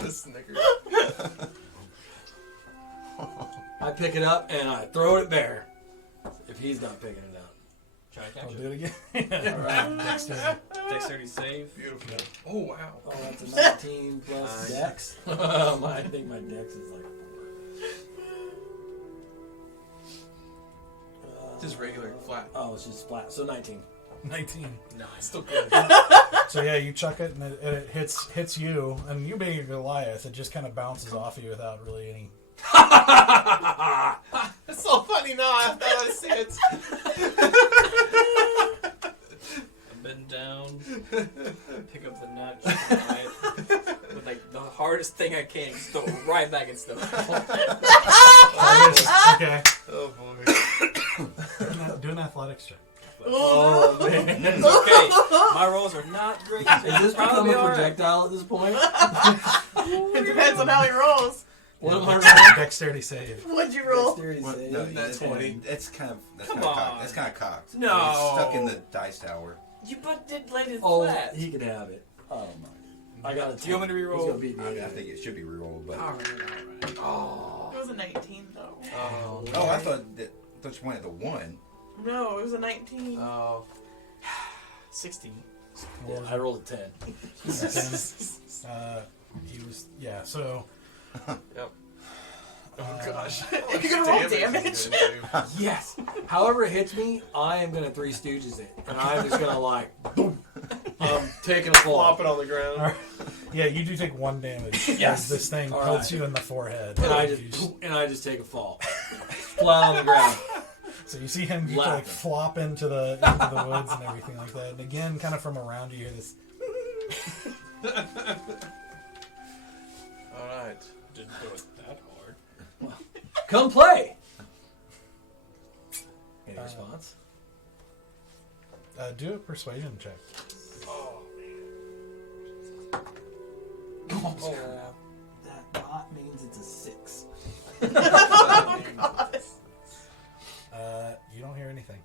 The snicker. I pick it up and I throw it at Bear. If he's not picking it up. Try to I'll catch do it. it again. Alright, dexterity. Dexterity save. Beautiful. Oh, wow. Oh, that's a 19 plus dex. I think my dex is like 4. Just regular, flat. Oh, it's just flat. So 19. 19. No, it's still good. So yeah, you chuck it, and it hits you, and you being a Goliath, it just kind of bounces off you without really any. It's so funny now after I see it. I bend down, pick up the nut, with like the hardest thing I can, just throw it right back in stuff. Okay. Oh boy. Do an athletics check. Oh, man. It's okay. My rolls are not great. Is this become Probably a all right. projectile at this point? It depends on how he rolls. What am I rolling? Dexterity save. What'd you roll? Dexterity Well, save. no, That's 20. That's kind of Come cocked. on. That's kind of cocked. No. It's stuck in the dice tower. You but did laid it Oh, flat. he can have it. Oh my! I got a 10. Do you want me to reroll? He's gonna beat me. I mean, I think it should be rerolled, but Alright. Oh. It was a 19, though. Oh. oh, I thought you wanted the 1. No, it was a 19. Oh. 16. Yeah, I rolled a 10. He was so. Yep. Oh gosh. You're gonna roll damage? Yes. However it hits me, I am gonna Three Stooges it, and I'm just gonna like, boom. I'm taking a fall. Flop it on the ground. Yeah, you do take 1 damage. Yes. As this thing All pelts right. you in the forehead. And I just take a fall, flat on the ground. So you see him like Laughing. flop into the woods and everything like that. And again, kind of from around you hear this. Alright. Didn't do it that hard. Come play. Any response? Do a persuasion check. Oh, Oh, that dot means it's a 6. You don't hear anything.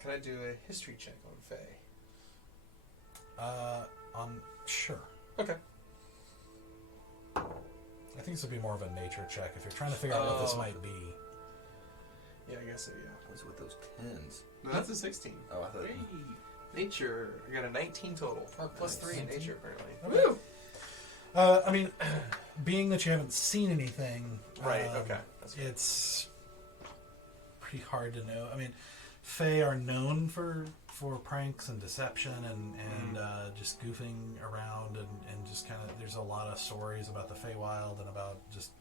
Can I do a history check on Faye? Sure. Okay. I think this would be more of a nature check if you're trying to figure out what this might be. Yeah, I guess so, yeah. What's with those 10s? No, that's a 16. Oh, I thought. Hey. Nature. I got a 19 total. Plus 3 in nature, apparently. Okay. I mean, being that you haven't seen anything, Right, okay. That's good. it's pretty hard to know. I mean, Fae are known for pranks and deception and just goofing around and just kind of, there's a lot of stories about the Feywild and about just,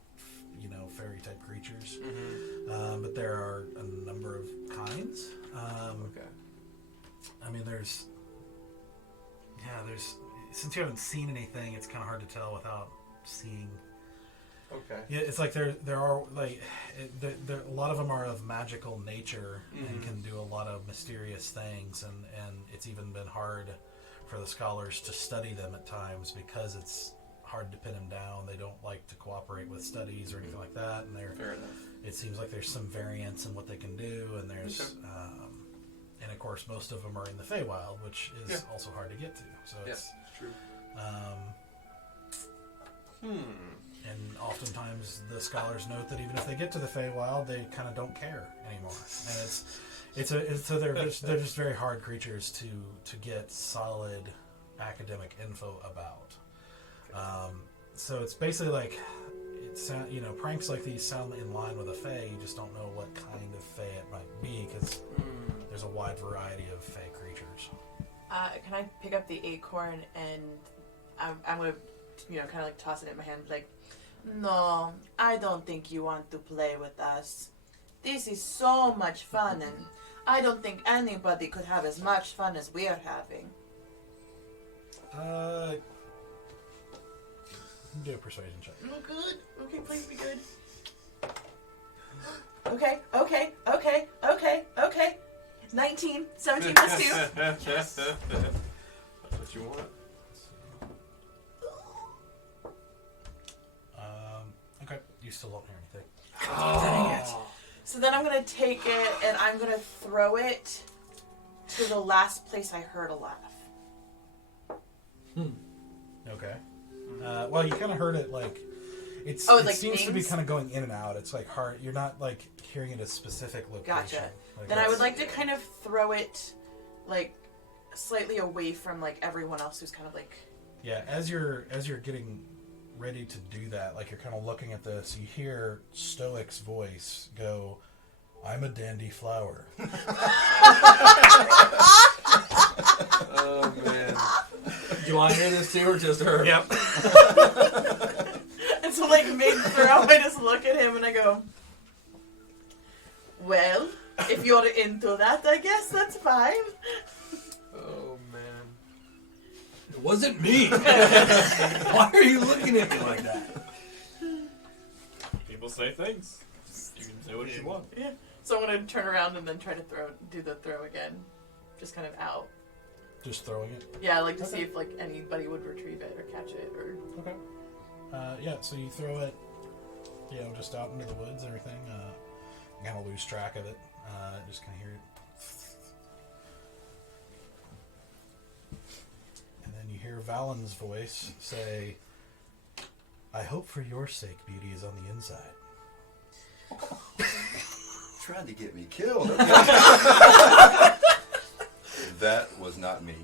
you know, fairy type creatures. Mm-hmm. But there are a number of kinds. Okay. I mean, there's, since you haven't seen anything, it's kind of hard to tell without seeing. Okay. Yeah, it's like there are like a lot of them are of magical nature and can do a lot of mysterious things, and it's even been hard for the scholars to study them at times because it's hard to pin them down. They don't like to cooperate with studies or anything like that, and Fair enough. it seems like there's some variance in what they can do, and there's and of course most of them are in the Feywild, which is also hard to get to. So it's true. And oftentimes the scholars note that even if they get to the Feywild, they kind of don't care anymore, and so they're just very hard creatures to get solid academic info about. So it's basically like pranks like these sound in line with a Fey. You just don't know what kind of Fey it might be because there's a wide variety of Fey creatures. Can I pick up the acorn and I'm gonna, kind of like toss it in my hand, like, no, I don't think you want to play with us. This is so much fun, and I don't think anybody could have as much fun as we're having. Do a persuasion check. Oh, good. Okay, please be good. Okay. 19, 17 plus 2. That's what you want. Okay, you still don't hear anything. Dang it. So then I'm going to take it and I'm going to throw it to the last place I heard a laugh. Okay. Well, you kind of heard it like it like seems to be names? kind of going in and out. It's like hard. You're not like hearing it at a specific location. Gotcha. Like, Then I would like to kind of throw it like slightly away from like everyone else who's kind of like. Yeah, as you're getting ready to do that, like you're kind of looking at this, you hear Stoic's voice go, "I'm a dandy flower." Oh man. Do you want to hear this too, or just her? Yep. And so like mid-throw, I just look at him and I go, well, if you're into that, I guess that's fine. Oh man. It wasn't me. Why are you looking at me like that? People say things. You can say what you want. Yeah. So I'm gonna turn around and then try to do the throw again, just kind of out. Just throwing it. Yeah, like to see if like anybody would retrieve it or catch it or. Okay. Yeah, so you throw it, just out into the woods and everything. You kind of lose track of it. Just kind of hear it. And then you hear Valen's voice say, "I hope for your sake beauty is on the inside." Trying to get me killed. That was not me.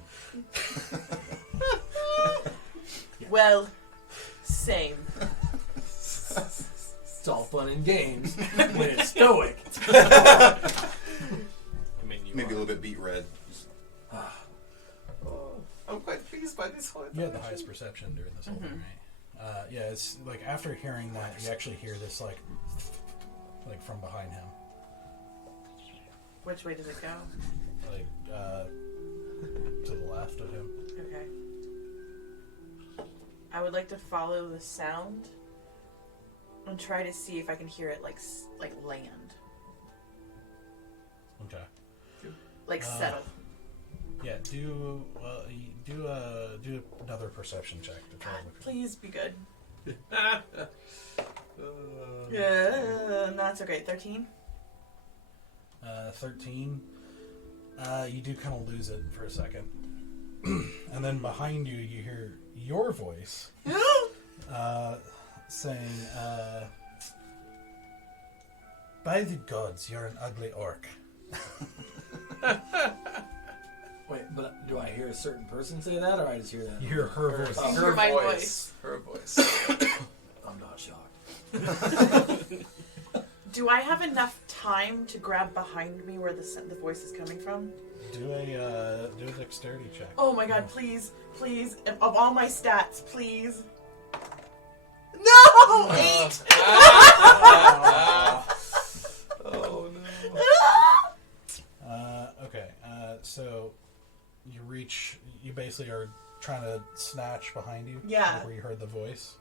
Well, same. It's all fun and games when it's stoic. I mean, you Maybe a are. little bit beat red. Oh, I'm quite pleased by this whole You had the information. highest perception during this whole thing, right? Yeah, it's like after hearing that, you actually hear this like from behind him. Which way does it go? Like, to the left of him. Okay. I would like to follow the sound and try to see if I can hear it like land, Okay. like settle. Yeah, do another perception check to try to look. Please be good. Yeah, no, it's okay. 13. 13. You do kind of lose it for a second, and then behind you, you hear your voice saying, by the gods, you're an ugly orc. Wait, but do I hear a certain person say that, or I just hear that? You hear her voice. You hear my voice. Her voice. I'm not shocked. Do I have enough time to grab behind me where the voice is coming from? Do a dexterity check. Oh my god, please, please, of all my stats, please. No! 8! Oh no. Okay, so you basically are trying to snatch behind you. Yeah. Like where you heard the voice.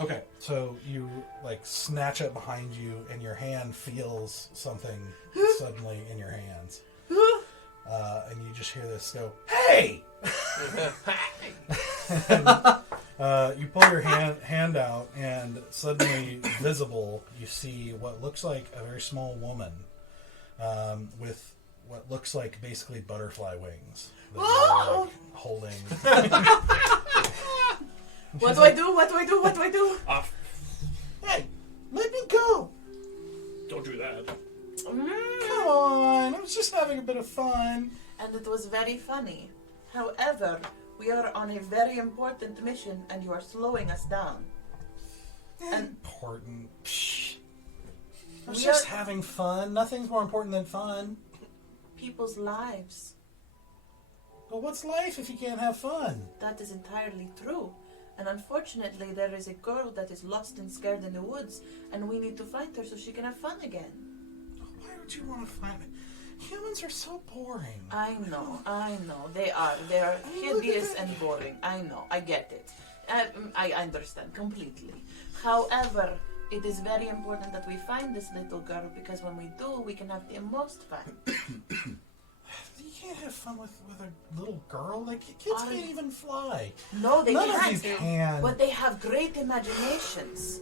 Okay, so you like snatch up behind you, and your hand feels something suddenly in your hands, and you just hear this go, "Hey!" And, you pull your hand out, and suddenly visible, you see what looks like a very small woman with what looks like basically butterfly wings that you're, like, holding. What do I do? What do I do? What do I do? Hey, let me go! Don't do that. Come on, I was just having a bit of fun. And it was very funny. However, we are on a very important mission, and you are slowing us down. Important. Psh. I was We just are- having fun. Nothing's more important than fun. People's lives. Well, what's life if you can't have fun? That is entirely true. And unfortunately, there is a girl that is lost and scared in the woods, and we need to find her so she can have fun again. Why would you want to find it? Humans are so boring. I know. They are hideous and boring. I know. I get it. I understand completely. However, it is very important that we find this little girl, because when we do, we can have the most fun. You can't have fun with a little girl. Like, kids can't even fly. No, they None can't. of you can. But they have great imaginations.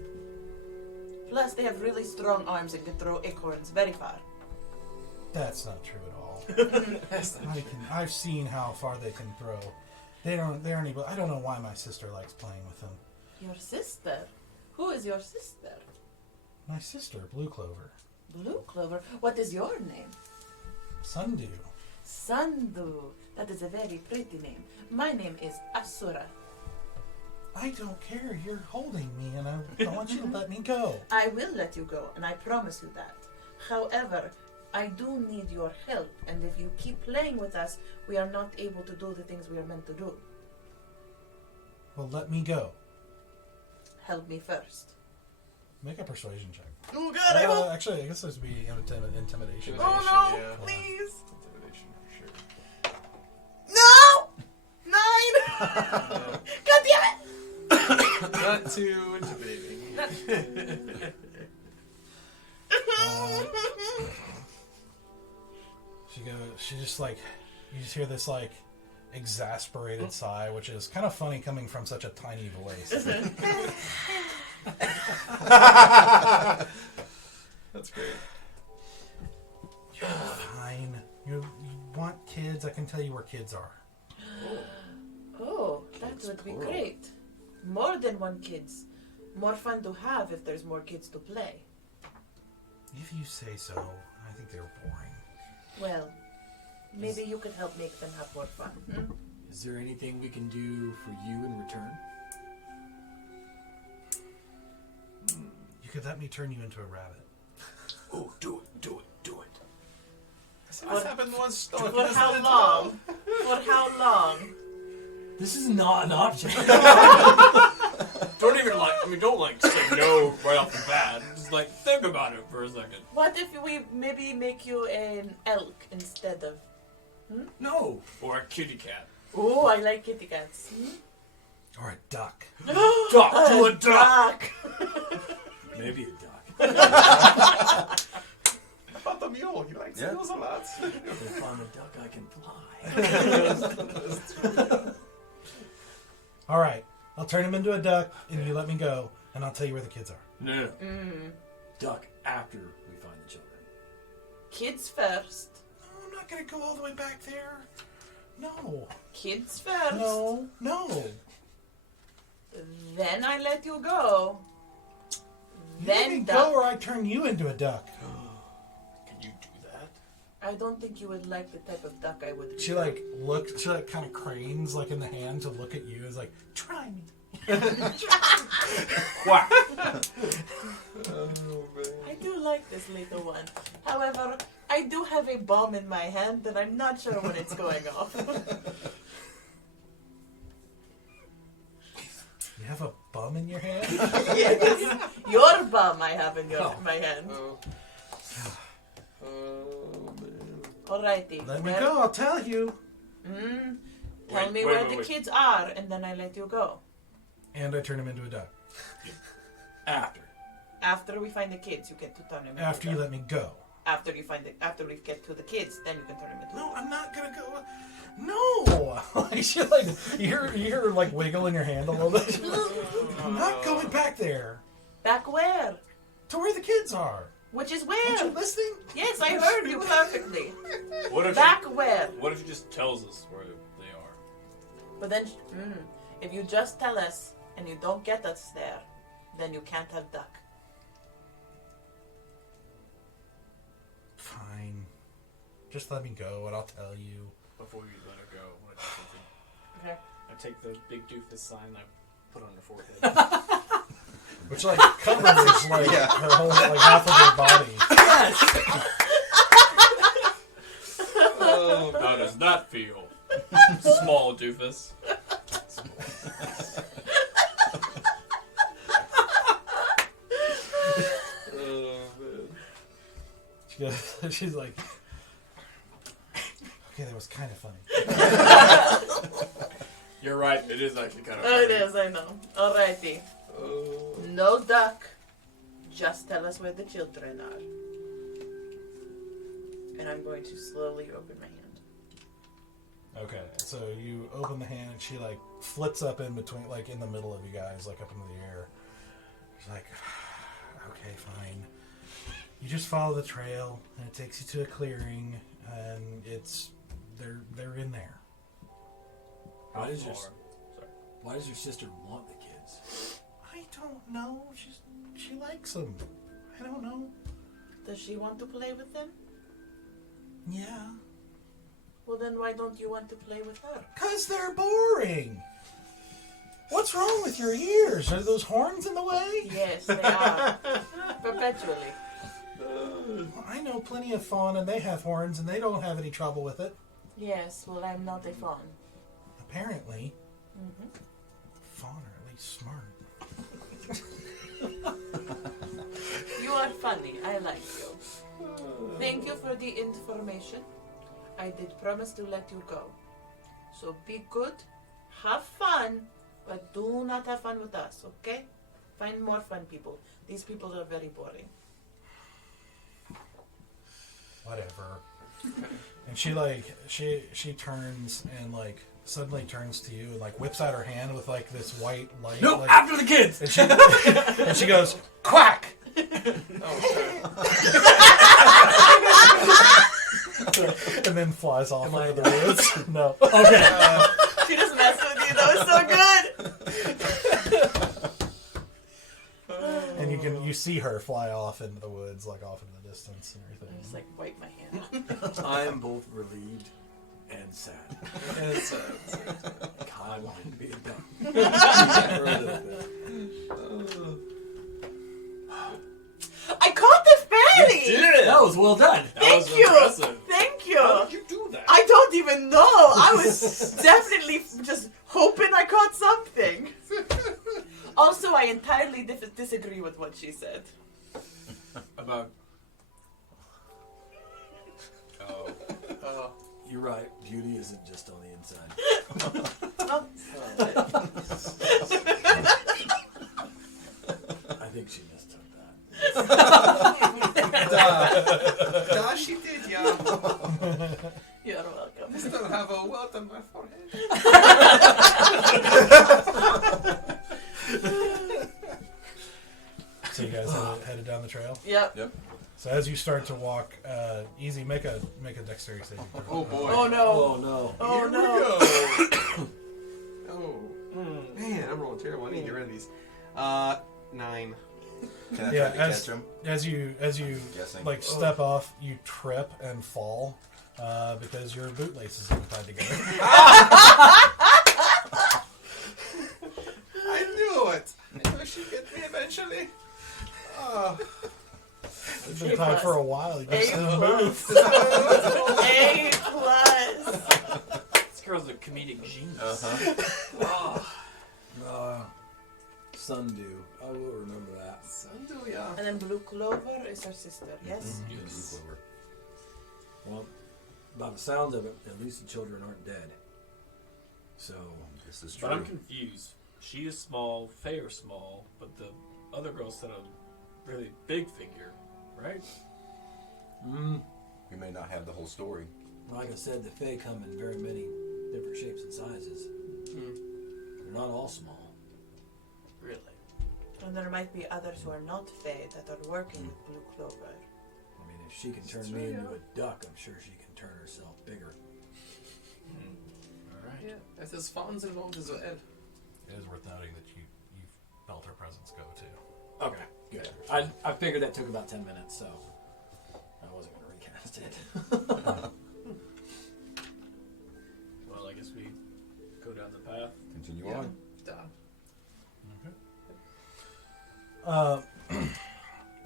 Plus, they have really strong arms and can throw acorns very far. That's not true at all. I've seen how far they can throw. They aren't able. I don't know why my sister likes playing with them. Your sister? Who is your sister? My sister, Blue Clover. Blue Clover. What is your name? Sundew. Sandu. That is a very pretty name. My name is Asura. I don't care. You're holding me, and I want you to let me go. I will let you go, and I promise you that. However, I do need your help, and if you keep playing with us, we are not able to do the things we are meant to do. Well, let me go. Help me first. Make a persuasion check. Oh god, I hope. Actually, I guess this would be intimidation. Oh no, Yeah. please. Intimidation for sure. No! 9! God damn it! Not too intimidating. She just like, you just hear this like exasperated sigh, which is kind of funny coming from such a tiny voice. That's great. You're fine. You want kids? I can tell you where kids are. Oh, that would be great. More than one kids. More fun to have if there's more kids to play. If you say so. I think they're boring. Well, maybe you could help make them have more fun. Hmm? Is there anything we can do for you in return? You could let me turn you into a rabbit. Oh, do it. What happened once? For how long? For how long? This is not an option. Don't even don't say no right off the bat. Just think about it for a second. What if we maybe make you an elk instead of... No. Or a kitty cat. Oh, I like kitty cats. Or a duck. Duck to a duck. Maybe a duck. How about the mule? He likes mules a lot. If I'm a duck, I can fly. All right. I'll turn him into a duck, and you let me go, and I'll tell you where the kids are. No. Duck after we find the children. Kids first. No, I'm not going to go all the way back there. No. Kids first. No. Then I let you go. You let me Then go duck. or I turn you into a duck. Can you do that? I don't think you would like the type of duck I would be. She like kind of cranes like in the hand to look at you. Is like, try me. Quack. I do like this little one. However, I do have a bomb in my hand and I'm not sure when it's going off. You have a bum in your hand? Yes. Your bomb I have in my hand. Alrighty. Let me go, I'll tell you. Tell me where the kids are and then I let you go. And I turn him into a duck. After we find the kids, you get to turn him into After a you duck. let me go. After we get to the kids, then you can turn him into a No, duck. I'm not gonna go. No! Like, she like, you're like wiggling your hand a little bit. I'm not going back there. Back where? To where the kids are. Which is Aren't you where? listening? Yes, I heard you perfectly. What if Back where? What if he just tells us where they are? But then, if you just tell us and you don't get us there, then you can't have duck. Fine. Just let me go and I'll tell you. Before you let her go, I want to do something. Okay. I take the big doofus sign I put on her forehead. Which like covers like her whole like half of her body. How does that feel? Small doofus. She's like, okay, that was kind of funny. You're right, it is actually kind of Oh, funny. it is, I know. Alrighty. No duck. Just tell us where the children are. And I'm going to slowly open my hand. Okay, so you open the hand and she like flits up in between, like in the middle of you guys, like up into the air. She's like, okay, fine. You just follow the trail and it takes you to a clearing and they're in there. How Why does your far? Why does your sister want the kids? I don't know. She likes them. I don't know. Does she want to play with them? Yeah. Well, then why don't you want to play with her? 'Cause they're boring. What's wrong with your ears? Are those horns in the way? Yes, they are. Perpetually. I know plenty of fawn and they have horns and they don't have any trouble with it. Yes, well, I'm not a fawn. Apparently. Fawn are at least smart. You are funny. I like you. Thank you for the information. I did promise to let you go. So be good, have fun, but do not have fun with us, okay? Find more fun people. These people are very boring. Whatever. And she like she turns and like suddenly turns to you and like whips out her hand with like this white light. No, like, after the kids. and she goes quack. And then flies off into the woods. No. Okay. She just messed with you. That was so good. And you see her fly off into the woods, like off into the distance and everything. I just like wipe my hand. I am both relieved and sad. God, I wanted to be a duck. For a little bit. I caught the fairy! That was well done. That was Thank you! impressive. Thank you! How did you do that? I don't even know. I was definitely just hoping I caught something. Also, I entirely disagree with what she said. About. You're right. Beauty isn't just on the inside. Oh. I think she mistook that. Yeah, she did, yeah. You're welcome. I still have a welt on my forehead. So you guys headed down the trail. Yep. So as you start to walk, easy, make a dexterity saving throw. Oh boy. Oh no. Oh no. Oh Here no. we go. Oh. Man, I'm rolling terrible. I need to get rid of these. 9. Can I Yeah, try to catch him? as you Guessing. like step off, you trip and fall because your bootlaces are tied together. I knew it. I knew she'd get me eventually. Oh. It's been tied for a while. You A just didn't move. plus. This girl's a comedic genius. Sundew. I will remember that. Sundew, yeah. And then Blue Clover is her sister, yes? Yes. Well, by the sounds of it, at least the children aren't dead. So, This is true. But I'm confused. She is small, Faye are small, but the other girl said a really big figure, right? We may not have the whole story. like I said, the Fae come in very many different shapes and sizes. They're not all small. Really? And there might be others who are not Fae that are working with Blue Clover. I mean, if she can turn me into a duck, I'm sure she can turn herself bigger. All right. Yeah, if there's fawns involved as well. It is worth noting that you felt her presence go too. Okay, good. I figured that took about 10 minutes, so I wasn't going to recast it. Well, I guess we go down the path. Continue Yeah. on.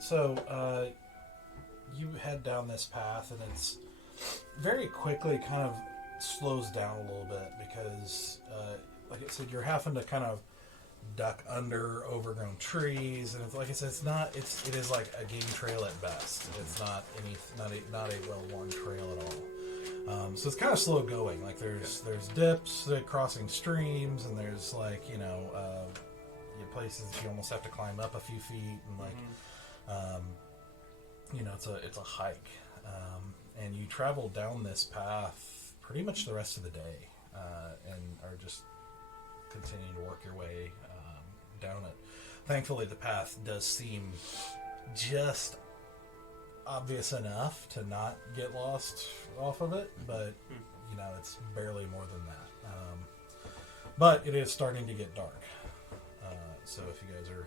So you head down this path, and it's very quickly kind of slows down a little bit because, like I said, you're having to kind of duck under overgrown trees, and it's, like I said, it is like a game trail at best. It's not a well-worn trail at all. So it's kind of slow going. Like there's dips, crossing streams, and there's places that you almost have to climb up a few feet, and it's a hike, and you travel down this path pretty much the rest of the day, and are just continuing to work your way down it. Thankfully, the path does seem just obvious enough to not get lost off of it, but it's barely more than that. But it is starting to get dark. So if you guys are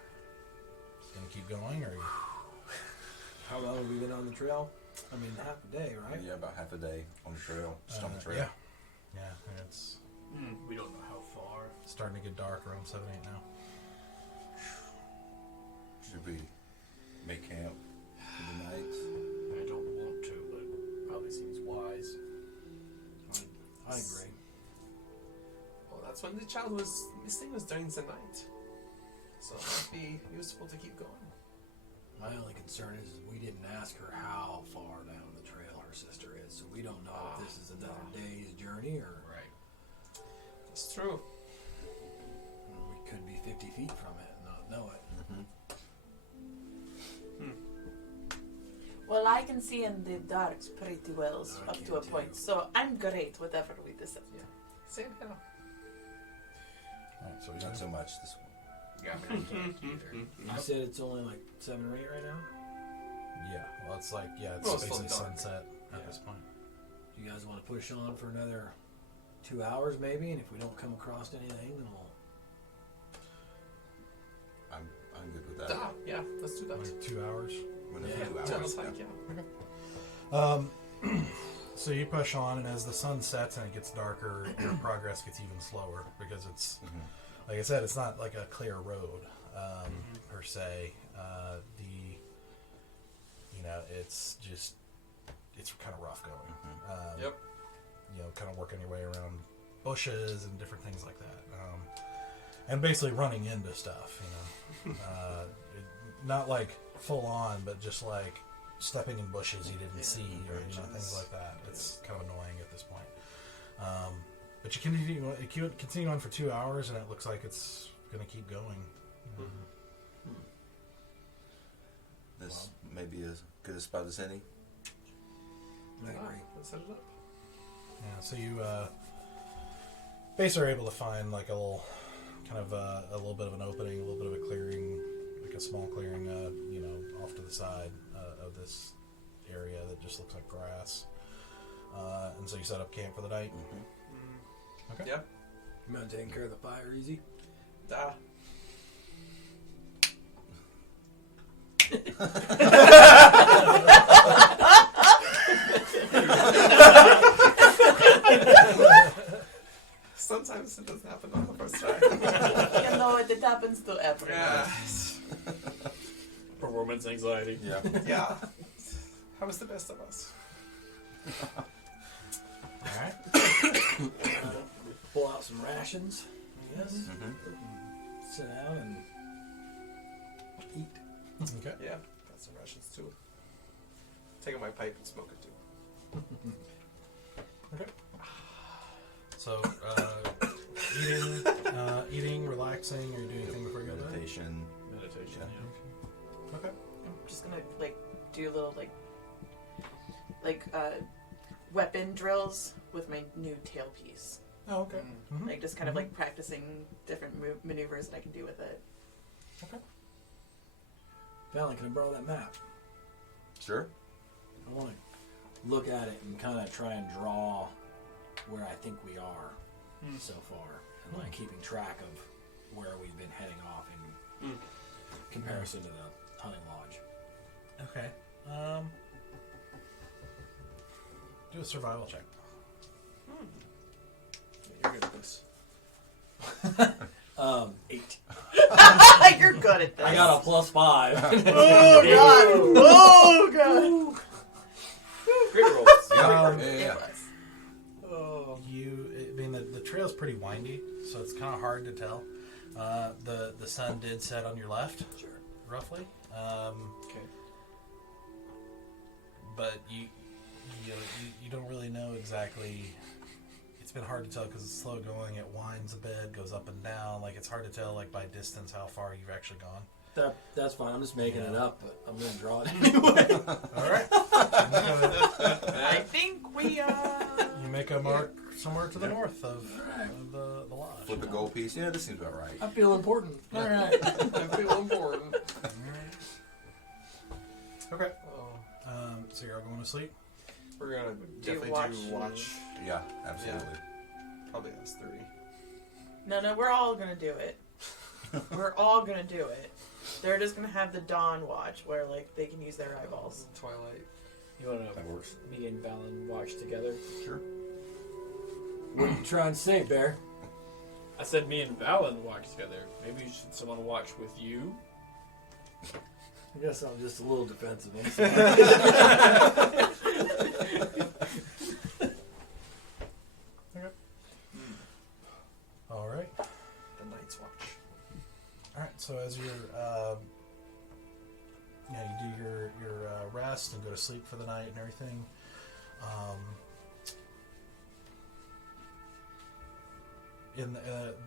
going to keep going, or How long have we been on the trail? I mean, half a day, right? Yeah, about half a day on the trail. Just on the trail. yeah, it's We don't know how far. starting to get dark around 7, 8 now. Should we make camp for the night? I don't want to, but it probably seems wise. I agree. Well, that's when the child was missing, was during the night. So it might be useful to keep going. My only concern is we didn't ask her how far down the trail her sister is, so we don't know if this is another day's journey or It's true. we could be 50 feet from it and not know it. Well, I can see in the darks pretty well No, I up can't to a too. point, so I'm great whatever we decide. Same here. Alright, so we Not so much this one. Yeah, I mean, I can't either. You said it's only like 7 or 8 right now? Yeah, well, it's like, it's Well, it's still basically dark. sunset at this point. You guys want to push on for another 2 hours maybe, and if we don't come across anything, then we'll... I'm good with that. Yeah, let's do that. Like 2 hours. Within Yeah. 2 Tell hours. us, like, yeah. So you push on, and as the sun sets and it gets darker, your progress gets even slower because it's, like I said, it's not like a clear road per se. It's kind of rough going. Kind of working your way around bushes and different things like that, and basically running into stuff. Not like full on, but just like stepping in bushes you didn't see, or things like that. It's kind of annoying at this point. But you continue on for 2 hours, and it looks like it's going to keep going. This may be as good a spot as any. I agree. Let's set it up. Yeah, so you basically are able to find like a little kind of a little bit of an opening, a little bit of a clearing, like a small clearing, off to the side of this area that just looks like grass. And so you set up camp for the night. Okay. Yeah. You mind taking care of the fire easy? Ah. Sometimes it doesn't happen on the first try. You know it happens to everyone. Yeah. Performance anxiety. Yeah. Yeah. I was the best of us. Alright. Pull out some rations, I guess. Mm-hmm. Sit down and eat. Okay. Yeah, got some rations too. Taking my pipe and smoke it too. So, eating, relaxing, or doing anything before you go to bed? Meditation. Meditation. Yeah. Okay. I'm just gonna like do a little weapon drills with my new tailpiece. Oh, okay. Mm-hmm. Like just kind of like practicing different maneuvers that I can do with it. Valen, can I borrow that map? Sure. I want to look at it and kind of try and draw where I think we are so far, and like keeping track of where we've been heading off in comparison to the hunting lodge. Okay. Do a survival check. You're good at this. 8. You're good at this. I got a +5. Oh god! Oh god! Great rolls. Yeah. It Yeah. was. The trail's pretty windy, so it's kind of hard to tell. The sun did set on your left, Sure. roughly. Okay. But you don't really know exactly. It's been hard to tell because it's slow going. It winds a bit, goes up and down. Like it's hard to tell, like by distance, how far you've actually gone. That's fine. I'm just making it up, but I'm gonna draw it anyway. All right. I think we You make a mark somewhere to the north of the lodge. Flip a gold piece. Yeah, this seems about right. I feel important. All right. I feel important. Okay. Oh, So you're all going to sleep? we're gonna Do you definitely do watch- watch. Yeah, absolutely. Probably us 30. No, we're all gonna do it. We're all gonna do it. They're just gonna have the dawn watch where like they can use their eyeballs. Twilight. You want That works. to me and Valen watch together? Sure. What are you trying to say, Bear? I said me and Valen watch together. Maybe you should someone watch with you. I guess I'm just a little defensive. All right. The Night's Watch. All right. So as you're, you do your rest and go to sleep for the night and everything.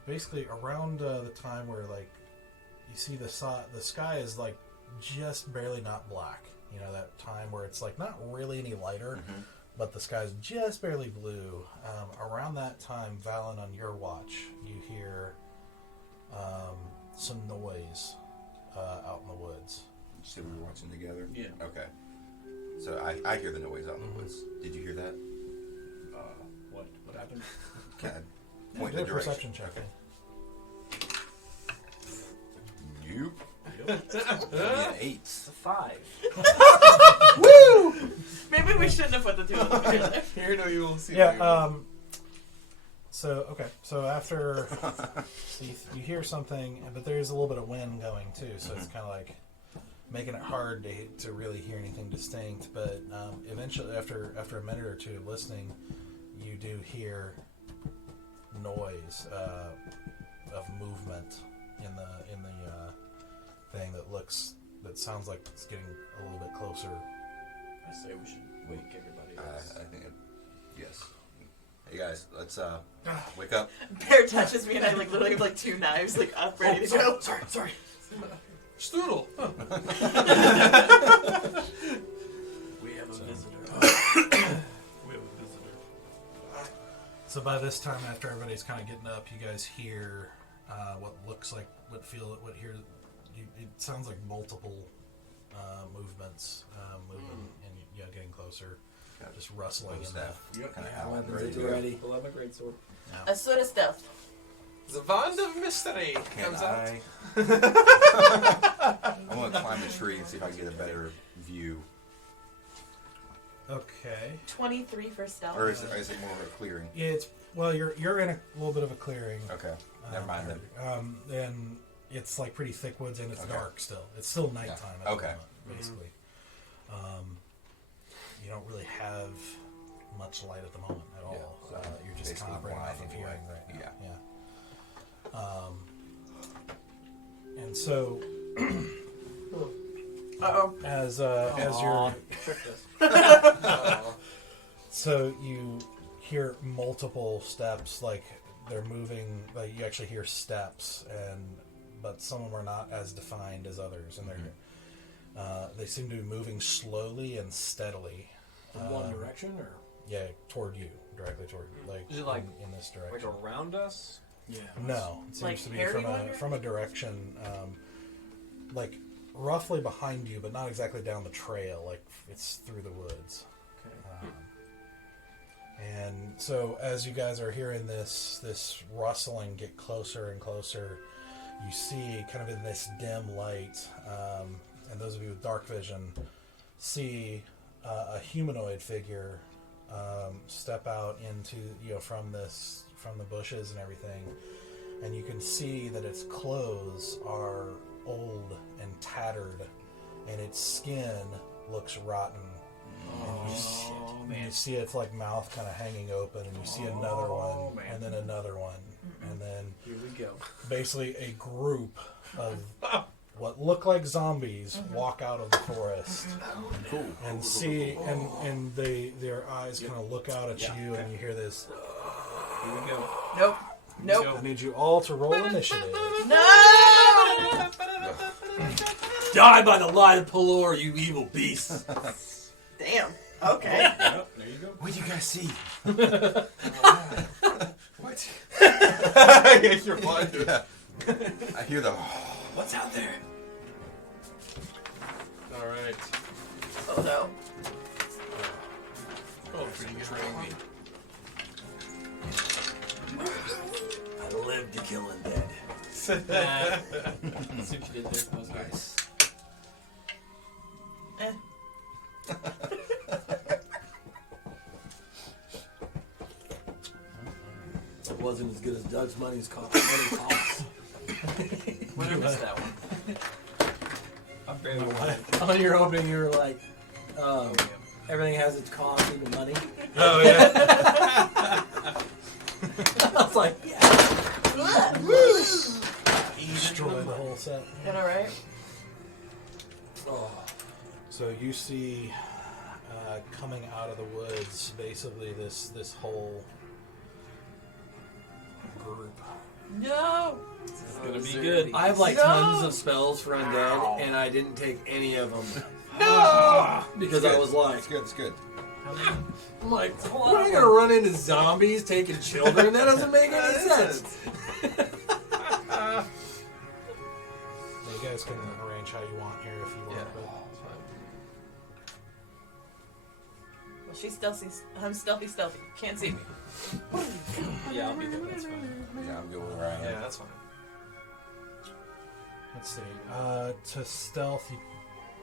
Basically around the time where like you see the sky is like just barely not black. You know, that time where it's like not really any lighter, but the sky's just barely blue. Around that time, Valen, on your watch, you hear some noise out in the woods. Did you say we were watching together? Yeah. Okay. So I hear the noise out in the woods. Did you hear that? What happened? Can I Yeah, point do the a direction? perception check. Okay. Nope. Yep. Yeah, 8. 5. Maybe we shouldn't have put the two of them together. Here, no, you will see. Yeah. So after so you hear something, but there's a little bit of wind going too, so it's kind of like making it hard to really hear anything distinct. But eventually, after a minute or two of listening, you do hear noise of movement in the thing that sounds like it's getting a little bit closer. I say we should wake everybody else. I think yes. Hey guys, let's wake up. Bear touches me and I like literally have like 2 knives like up ready to go. Sorry. Strudel. We have a visitor. We have a visitor. So by this time, after everybody's kind of getting up, you guys hear what looks like, it sounds like multiple movements moving and getting closer, Got just rustling in staff. Yep. Kind of Yeah, out. weapons Ready at to the go. ready. Pull out my greatsword. A sort of stealth. The wand of mystery Can comes out. I? I want to climb the tree and see if I can get a better view. Okay. 23 for stealth. Or is it more of a clearing? It's well, you're in a little bit of a clearing. Okay. Never mind then. And it's like pretty thick woods, and it's Okay. dark still. It's still nighttime. At Okay. the moment, basically. You don't really have much light at the moment at all. Yeah, so You're just basically operating off of blind hearing anyway. right now. Yeah. And so Uh-oh. as you're Oh. so you hear multiple steps, like they're moving. Like you actually hear steps, but some of them are not as defined as others, and they seem to be moving slowly and steadily. From one direction, or Yeah, toward you, directly toward you, like Is it like- in this Like direction. around us? yeah. No, it seems Like to be Harry from Wonder? a direction, like roughly behind you, but not exactly down the trail. Like it's through the woods. And so, as you guys are hearing this rustling get closer and closer, you see kind of in this dim light, and those of you with dark vision see a humanoid figure step out into from the bushes and everything, and you can see that its clothes are old and tattered, and its skin looks rotten. And you see its like mouth kind of hanging open, and you see another one, man. and then another one, and then Here we go. basically a group of what look like zombies walk out of the forest. Cool. And see, and their eyes kind of look out at you, and you hear this. Here we go. Nope. Nope. I need you all to roll initiative. No! Die by the light of Pelor, you evil beast! Damn. Okay. Yep, there you go. What do you guys see? What? You're blinded. Yeah. I hear the. What's out there? All right. Oh no. Oh, pretty good. I live to kill undead. See what you did there. That was Nice. Eh. It wasn't as good as Doug's money costs. Wonder who missed that one. I barely won. On your opening, you were like, everything has its cost, even money. Oh yeah. I was like, yeah. Destroy the whole set. That alright? Oh. So you see, coming out of the woods, basically this whole group. No! It's gonna be good. I have like No. tons of spells for undead, and I didn't take any of them. No! Because I was like, That's good. That's good. I'm like, what are you gonna run into zombies taking children? That doesn't make any sense. Yeah, you guys can arrange how you want here if you want. Well, she's stealthy. I'm stealthy. Can't see me. Yeah, I'll be there. That's fine. Yeah, I'm good with where I am. Yeah, that's fine. Let's see. To stealth,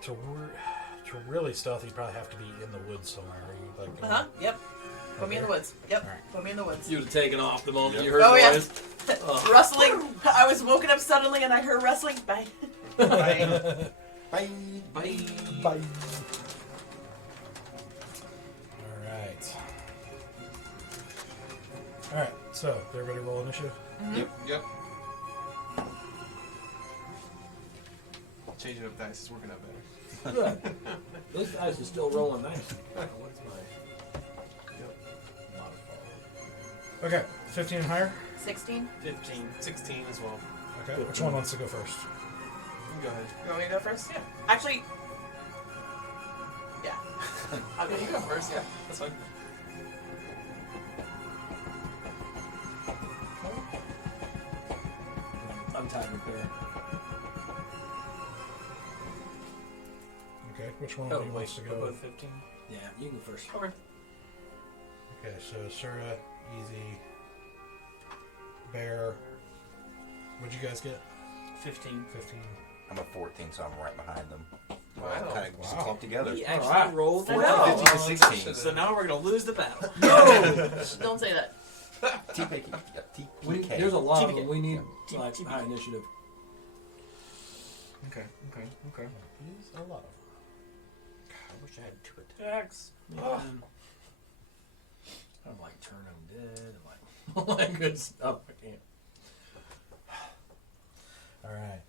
to really stealth, you probably have to be in the woods somewhere. Are you like? Uh huh. Yep. Put me in the woods. Yep. Alright. Put me in the woods. You would have taken off the moment Yep. you heard Oh, the yeah. noise. Rustling. I was woken up suddenly and I heard rustling. Bye. Bye. Bye. Bye. Bye. All right. All right. So, everybody roll initiative. Yep. Changing up dice is working out better. Good. This dice is still rolling nice. What's my Okay. 15 and higher. 16. 15. 16 as well. Okay. Which one wants to go first? You can go ahead. You want me to go first? Yeah. Actually. Yeah. I'll Yeah, you go first. Yeah, that's fine. I'm tired of there. Okay. Which one Oh, wants to We're go? both 15. Yeah, you can go first. Okay. Okay. So, Sura, Easy, Bear, What'd you guys get? 15. 15. I'm a 14, so I'm right behind them. Wow. Kind of just clumped together. We actually Alright. rolled I know. 15 to 16. So now we're going to lose the battle. Don't say that. TPK. There's a lot of them. TPK. We need Yeah. like TPK. high initiative. Okay. Use a lot of I wish I had 2 attacks. I'm like turn them dead and like all that good stuff. I can't. All right.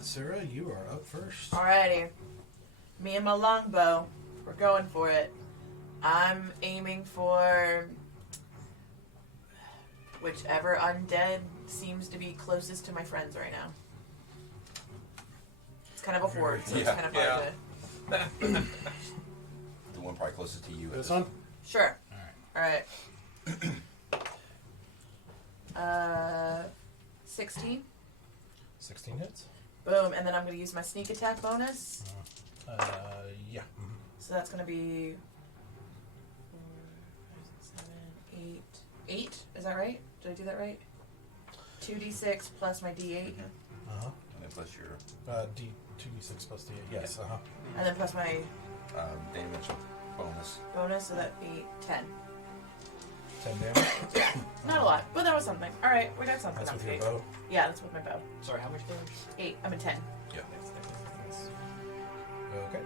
Sarah, you are up first. Alrighty. Me and my longbow, we're going for it. I'm aiming for whichever undead seems to be closest to my friends right now. It's kind of a horde, so it's Yeah. kind of hard to... The one probably closest to you. This one? Sure. Alright. Alright. 16. 16 hits? Boom. And then I'm going to use my sneak attack bonus. Yeah. So that's going to be 4, 5, 6, 7, 8. 8? Is that right? Did I do that right? 2d6 plus my d8. Uh-huh. And then plus your 2d6 plus d8. Yes, uh-huh. And then plus my damage bonus. bonus, so that'd be 10. 10 damage. Not a lot, but that was something. Alright, we got something. That's on with your tape. bow. Yeah, that's with my bow. Sorry, how much damage? 8. I'm a 10. Yeah. Okay.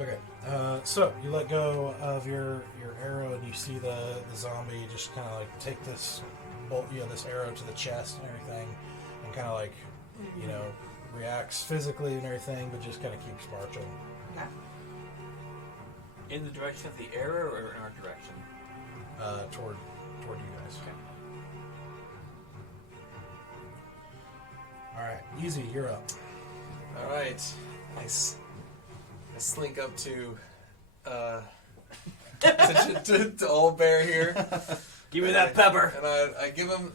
Okay. So you let go of your arrow, and you see the zombie just kind of like take this bolt, this arrow to the chest and everything, and kind of like, reacts physically and everything, but just kind of keeps marching. Okay. In the direction of the arrow or in our direction? Toward you guys. Okay. All right, Easy, you're up. All right. Nice. I slink up to Old Bear here. Give me that pepper. And I give him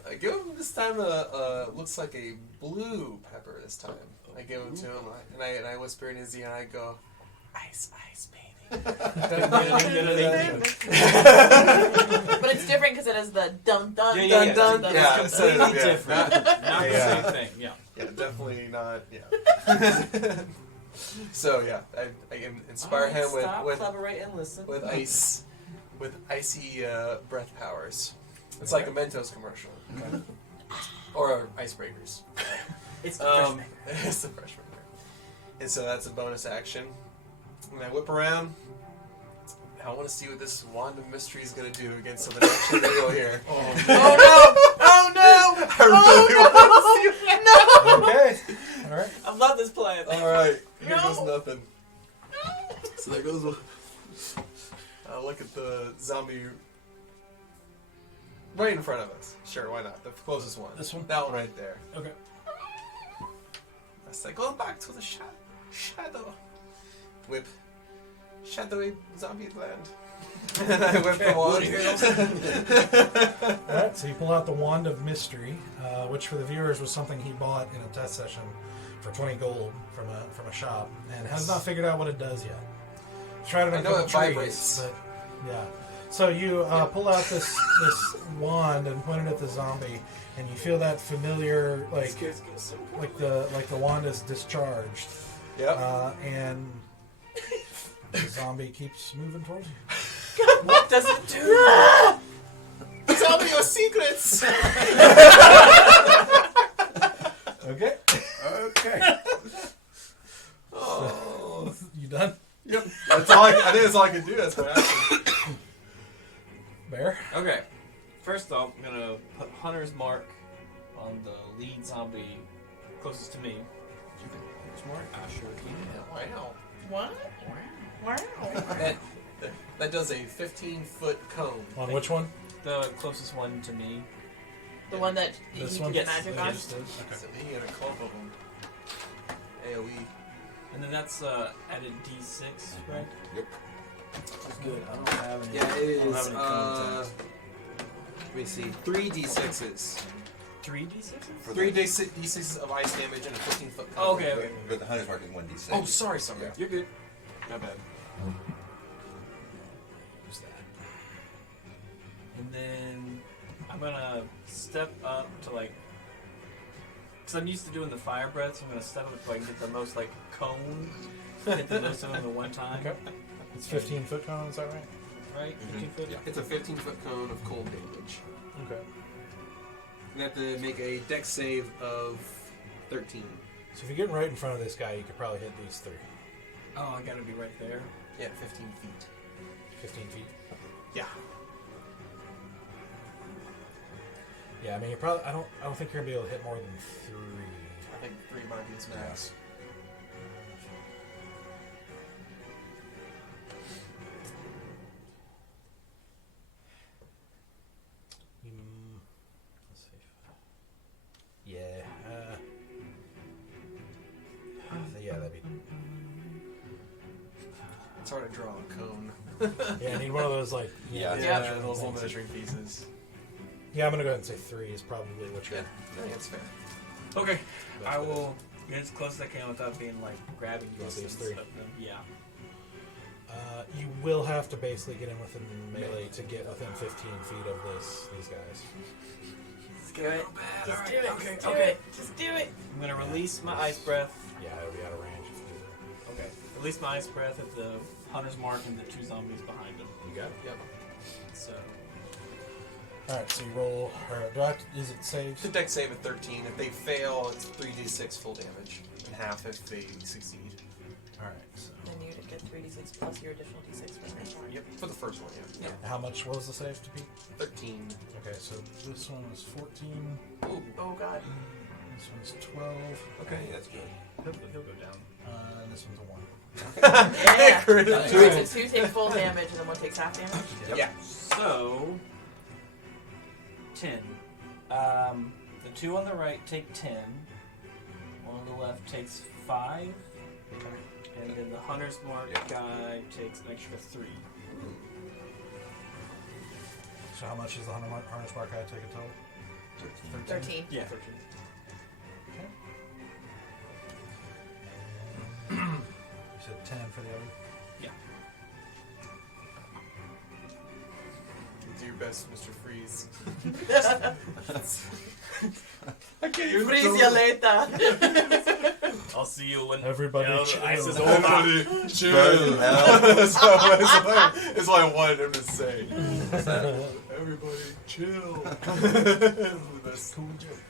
this time looks like a blue pepper this time. I give him to him and I whisper in his ear and I go, ice, baby. But it's different because it is the dun dun Yeah. dun dun. Yeah, dun, so- dun. yeah. Not the same thing, yeah. Yeah, definitely not. Yeah. So yeah, I inspire him with collaborate and listen. with icy breath powers. It's like a Mentos commercial, or icebreakers. It's the fresh maker. It's the fresh maker. And so that's a bonus action. And I whip around. I want to see what this wand of mystery is going to do against something actually real here. Oh no! I really want to see it. Okay. All right. I love this plan. All right, here No. goes nothing. So there goes. I'll look at the zombie right in front of us. Sure, why not? The closest one. This one? That one right there. Okay. I say, go back to the shadow. Whip. Shadowy zombie land. And I whip the wand. All right. So you pull out the wand of mystery, which for the viewers was something he bought in a test session for 20 gold from a shop, and has not figured out what it does yet. Tried it on I a know couple it trees, vibrates. but yeah. So you pull out this wand and point it at the zombie, and you feel that familiar like the wand is discharged. Yep. And the zombie keeps moving towards you. What does it do? Tell me your secrets. Okay. Okay. Oh. You done? Yep. That's all I think that's all I can do. That's my action. Bear? Okay. First off, I'm going to put Hunter's Mark on the lead zombie closest to me. Hunter's Mark? I sure can. Wow. What? Wow. That does a 15-foot cone. On which one? The closest one to me. The one that This you one? can get Yes. magic That on? just is? Okay. So he had a clump of them. AoE. And then that's added D6, right? Yep. That's good. I don't have any. Yeah, it I don't is. have any contacts. Let me see. 3 d6s. 3 D6s? 3 d6s of ice damage and a 15-foot cone. Oh, okay. But the hunter's mark is 1d6. Oh, sorry. Yeah. You're good. My bad. Who's that? And then I'm gonna step up to like, because I'm used to doing the fire breath, so I'm gonna step up so I can get the most like cone, hit the most of them at one time. Okay. It's 15-foot cone, is that right? Right? 15 foot? Yeah, it's a 15-foot cone of cold damage. Okay. You have to make a dex save of 13. So if you're getting right in front of this guy, you could probably hit these 3. Oh, I gotta be right there. Yeah, 15 feet. 15 feet. Yeah. Yeah, I mean, you're probably. I don't think you're gonna be able to hit more than 3. I think 3 might be his max. Let's see. Yeah. Yeah, that'd be. It's hard to draw a cone. Yeah, I need one of those like. Yeah. Yeah, those little measuring pieces. Yeah, I'm gonna go ahead and say 3 is probably what you're. I think that's fair. Okay, I will get as close as I can without being like grabbing you. Yes, these 3. Yeah. You will have to basically get in within melee to get within 15 feet of these guys. Just do it. Just do it. Okay, Just do okay. it. Just do it. I'm gonna release my ice breath. Yeah, it'll be out of range if you do Okay. Release my ice breath at the hunter's mark and the 2 zombies behind him. that. You got it. Yep. So. All right, so you roll. Or do I have to, is it saved? It's a dex save of 13. If they fail, it's 3d6 full damage. And half if they succeed. All right. So Then you get 3d6 plus your additional d6 for the next one. Yep. For the first one, yeah. how much was the save to be? 13. Okay, so this one was 14. Ooh. Oh god. This one's 12. Okay, that's good. He'll go down. And this one's a 1. Yeah. Nice. So 2 take full damage and then 1 takes half damage. Yep. Yeah. So 10. The 2 on the right take 10. One on the left takes 5. And then the hunter's mark guy takes an extra 3. So how much is the harness mark guy take a total? 13. Yeah, 13. Okay. You said 10 for the other? Yeah. Do your best, Mr. Freeze. Freeze you later. I'll see you when Everybody chill. ice is over. Everybody chill. It's what I wanted him to say. Everybody chill. That's a cool joke.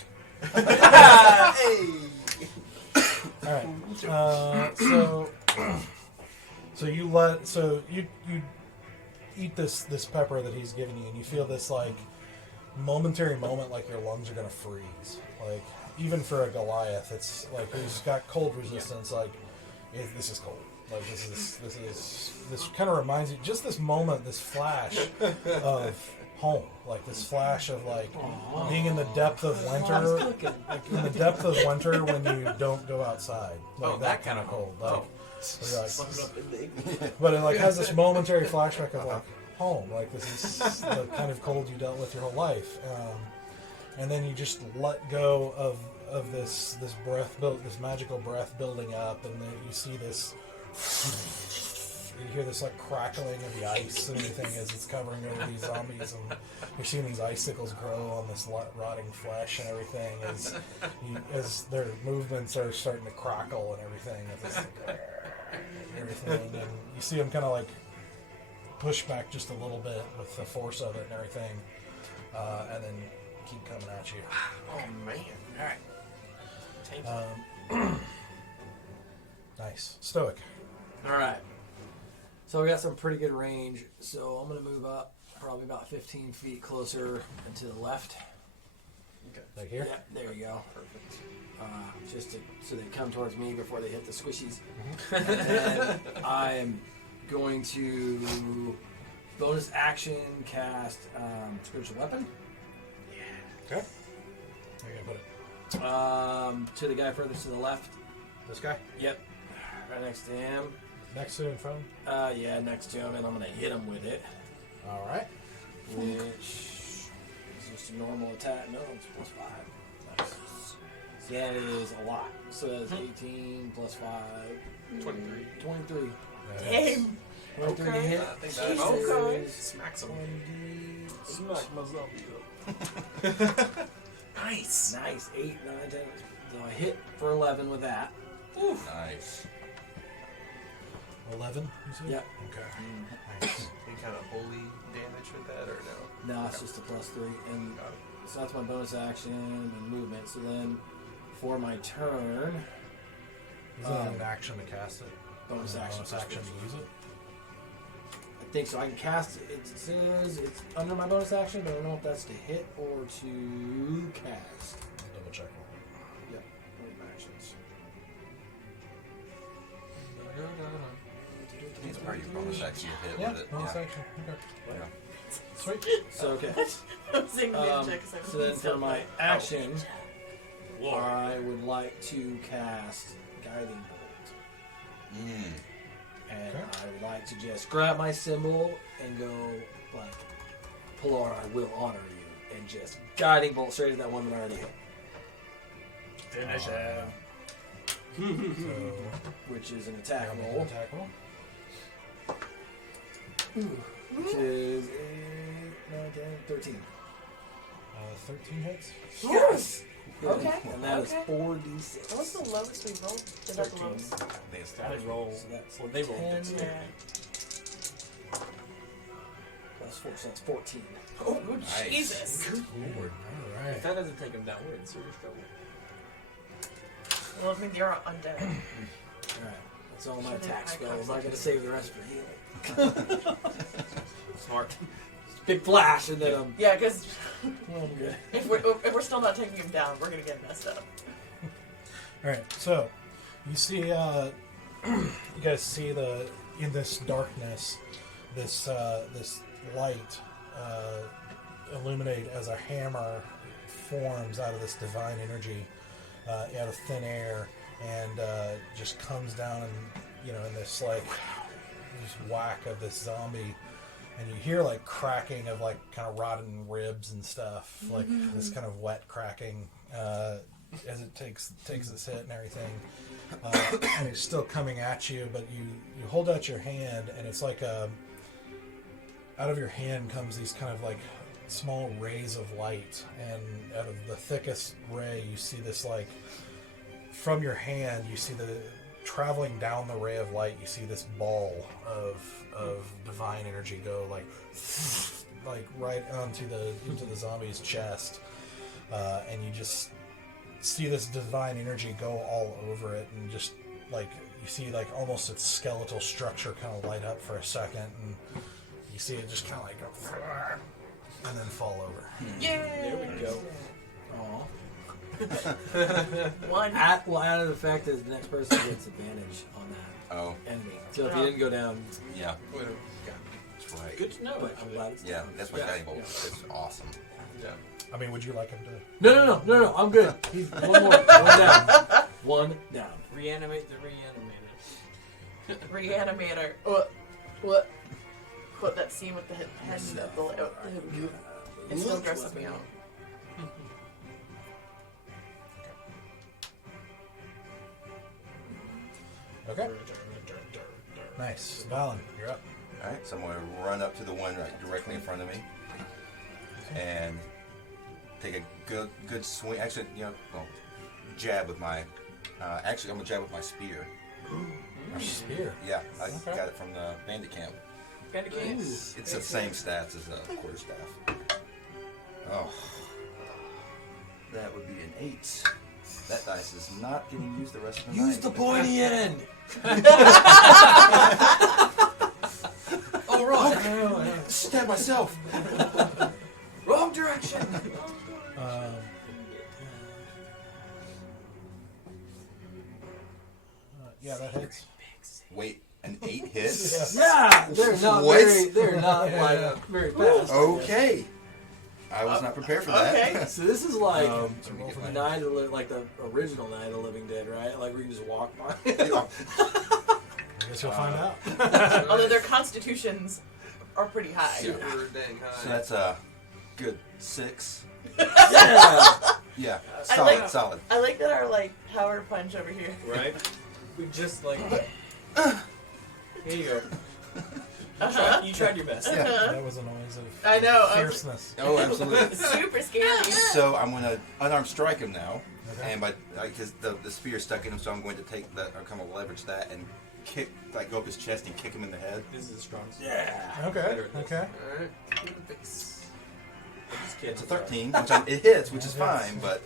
Hey. All right. So you eat this pepper that he's giving you, and you feel this like momentary moment, like your lungs are gonna freeze. Like even for a Goliath, it's like who's got cold resistance. Like this is cold. Like this kind of reminds you just this moment, this flash of home, like this flash of like being in the depth of winter, like in the depth of winter when you don't go outside. Like that kind of cold. Like, but it like has this momentary flashback of like home, like this is the kind of cold you dealt with your whole life, and then you just let go of this breath, this magical breath building up, and then you see this. You hear this like crackling of the ice and everything as it's covering over these zombies, and you're seeing these icicles grow on this rotting flesh and everything as their movements are starting to crackle and everything. It's like, everything, and you see them kind of like push back just a little bit with the force of it and everything, and then keep coming at you. Oh man! All right. Nice. Stoic. All right. So we got some pretty good range. So I'm going to move up probably about 15 feet closer and to the left. Okay. Like here? Yep, there you go. Perfect. So they come towards me before they hit the squishies. And then I'm going to bonus action cast spiritual weapon. Okay. Where are you going to put it? To the guy furthest to the left. This guy? Yep. Right next to him. Next to in front? Yeah, next to him, and I'm going to hit him with it. All right. Which is just a normal attack. No, it's plus 5. Nice. So that is a lot. So that's 18 plus 5. 23. 23. Damn. 23 Okay. hit. I think that Okay. smacks him. Smack my zombie up. Nice. Nice. 8, 9, 10. So I hit for 11 with that. Nice. 11, you said? Yep. Okay. Any kind of holy damage with that, or no? No, it's just a +3. And Got it. so that's my bonus action and movement. So then for my turn, Is that an action to cast it? bonus action. Bonus action to use it? I think so. I can cast it. It says it's under my bonus action, but I don't know if that's to hit or to cast. I'll double check. Yep. Actions. It's part of your bonus action to hit Yeah, with it. bonus Yeah. action. Okay. Yeah. Sweet. So okay. I'm saying ninja 'cause I'm So then for my action, War. I would like to cast Guiding Bolt. Mm. And Okay. I would like to just grab my symbol and go like, Pilar, I will honor you. And just Guiding Bolt straight at that one that I already hit. Finish him. So, Which is an attack roll. roll. Attack roll. Which is 8, 9, 10, 13. 13 hits. Yes. Yeah. Okay, And that is okay. 4d6. What's the lowest we rolled? Is that the 13. lowest? I think it's I roll. So that's Well, they rolled 10 it. Yeah. plus 4, so that's 14. Oh, Nice. Jesus. All If right. that doesn't take him down, we're in serious trouble. Well, I think you're undead. Alright, that's all my Shouldn't attack I spells. I constitute? gotta save the rest for healing. Smart. Big flash, and then Yeah, because I'm good. if we're still not taking him down, we're gonna get messed up. All right. So, you see, you guys see in this darkness, this light illuminate as a hammer forms out of this divine energy, out of thin air, and just comes down and in this like this whack of this zombie. And you hear like cracking of like kind of rotten ribs and stuff, like this kind of wet cracking as it takes its hit and everything. And it's still coming at you, but you hold out your hand, and it's like out of your hand comes these kind of like small rays of light, and out of the thickest ray, you see this like from your hand, you see the traveling down the ray of light, you see this ball of divine energy go like right into the zombie's chest, and you just see this divine energy go all over it, and just like you see like almost its skeletal structure kind of light up for a second, and you see it just kind of like go and then fall over. Yay! There we go. Aw. One. Added effect is the next person gets advantage on that Oh, enemy. So if you didn't go down, yeah. Wait, That's right. Good to know. but I'm glad it's Yeah, down. that's my Yeah. guiding bolt. It's awesome. yeah. I mean, would you like him to? No, I'm good. He's one more. One down. One down. Reanimate the reanimator. Reanimator. What? Put that scene with the head and it still grosses me out. Okay. Nice. Valen, you're up. All right, so I'm going to run up to the one right directly in front of me and take a good swing. Actually, jab with my. Actually, I'm gonna jab with my spear. Spear. Yeah, I Okay. got it from the bandit camp. Bandicam. It's the same stats as the quarterstaff. Oh, that would be an 8. That dice is not getting used the rest of the night. Use the pointy end. Oh, wrong! Stab myself. Wrong direction. Yeah, that hits. Wait, an 8 hits? Yeah, they're not What? They're not like very fast. Okay. I was not prepared for that. Okay. So this is like Let me get my- Night of the like the original Night of the Living Dead, right? Like where you just walk by. I guess you'll find out. Although their constitutions are pretty high. Super dang high. So that's a good 6. Yeah. Yeah, I solid, like- solid. I like that our power punch over here. Right? We just here you go. You tried your best. Yeah. That was a noise of I know. fierceness. Oh, absolutely. Super scary. So I'm going to unarmed strike him now, Okay. and because the spear stuck in him, so I'm going to take that. I'm going to leverage that and kick, like go up his chest and kick him in the head. This is a strong. Okay. Better at Okay. Alright. In the face. It's a 13, which it hits, which is fine, but.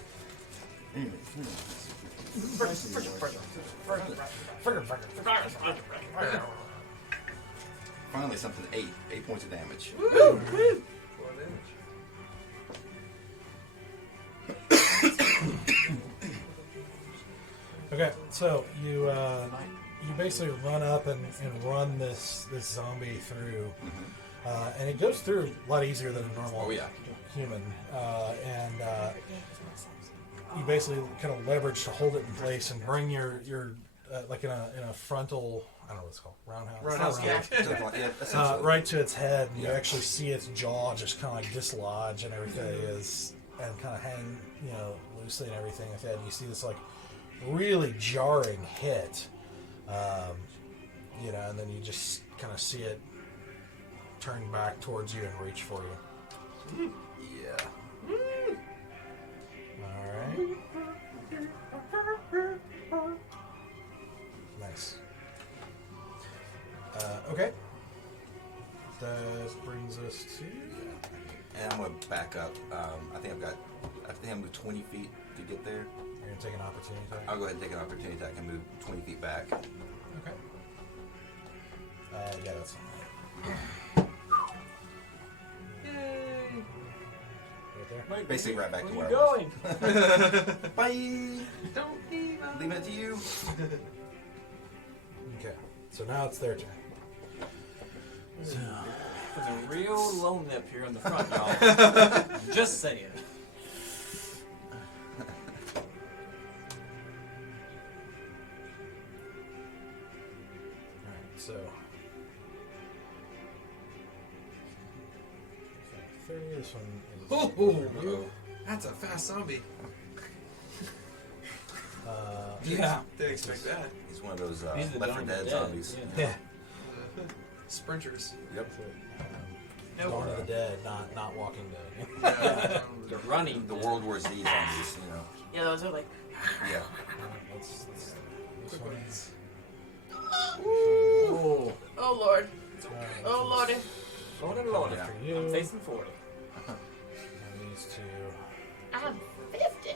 Finally, something 8 points of damage. Woo! 4 damage. Okay. So you basically run up and run this zombie through, and it goes through a lot easier than a normal Oh yeah. human, and you basically kind of leverage to hold it in place and bring your like in a frontal, I don't know what it's called, roundhouse. Roundhouse It's not kick. Yeah, roundhouse. essentially. Right to its head, and you Yeah. actually see its jaw just kind of like dislodge and everything and kind of hang, loosely and everything like that. And you see this like really jarring hit, and then you just kind of see it turn back towards you and reach for you. Yeah. All right. Nice. Okay. That brings us to. And I'm going to back up. I think I'm moved 20 feet to get there. You're gonna take an opportunity attack. I'll go ahead and take an opportunity attack and move 20 feet back. Okay. Yeah, that's fine. Yay! Right there. Basically, right back to Where where are I you was. going? Bye. Don't leave us. Leaving it to you. Okay. So now it's their turn. So, There's a real lonely up here in the front, y'all. Just saying. alright, so 30, this one is Oh, that's a fast zombie. Yeah. Didn't expect that. He's one of those He's the Left 4 Dawn of Dead the Dead, zombies. yeah. Sprinters. Yep. No, Dawn of the Dead, not Walking Dead. Yeah. They're running. The World War Z zombies, Yeah, those are like. Yeah. Let's this Quick one. ones. Oh, Oh lord. Alright, Oh lordy. Lord and Lord. after I'm you. facing forward. And these two I'm 50. after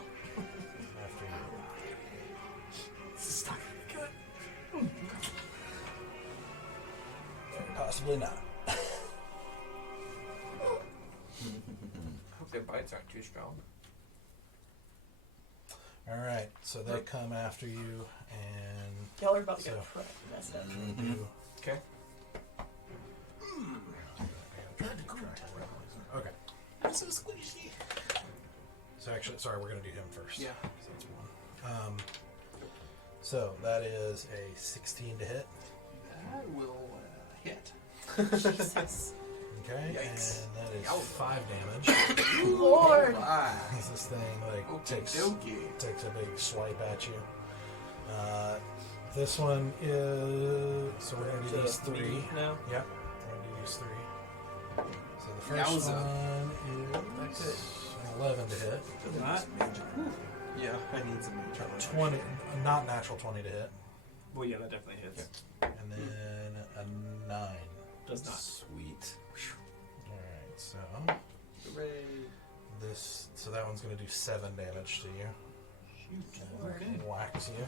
you. This is not gonna be good. Possibly not. Hope their bites aren't too strong. Alright, so they come after you and Y'all are about to get So- messed up. do. Okay. Okay. I'm so squishy. So actually, sorry, we're gonna do him first. Yeah. So that's one. So that is a 16 to hit. That will hit. Jesus. Okay, Yikes. and that is Yow. 5 damage. Lord. Bye. As this thing takes Okey-dokey. a big swipe at you. This one is so we're gonna do these 3. now. Yep, we're gonna do these 3. So the first Yowza. one is an 11 to hit. Not. Yeah, I need some major. 20, not natural 20 to hit, Well, yeah, that definitely hits. and then a 9. Does not. Sweet. All right, so Hooray. so that one's gonna do 7 damage to you. Okay. And whacks you.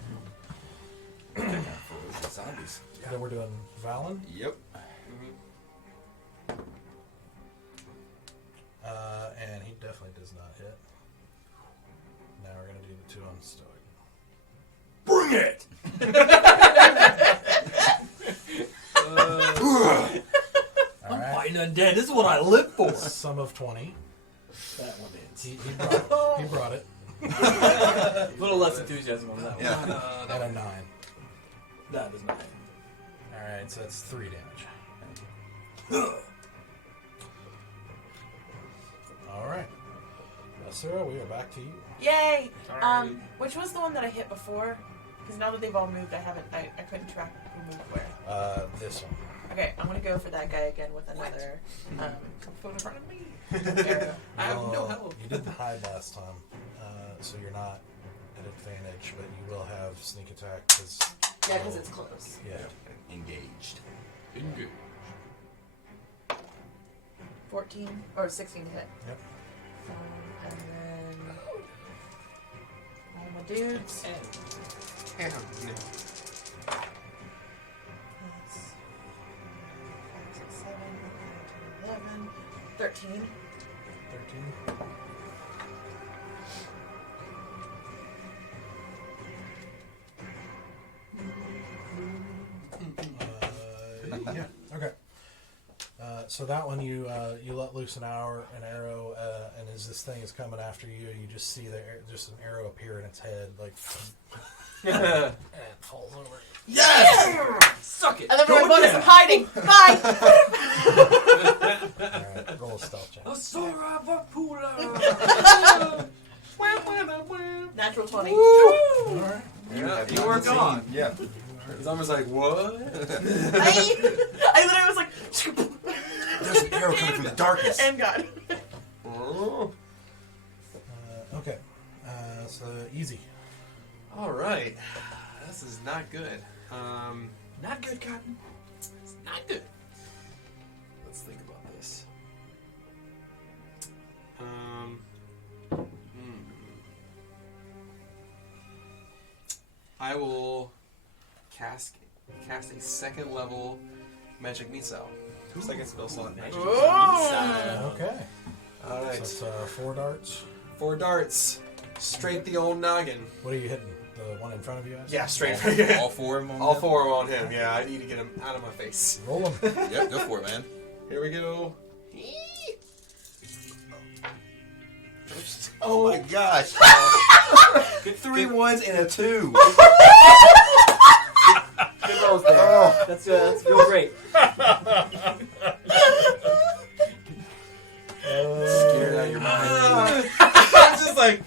Ferocious zombies. Then we're doing Valen. Yep. And he definitely does not hit. Now we're gonna do the 2 on Stoic. Bring it! All right. Fighting undead. This is what I live for. Sum of 20. That one is. He brought it. A little less enthusiasm on that one. Yeah. And a 9. That is not. All right, so that's 3 damage. All right. Sarah, we are back to you. Yay! Alrighty. Which was the one that I hit before? Because now that they've all moved, I couldn't track who moved where. This one. Okay, I'm gonna go for that guy again with another. Come in front of me. Arrow. I have no Well, help. You didn't hide last time, so you're not at advantage, but you will have sneak attack because. Yeah, because it's close. Yeah. Engaged. Engage. 14 or 16 to hit. Yep. And then all my dudes. Damn. That's 5, 6, 7, 8, 9, 10, 11, 13. 13. Yeah. Okay. So that one you let loose an arrow, and as this thing is coming after you, you just see just an arrow appear in its head, like, and it falls over. Yes! Suck it. And then my Go bonus, again. I'm hiding. Bye. All right, roll a stealth check. Natural 20. All right. Yeah, you were gone. Yeah. His arm was like, what? I literally was like, There's an arrow coming from the darkness. and gone. Oh. Okay. So easy. All right. This is not good. Not good, Cotton. It's not good. Let's think about this. I will cast a second level magic missile. Second spell slot magic missile. Okay. All So right. it's 4 darts. 4 darts. Straight the old noggin. What are you hitting? The one in front of you? Guys? Yeah, straight. All 4 of them on All that? 4 are on him. Yeah, I need to get him out of my face. Roll them. Yep, go for it, man. Here we go. Oh my gosh. 3 1s and a 2. Good rolls there. Oh. That's real great. Scared out of your mind. I'm just like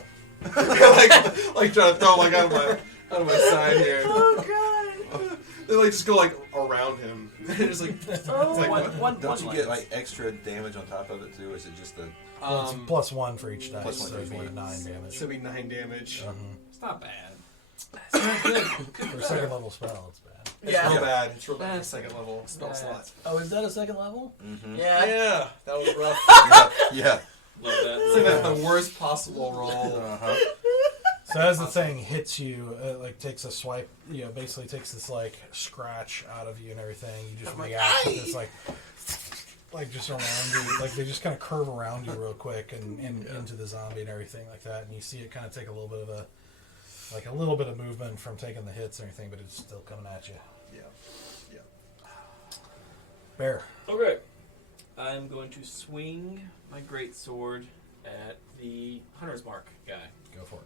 trying to throw like out of my side here. Oh, God. They like just go like around him. They're just like, it's like what? Don't you get like extra damage on top of it too? Or is it just the Well, it's +1 for each dice, Plus one so for it'd each be one. 9 damage. So it'd be 9 damage. It's not bad. It's not good. For a second level spell, it's bad. It's Yeah. real bad. It's real bad. Second level spell Yeah. slot. Oh, is that a second level? Mm-hmm. Yeah. Yeah, that was rough. Yeah. Love It's that. like the worst possible roll. Uh-huh. So as the thing hits you, it like takes a swipe, basically takes this like scratch out of you and everything. You just react with this like just around you, like they just kind of curve around you real quick and into the zombie and everything like that. And you see it kind of take a little bit of movement from taking the hits and everything, but it's still coming at you. Yeah. Bear. Okay. I'm going to swing my greatsword at the Hunter's Mark guy. Go for it.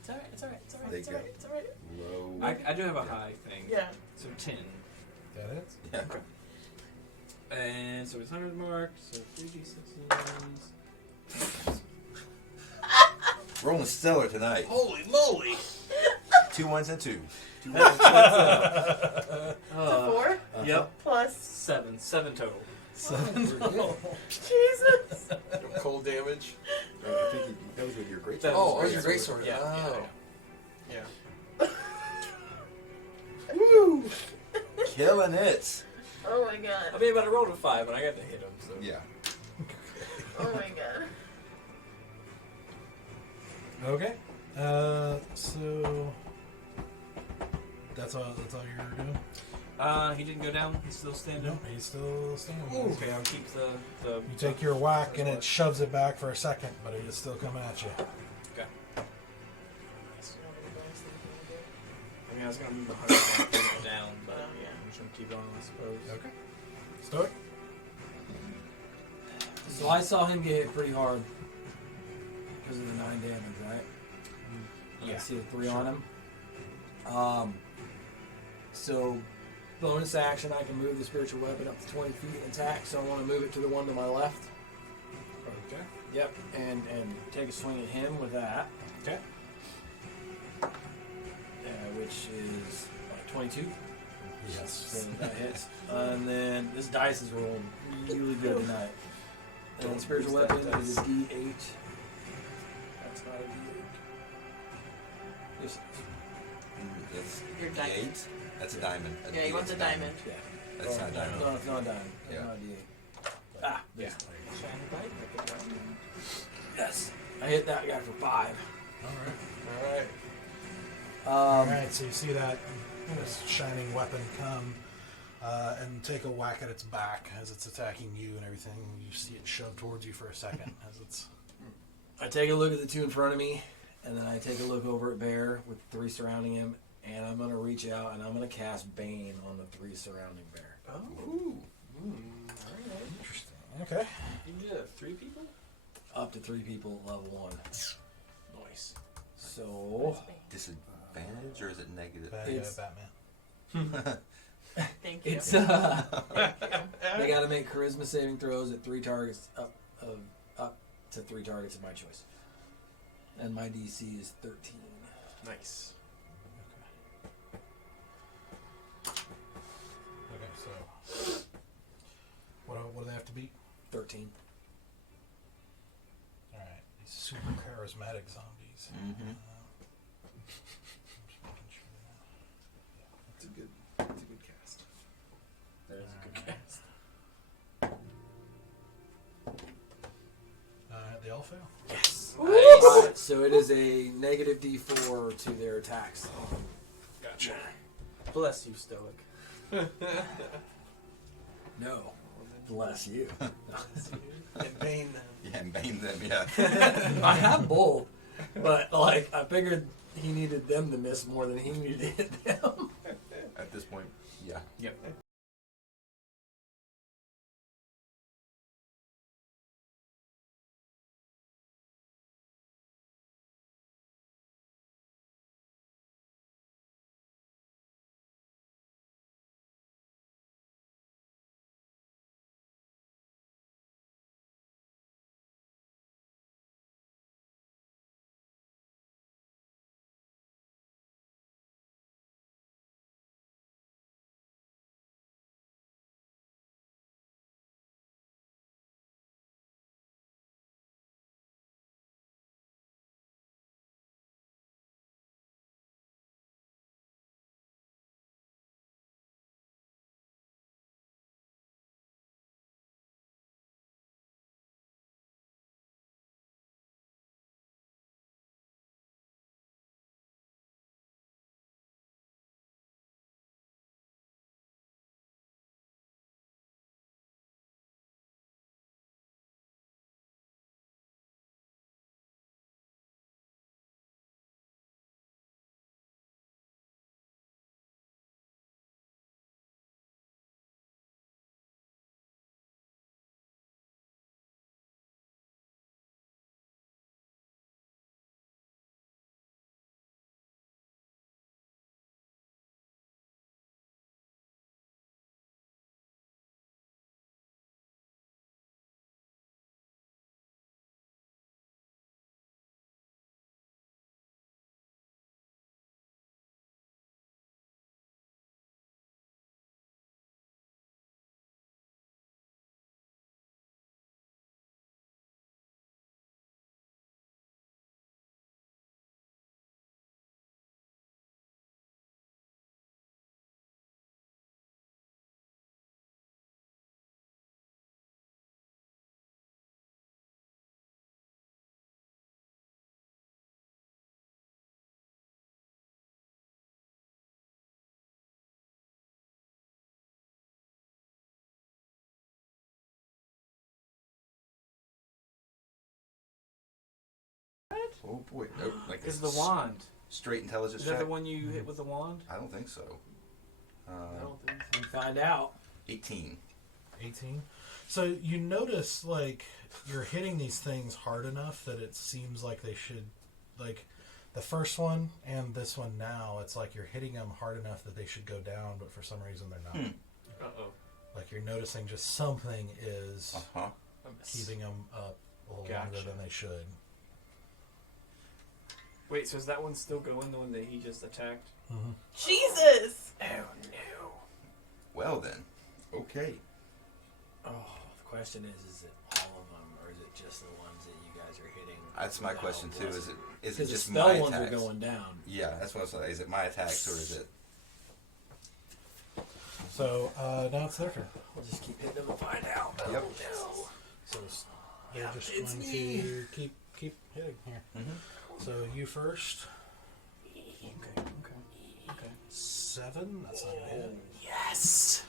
It's alright, it's alright, it's alright, There it's you alright, it's alright. Low. I do have a high thing. Yeah. So 10. That hits. Yeah. And so it's Hunter's Mark, so 3d6s. Rolling stellar tonight. Holy moly! 2 1s and 2. 2 1s. It's a 4 Yep. plus. 7 total. Jesus. Cold damage. I think he goes with your great. That Oh, was your greatsword. Yeah, Oh. yeah. Yeah. Woo. Killing it. Oh my god. I mean, but I rolled a 5 and I got to hit him, so. Yeah. Oh my god. Okay. So that's all you're doing. He didn't go down. He's still standing. No, he's still standing. Okay, I'll keep the. You take your whack and it shoves it back for a second, but it is still coming at you. Okay. I mean, I was gonna move the 100 down, but yeah. I'm just gonna keep going, I suppose. Okay. Stoic. So I saw him get hit pretty hard because of the 9 damage, right? Yeah. I see the 3 on him. So bonus action, I can move the spiritual weapon up to 20 feet and attack. So I want to move it to the one to my left. Okay. Yep, and take a swing at him with that. Okay. which is 22. Yes. So that hits. And then this dice is rolling really good tonight. And then spiritual use that weapon is a dice. D8. That's not a D8. Yes. That's Your diamond. 8. That's a diamond. Yeah, he wants a diamond. Yeah. That's not a diamond. No, it's not a diamond. It's Yeah. not a D8. Ah, Yeah. yes. I hit that guy for 5. All right. Alright. All right. So you see that this shining weapon come and take a whack at its back as it's attacking you and everything. You see it shove towards you for a second as it's. I take a look at the two in front of me, and then I take a look over at Bear with the 3 surrounding him, and I'm going to reach out and I'm going to cast Bane on the 3 surrounding Bear. Oh. Alright. Interesting. Okay. You can do that 3 people? Up to 3 people at level 1. Nice. So, Disadvantage or is it negative? Bad It's- guy, Batman. Thank you. it's they got to make charisma saving throws at 3 targets up to 3 targets of my choice. And my DC is 13. Nice. Okay. So. What do they have to beat? 13. All right. These super charismatic zombies. Mm-hmm. I'm just making sure now. It's a good cast. That is a good cast. They all fail. Yes. Nice. Right, so it is a negative D4 to their attacks. Gotcha. Bless you, Stoic. No. Bless you. And Bane. Yeah, and bane them, yeah. I have both, but like I figured he needed them to miss more than he needed to hit them. At this point, yeah. Yep. Oh boy. Nope. Like Is the wand? Straight intelligence Is that check? the one you hit with the wand? I don't think so. I don't think so. We find out. 18. 18. So you notice, like, you're hitting these things hard enough that it seems like they should, like, the first one and this one now, it's like you're hitting them hard enough that they should go down, but for some reason they're not. Uh-oh. Like, you're noticing just something is Uh-huh. keeping them up a little longer Gotcha. than they should. Wait, so is that one still going, the one that he just attacked? Jesus! Oh no. Well then, okay. Oh, the question is it all of them, or is it just the ones that you guys are hitting? That's my question too. Is it Because the just spell my ones attacks? are going down. Yeah, that's what I was saying. Is it my attacks or is it? So now it's their turn. We'll just keep hitting them and find out. Yep. So they're just it's going me. to keep hitting here. So you first. Okay. 7. That's not gonna hit. Yes.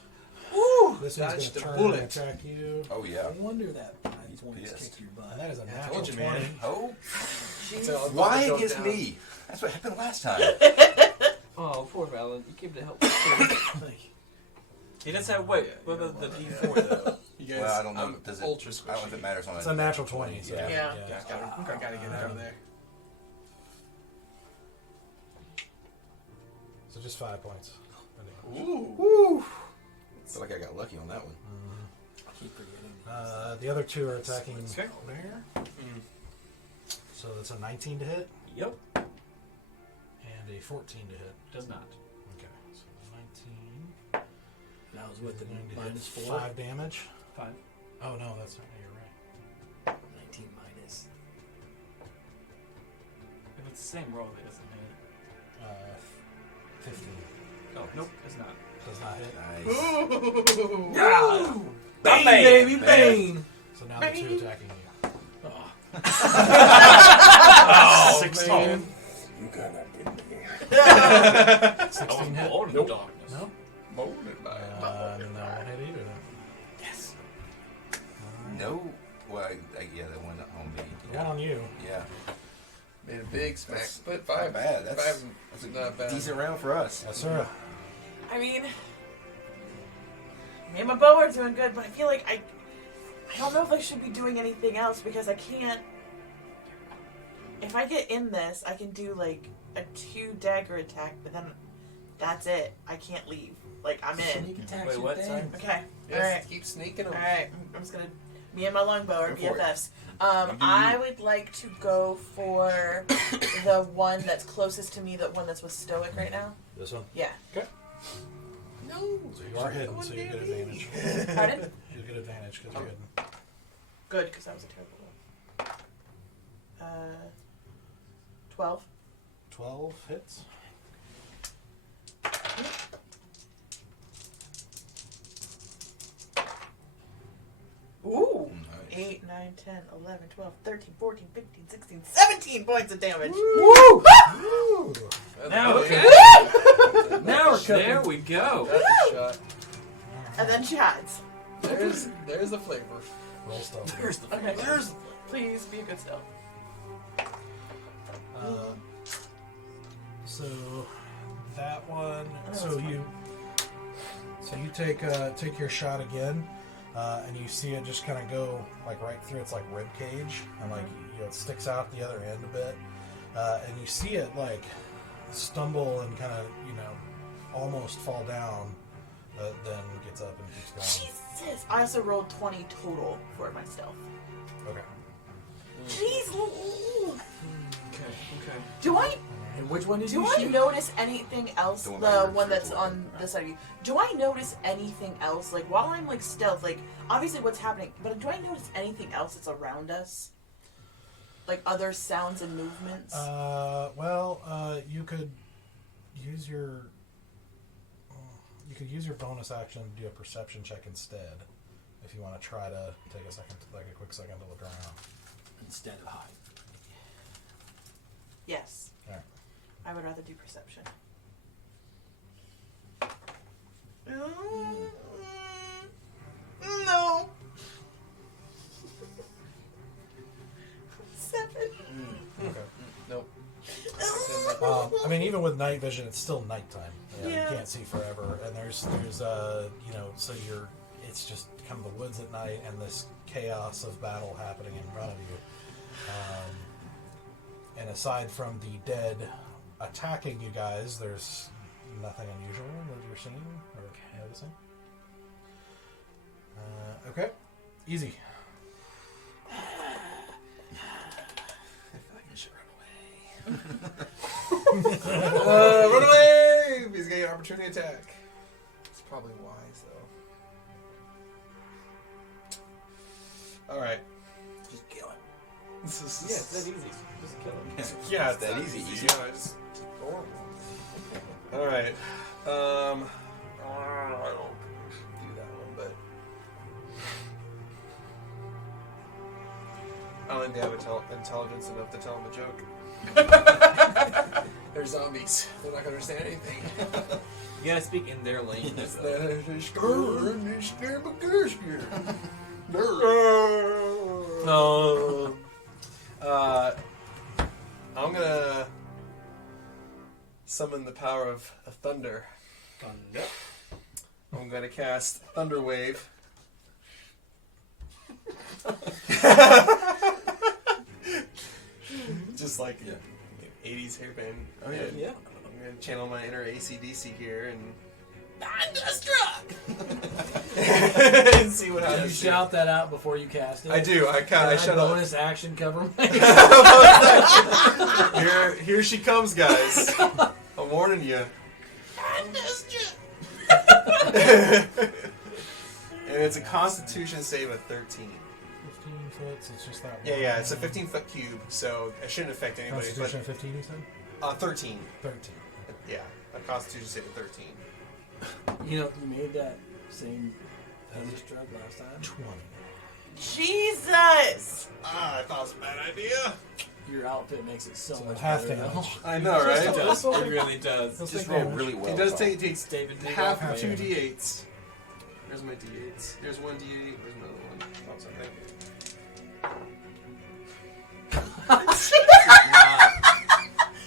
Woo! This one's Dodged gonna a turn bullet. and attack you. Oh yeah. No wonder that He's 20 pissed. kicked your butt. And that is a Yeah, I natural told you, 20. man. Oh, So I'm about why to go against down. me? That's what happened last time. Oh, poor Valen. You came to help. He does have wait. What about the D4 though? You guys, Well, I don't know. I'm Does it? ultra I don't know if squishy. it matters on It's a natural 20. So Yeah. Yeah. Yeah, I gotta get out of there. So just 5 points. Ooh. I feel like I got lucky on that one. I keep forgetting. The other two are attacking Okay. Bear. So that's a 19 to hit Yep. and a 14 to hit. Does not. Okay, so 19. That was with the Going to hit minus 4. 5 damage. 5. Oh no, that's not. You're right. 19 minus. If it's the same roll, it doesn't hit. 15 Oh, nope, it's not. does not hit. Nice. Bang, baby, bang! So now the two attacking you. Oh, 16. man. You kinda did me. 16 hit. Born in the darkness. No. Molded by it. No, won't hit either then. Yes. No. Well, yeah, the one on me. The one on you. Yeah. Made a big smack. That's But Not 5. bad. That's 5 a not bad. decent round for us. Yes, sir. I mean, me and my bow are doing good, but I feel like I don't know if I should be doing anything else because I can't. If I get in this, I can do like a 2 dagger attack, but then that's it. I can't leave. Like I'm in. Sneak attacks Wait, your what? thing. Sorry? Okay. Yes, All right. keep sneaking them. All right. I'm just gonna. Me and my longbow are Go for it. BFFs. I'll do I you. would like to go for the one that's closest to me, the one that's with Stoic right now. This one. Yeah. No. So you are hidden, so you get advantage. Pardon? You get advantage because you're hidden. Good, because that was a terrible one. 12. 12 hits. Ooh. Nice. 8, 9, 10, 11, 12, 13, 14, 15, 16, 17 points of damage. Woo! Now we're Okay. cooking. Now we're cooking. There we go. That's a shot. And then she hides. There's the flavor. Roll stealth. There's the Okay. There's Please be a good stealth. So that one. Oh, So that's you take your shot again, and you see it just kind of go like right through its like rib cage, and like it sticks out the other end a bit, and you see it like stumble and kind of almost fall down, but then gets up and keeps going. Jesus! I also rolled 20 total for my stealth. Okay. Jeez! Okay. Do I And which one did Do you I shoot? notice anything else? The one The by your one that's spiritual on weapon, the side of you. Do I notice anything else? Like while I'm like stealth, like obviously what's happening, but do I notice anything else that's around us? Like other sounds and movements? You could use your bonus action to do a perception check instead, if you want to try to take a quick second to look around. Instead of hide. Yes. Alright. I would rather do perception. No. 7. Okay. Nope. I mean, even with night vision, it's still nighttime. Yeah. You can't see forever, and there's so it's just kind of the woods at night and this chaos of battle happening in front of you. And aside from the dead attacking you guys, there's nothing unusual that you're seeing or noticing. Okay, easy. I feel like I should run away. Run away! opportunity attack. It's probably wise though. All right. Just kill him. Yeah, it's that easy. Just kill him. Yeah, It's that easy. Yeah, just horrible. All right. I don't do that one, but I don't think they have intelligence enough to tell him a joke. They're zombies. They're not gonna understand anything. You gotta speak in their language. No. I'm gonna summon the power of thunder. Thunder. I'm gonna cast Thunder Wave. Just like 80s hairband. Oh, yeah. And Yeah. I'm gonna channel my inner AC/DC here and and see what You happens. shout that out before you cast it. I do. I shut up. bonus action cover my Here she comes, guys. I'm warning you. And it's a Constitution save of 13. 15 foot, so it's just that one. Yeah, it's a 15-foot cube, so it shouldn't affect anybody. Constitution 15, you said? But 13. 13. Yeah, a Constitution save of 13. You know, you made that same strug last time. 20. Jesus! I thought it was a bad idea. Your outfit makes it so So much half better. damage. I know, It right? does. It really does. Let's Just take roll damage. really well. It does Tom. takes David, take half off. of 2 damage. d8s. There's my d8s. There's one d8. There's another one. Oh, something.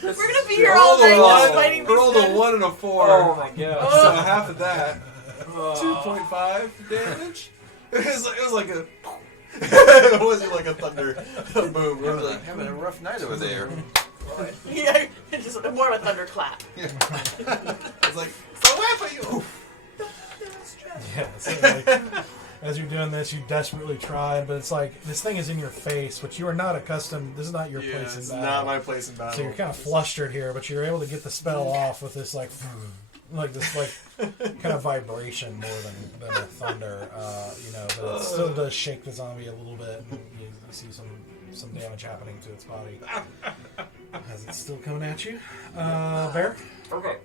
We're gonna be here all night just fighting these Rolled a guys. 1 and a 4. Oh my god. So half of that. Oh. 2.5 damage. It was like a. It wasn't like a thunder boom. It was like, Having a rough night over there. Yeah, it's just more of a thunderclap. I was like, so where for you? Yeah, so like, as you're doing this, you desperately tried, but it's like, this thing is in your face, which you are not accustomed, this is not your Yeah, place in it's battle. not my place in battle. So you're kind of flustered here, but you're able to get the spell off with this like this kind of vibration more than a thunder, but it still does shake the zombie a little bit, and you see some damage happening to its body as it's still coming at you. Bear? Okay.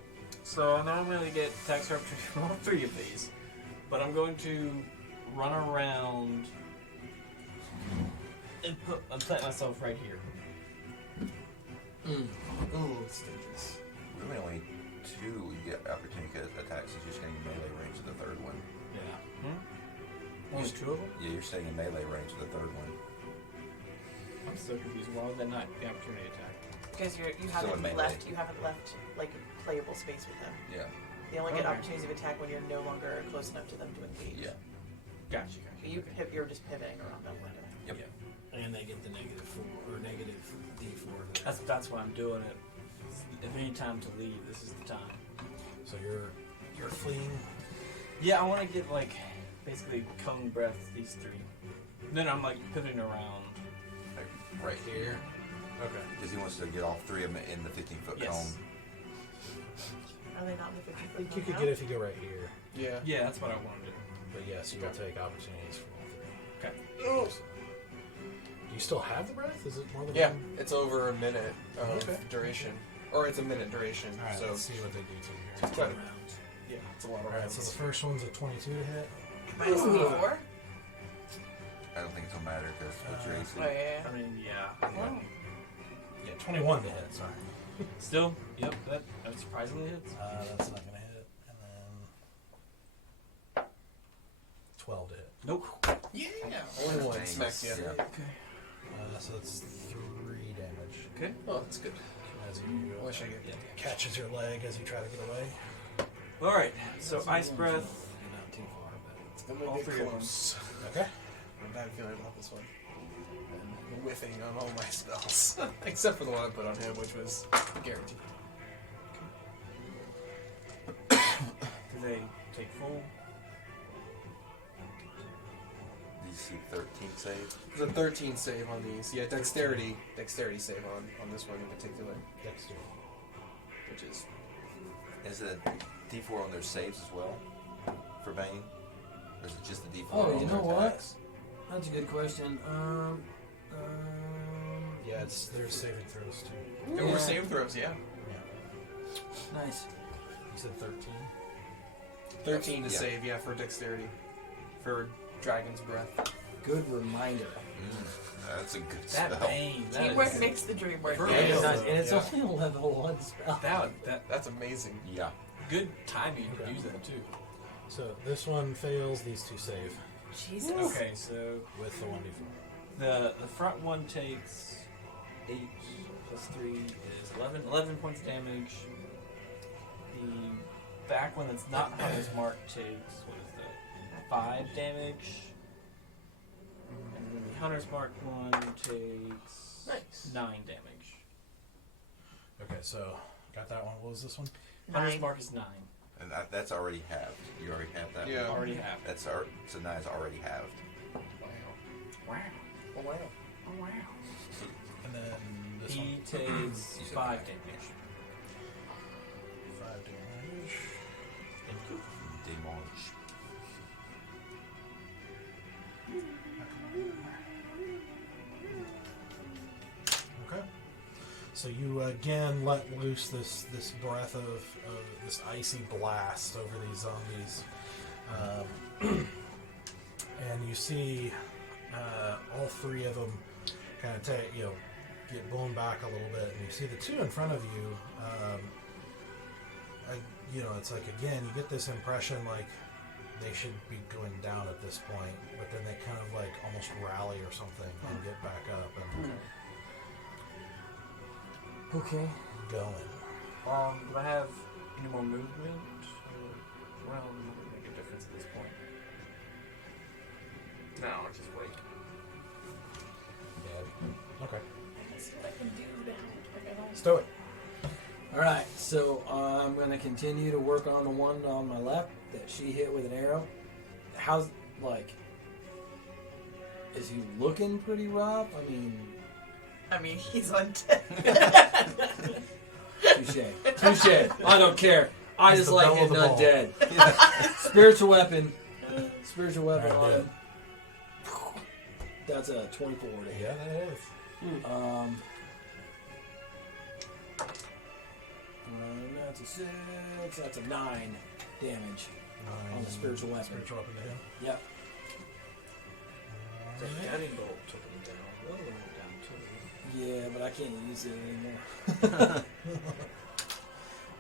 So I normally get tax opportunity for all 3 of these, but I'm going to run around and plant myself right here. Ooh, it's dangerous. Really only 2 you get opportunity attacks. You're just getting melee range of the 3rd one. Yeah. Only 2 of them? Yeah, you're staying in melee range of the 3rd one. I'm so confused. Why would that not the opportunity attack? Because you Still in haven't melee. left like playable space with them. Yeah. They only get Okay. opportunities of attack when you're no longer close enough to them to engage. Yeah. Gotcha. You're just pivoting around that window. Yep. And they get the -4 or negative D4. That's why I'm doing it. If any time to leave, this is the time. So you're fleeing. Yeah, I want to get like basically cone breath these 3. Then I'm like pivoting around. Like right here. Okay. Because he wants to get all 3 of them in the 15-foot Yes. cone. Are they not in the 50 I foot think you could get it if you go right here. Yeah. Yeah, that's what I want to do. But yes, you will take opportunities for all 3. Okay. Oh. Do you still have the breath? Is it more than Yeah, one? it's over a minute of Okay. duration. Or it's a minute duration. Alright, So let's see what they do to you it's here. quite yeah, it's a lot of Alright, rounds. so the first one's a 22 to hit. Minus D4? I don't think it'll matter because what's your AC? Oh, yeah. I mean, yeah. Yeah, 21 to hit, sorry. Still, yep, that surprisingly hits. That's not going to hit. And then 12 to hit. Nope. Yeah. Only one Dang. smacks you. Yeah. So it's 3 damage. Okay. Oh, that's good. As you I wish I could. catches your leg as you try to get away. All right. So ice breath. Not too far, but It's gonna All get 3 of them. close. Okay. I have a bad feeling about this one. I'm whiffing on all my spells. Except for the one I put on him, which was guaranteed. Do they take full? DC 13 save. There's a 13 save on these. Yeah, dexterity save on this one in particular, Dexter. which is Is it D4 on their saves as well for Bane? Or is it just the D4 Oh, on you their know what? attacks? That's a good question. Yeah, there's saving throws too. Over save throws, yeah. Nice. You said 13? 13 to Yeah. save, yeah, for dexterity. For Dragon's Breath. Good reminder. That's a good That spell. Bane. That Teamwork is, makes the dream work. For And real. it's, not- and it's Yeah. only a level 1 spell. That's amazing. Yeah. good timing to Okay. use that too. So this one fails, these two save Jesus. Okay, so with the 1d4. the front one takes 8 plus 3 is 11 points of damage. The back one that's not Hunter's Mark takes, what is that, 5 damage. And then the Hunter's Mark one takes Nice. 9 damage. Okay, so got that one. What was this one? Hunter's 9. Mark is 9. And that's already halved. You already have that. Yeah. one. Already have. So now it's already halved. Wow. Oh, wow. Oh wow. And then this He one. takes You said 5 five. damage. 5 damage. Demonge. Okay. So you again let loose this breath of this icy blast over these zombies, and you see all three of them kind of get blown back a little bit, and you see the two in front of you. It's like again you get this impression like they should be going down at this point, but then they kind of like almost rally or something and get back up and Okay. going. Do I have any more movement? Well, it doesn't make a difference at this point. No, I'll just wait. Okay. Let's see what I can do to help. Like, I don't. Stoic. Alright, so I'm going to continue to work on the one on my left that she hit with an arrow. How's, is he looking pretty rough? I mean, he's undead. Touche. I don't care. I He's just the like belle of hitting the ball. undead. Spiritual weapon on Alright, him. That's a 24 to hit. Yeah, that is. That's a 6. That's a 9 damage. On the spiritual weapon. Spiritual weapon to him. Yep. The guiding bolt took him down. The other one went down too. Yeah, but I can't use it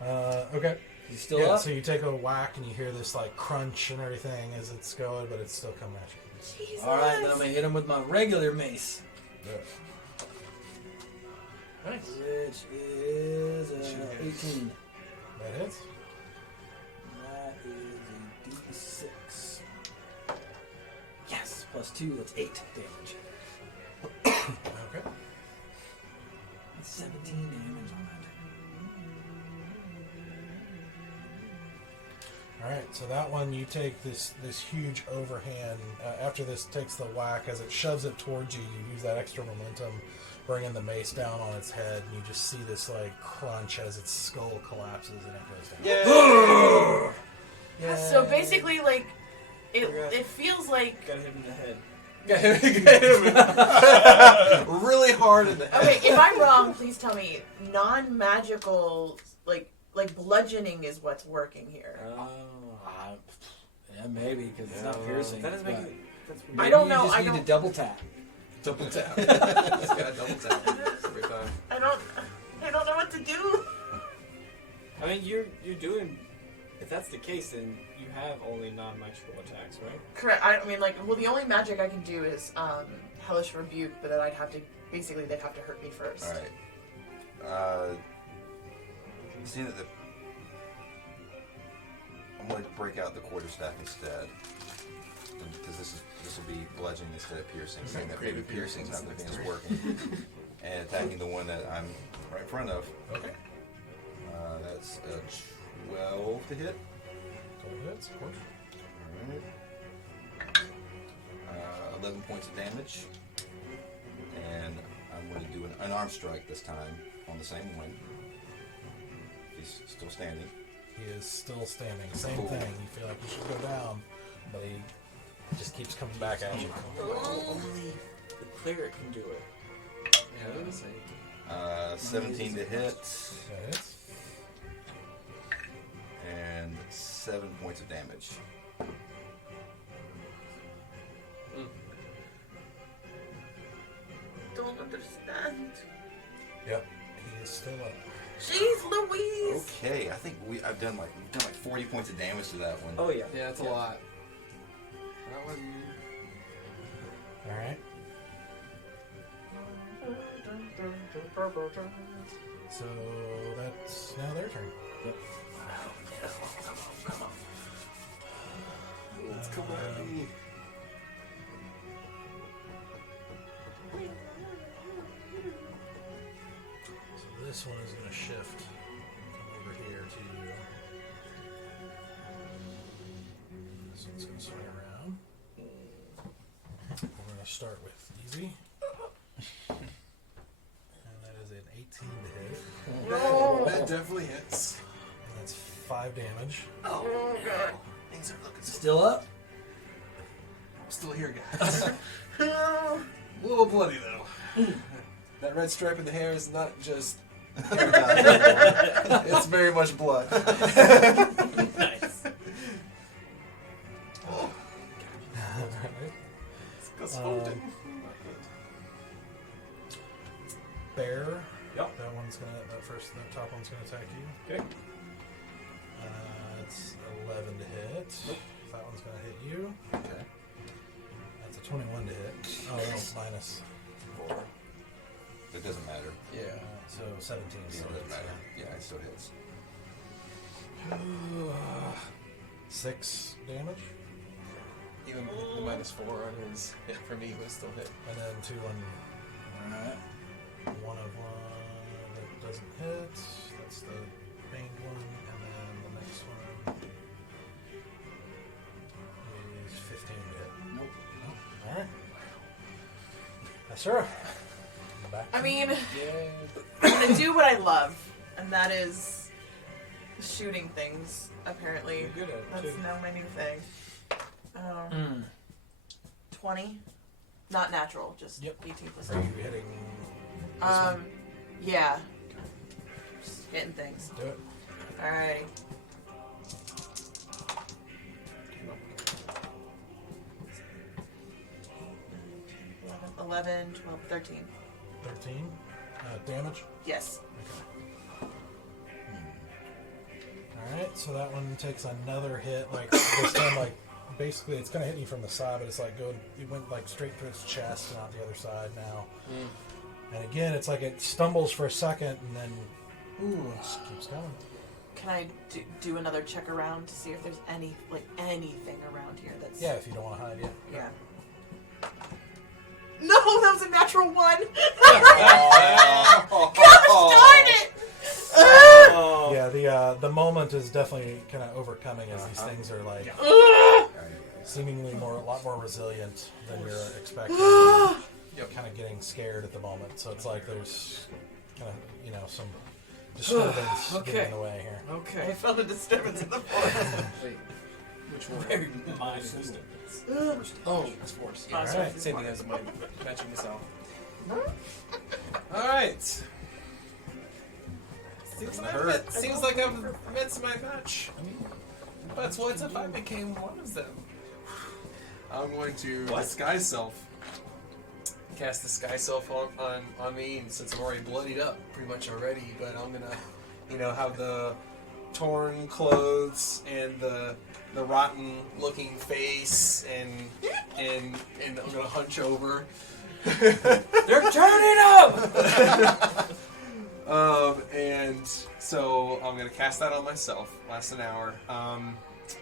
anymore. Okay. You still Yeah, up? so you take a whack and you hear this like crunch and everything as it's going, but it's still coming at you. Jesus. Alright, then I'm going to hit him with my regular mace. Nice. Which is 18. That hits. That is a D6. Yes, plus 2, that's 8 damage. Okay. That's 17 damage on that. Alright, so that one you take this huge overhand. After this takes the whack, as it shoves it towards you, you use that extra momentum, bringing the mace down on its head, and you just see this like crunch as its skull collapses and it goes down. Yeah. So basically, like, it feels like. Got hit in the head. Really hard in the head. Okay, if I'm wrong, please tell me. Non-magical, like bludgeoning is what's working here. Yeah, maybe, because it's not piercing. That doesn't make but it. That's maybe I don't know, You just I need to don't- double tap. Double tap. Just gotta double tap every time. I don't know what to do. I mean, you're doing. If that's the case, then you have only non-magical attacks, right? Correct. I mean, like, well, the only magic I can do is hellish rebuke, but then I'd have to basically they'd have to hurt me first. Alright. See that I'm going to break out the quarterstaff instead. Because this will be bludgeoning instead of piercing. Saying that maybe piercing's not the thing that's working. And attacking the one that I'm right in front of. Okay. That's a 12 to hit. 12 hits, of course. Alright. 11 points of damage. And I'm going to do an unarmed strike this time on the same one. He's still standing. He is still standing. Same thing. You feel like you should go down, but he just keeps coming back at you. Only the cleric can do it. Yeah, I was saying. 17 to hit, That hits. and 7 points of damage. Don't understand. Yep. He is still up. Jeez Louise! Okay, I think we've done like 40 points of damage to that one. Oh yeah. Yeah, that's a lot. That one. Alright. So that's now their turn. Come on. Let's come at me. So this one is going to shift. Come over here to you. This one's going to swing around. We're going to start with easy. And that is an 18 to hit. No! That definitely hits. And that's 5 damage. Oh, God. Things are looking Still up? I'm still here, guys. A little bloody, though. That red stripe in the hair is not just hair dye. It's very much blood. Nice. It's folded. Bear. Yep. That one's gonna. That top one's gonna attack you. Okay. It's 11 to hit. Nope. That one's gonna hit you. Okay. That's a 21 to hit. Oh, no, minus 4. It doesn't matter. Yeah. So 17. It So doesn't matter. Yeah, it still hits. 6 damage, Even the -4 on his hit for me was still hit. and then 2 on Alright. one of one that doesn't hit. That's the banged one, and then the next one is 15 to hit. Nope. All right. Yes, sir. Back I to mean, Yeah. I'm gonna do what I love, and that is shooting things. Apparently, You're good at it, that's too. now my new thing. 20, not natural, just Yep. 18 plus Are 3. you hitting this one? Yeah, just hitting things. Do it. Alrighty. $11, 11, 12, 13. 13 damage. Yes. Alright, so that one takes another hit, like this time, like basically it's gonna hit you from the side, but it's like it went like straight through its chest and out the other side now. And again, it's like it stumbles for a second and then just keeps going. Can I do another check around to see if there's anything around here that's... Yeah, if you don't want to hide yet. Yeah. No, that was a natural 1! Gosh darn it! Yeah, the moment is definitely kind of overcoming as these things are like seemingly a lot more resilient than you're expecting. You're kind of getting scared at the moment, so it's like there's kind of some disturbance getting in the way here. I Okay. felt a disturbance in the forest. Wait. Which one? Very minor distance. Oh, it's force. Yeah, All sorry. right. Same thing as my matching myself. Alright. Seems like I've met my match. But what if I became one of them? I'm going to disguise self. Cast disguise self on me, and since I'm already bloodied up pretty much already, but I'm gonna, have the torn clothes and the rotten looking face and I'm gonna hunch over. They're turning up! And so I'm gonna cast that on myself. Lasts an hour.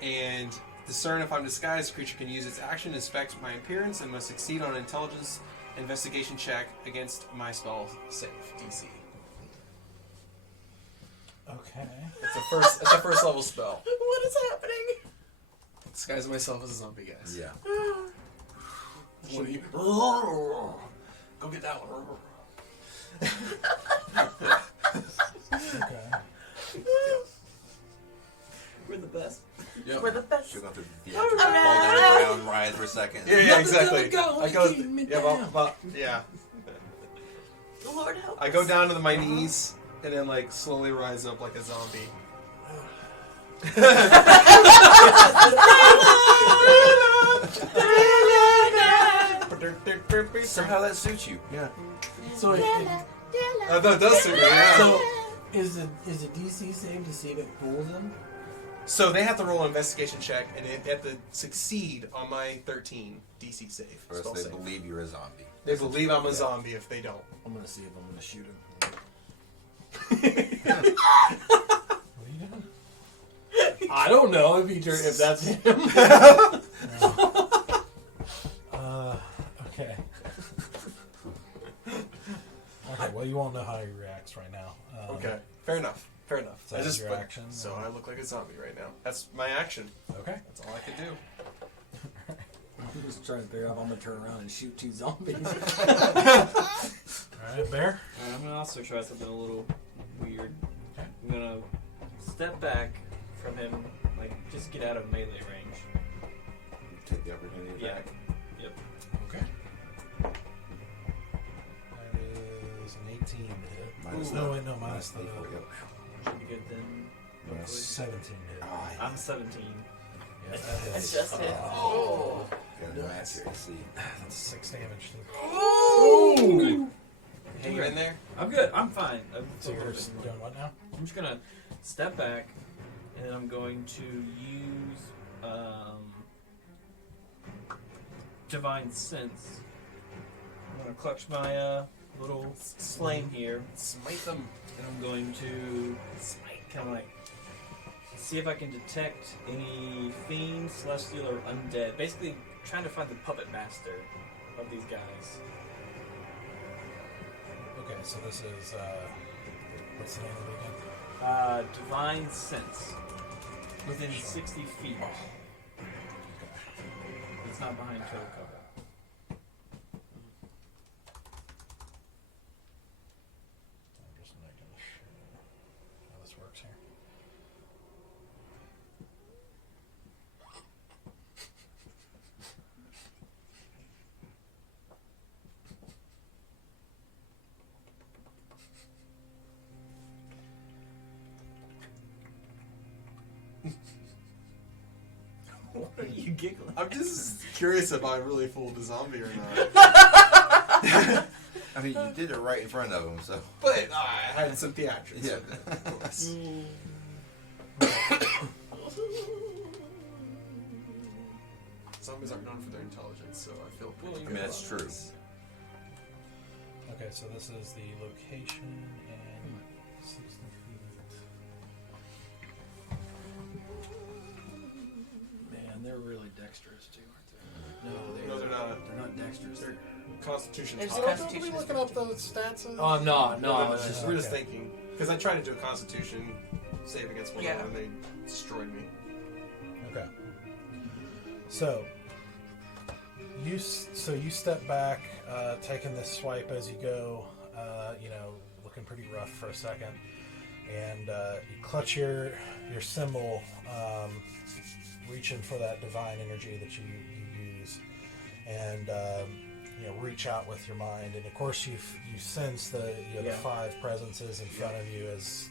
And discern if I'm disguised. The creature can use its action to inspect my appearance and must succeed on an intelligence investigation check against my spell save DC. Okay. It's a first level spell. What is happening? Disguise myself as a zombie, guys. Yeah. What do you? Go get that one. Okay. best. Yep. We're the best. She'll go through the theatrical, fall down the ground, ride for a second. Yeah, exactly. Go, I go. keep me Yeah, down. yeah. The Lord help I go us. down to my knees and then like slowly rise up like a zombie. Somehow that suits you. Yeah. So, That does suit me. Yeah. so is the DC save to see if it pulls him? So they have to roll an investigation check, and they have to succeed on my 13 DC save. Or else Spell they save. believe you're a zombie. They believe I'm a zombie if they don't. I'm gonna see if I'm gonna shoot him. What are you doing? I don't know if that's him. Okay. Okay, well, you won't know how he reacts right now. Okay, fair enough. Fair enough. So that's your action, So or- I look like a zombie right now. That's my action. Okay. That's all I can do. I'm just trying to figure out if I'm gonna turn around and shoot 2 zombies. Alright, Bear. Alright, I'm gonna also try something a little weird. Okay. I'm gonna step back from him, like just get out of melee range. Take the opportunity to Yeah. attack. Yep. Okay. That is an 18 to hit. Minus No, the- wait, no, minus the... the 4, yep. Should be good then. Minus 17 to hit. Ah, I'm 17. Yeah, that I hits. just hit. oh. Got a match here. Let's see. That's 6 damage. Hey, You in there? I'm good. I'm fine. So you're just doing what now? I'm just gonna step back, and then I'm going to use Divine Sense. I'm gonna clutch my little flame here, Smite them. and I'm going to kind of like see if I can detect any fiend, celestial, or undead. Basically, trying to find the puppet master of these guys. Okay, so this is, what's the name of it again? Divine Sense. Within 60 feet. It's not behind total cover. I'm just making sure how this works here. What are you giggling? I'm just curious if I really fooled a zombie or not. I mean, you did it right in front of him, so. But I had some theatrics. Yeah. Of course. Zombies aren't known for their intelligence, so I feel pretty I good mean, that's about true. this. Okay, so this is the location and 60 feet. Man, they're really dexterous too, aren't they? No, they're not. They're not dexterous. They're Constitution. There's high. Constitution. looking up the stats? Oh no, No, it's just we're just okay. thinking because I tried to do a Constitution save against one Yeah. of them, and they destroyed me. Okay. So you step back, taking this swipe as you go. Looking pretty rough for a second, and you clutch your symbol, reaching for that divine energy that you use, and reach out with your mind. And of course, you sense the Yeah. 5 presences in front of you as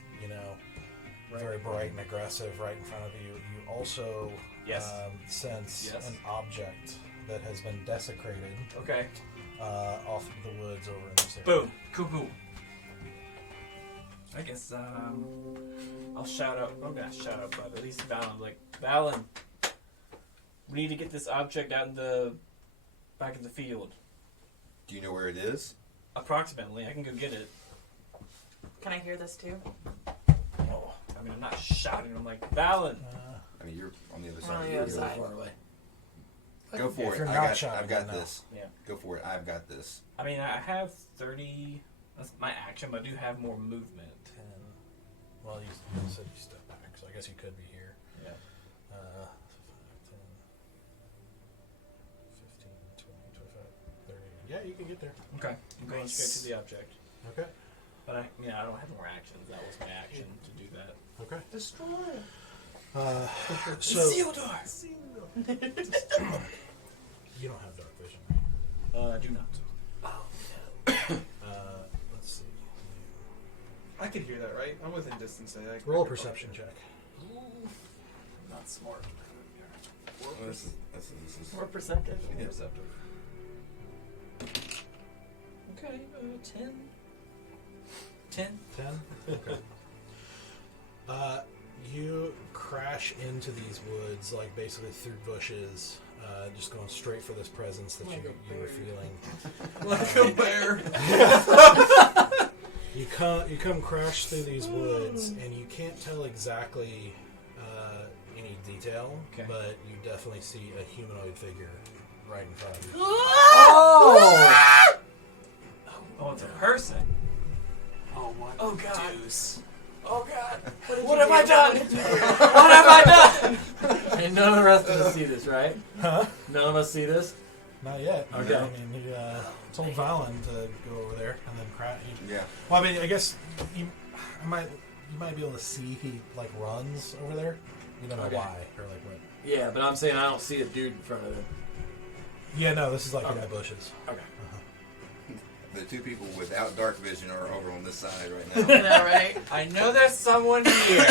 very bright and aggressive right in front of you. You also Yes. sense Yes. an object that has been desecrated Okay. off of the woods over in this area. Boom. Cuckoo. I guess I'll shout out. I'm gonna shout out, but at least Valen. Like, Valen, we need to get this object out in the back of the field. Do you know where it is? Approximately, I can go get it. Can I hear this too? Oh, I mean, I'm not shouting. I'm like, Valen. I mean, you're on the other I'm side. on the You're other good. side. far away. Go for If it. you're I not got, shouting, I've got then no. this. Yeah. Go for it. I've got this. I mean, I have 30. That's my action, but I do have more movement. 10. Well, you said you step back, so I guess you could be here. Yeah. 5, 10, 15, 20, 25, 30. Yeah, you can get there. Okay. I'm going straight to the object. Okay. But I don't have more actions. That was my action to do that. Okay. Destroy. So Isildur! you don't have dark vision. I do not. Let's see. I can hear that, right? I'm within distance. Roll a perception check. Not smart. This is More perceptive. yeah, perceptive. Okay, 10. 10? 10? Okay. You crash into these woods, like basically through bushes, just going straight for this presence that you were feeling. Like a bear. You come crash through these woods, and you can't tell exactly any detail, Okay. but you definitely see a humanoid figure right in front of you. Oh! Oh, it's a person. Oh, what? Oh, God. Deuce. Oh, God. What have I done? What have I done? And none of the rest of us see this, right? Huh? None of us see this? Not yet. Okay. I mean, he told Valen to go over there and then crash. Yeah. Well, I mean, I guess you might be able to see he like runs over there. You don't know Okay. why or like what. Yeah, but I'm saying I don't see a dude in front of him. Yeah, no, this is like in Okay. the bushes. Okay. The two people without dark vision are over on this side right I now. know, right? I know there's someone here.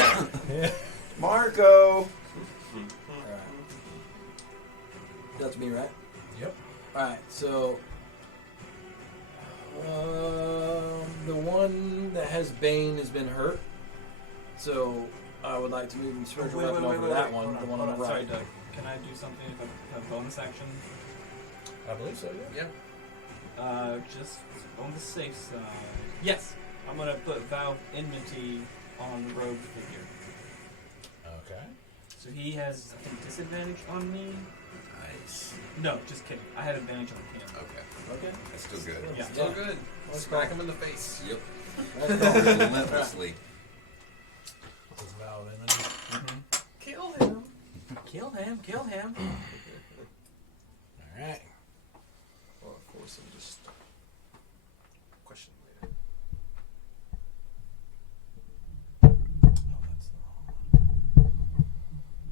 Yeah. Marco! Alright. That's me, right? Yep. Alright, so the one that has Bane has been hurt. So I would like to move and spiritual weapon over that one, the one on the Sorry, right. Doug. Can I do something with a bonus action? I believe so. Yeah. Just on the safe side. Yes, I'm gonna put Valve Enmity on the rogue figure. Okay. So he has, I think, disadvantage on me. Nice. No, just kidding. I had advantage on him. Okay. Okay. That's still good. Yeah. Still good. Let's Smack him in the face. Yep. Let's go. Relentlessly. This is Val Enmity. Kill him. Kill him. Kill him. All right. Or force him just question later. Oh, that's the wrong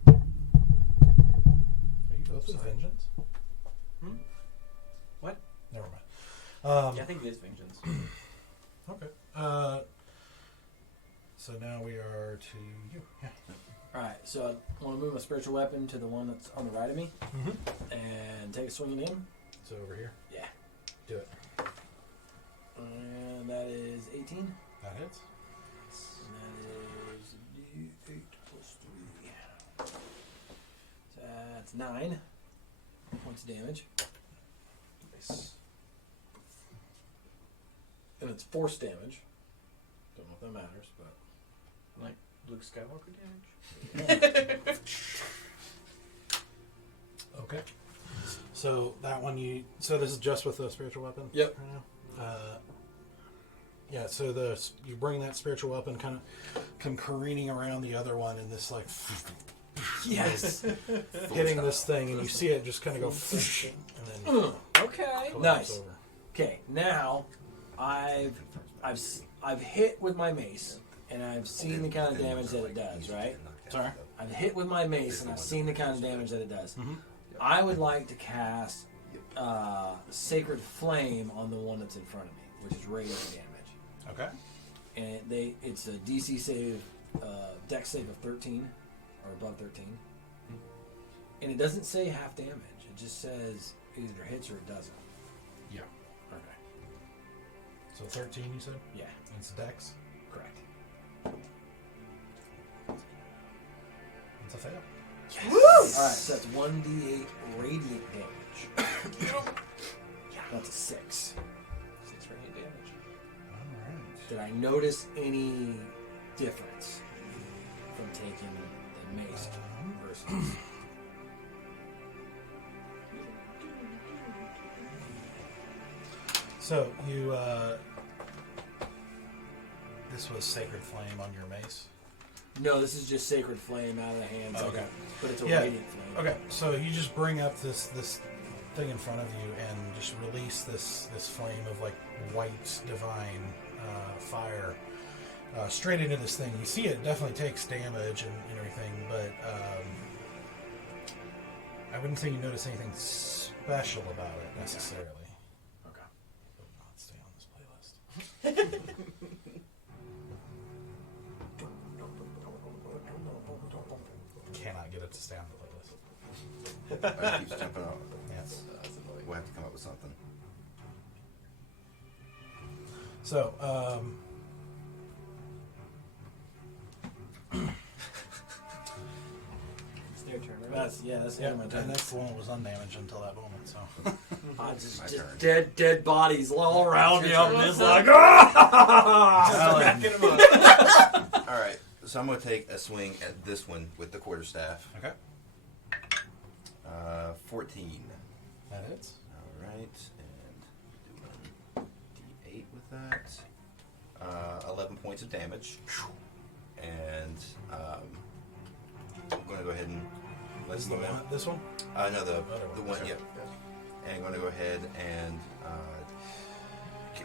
one. Are you both with vengeance? Hmm? What? Never mind. Yeah, I think it is vengeance. Okay. So now we are to you. Yeah. Alright, so I want to move my spiritual weapon to the one that's on the right of me Mm-hmm. and take a swing at him. So over here. Yeah. Do it. And that is 18. That hits. And that is 8 plus 3. So that's 9 points of damage. Nice. And it's force damage. Don't know if that matters, but. Like Luke Skywalker damage. Okay. So that one so this is just with the spiritual weapon? Yep. Right now? Yeah, so you bring that spiritual weapon kind of come careening around the other one in this like Yes! hitting this thing and you see it just kind of go and then Okay. collapse Nice. over. Okay, now I've hit with my mace and I've seen the kind of damage that it does, right? Sorry? I've hit with my mace and I've seen the kind of damage that it does. Mhm. I would like to cast Sacred Flame on the one that's in front of me, which is radiant damage. Okay. And it's a DC save, dex save of 13 or above 13. And it doesn't say half damage. It just says it either hits or it doesn't. Yeah. Okay. So 13 you said? Yeah, It's dex. correct. It's a fail. Yes. All right, so that's 1d8 radiant damage. That's a 6. 6 radiant damage. Alright. Did I notice any difference from taking the mace versus? So you this was Sacred Flame on your mace? No, this is just Sacred Flame out of the hands. Okay. But it's a Yeah. radiant flame. Okay, so you just bring up this thing in front of you and just release this flame of like white divine fire, straight into this thing. You see it definitely takes damage and everything, but I wouldn't say you notice anything special about it necessarily. Okay. But not stay on this playlist. Cannot get it to stay on the playlist. It keeps jumping out. Yes. We'll have to come up with something. So, It's their turn, right? That's the end yeah, of my and turn. that's the one that was undamaged until that moment. So, Just turn. dead bodies all around me. Your I'm turn. just like, ah! Backing him up. All right, so I'm going to take a swing at this one with the quarterstaff. okay, 14. that hits. All right, and do a D8 with that. 11 points of damage. And I'm going to go ahead and let Is the the momentum. one, this one? No, the one, one, sorry. yep. And I'm going to go ahead and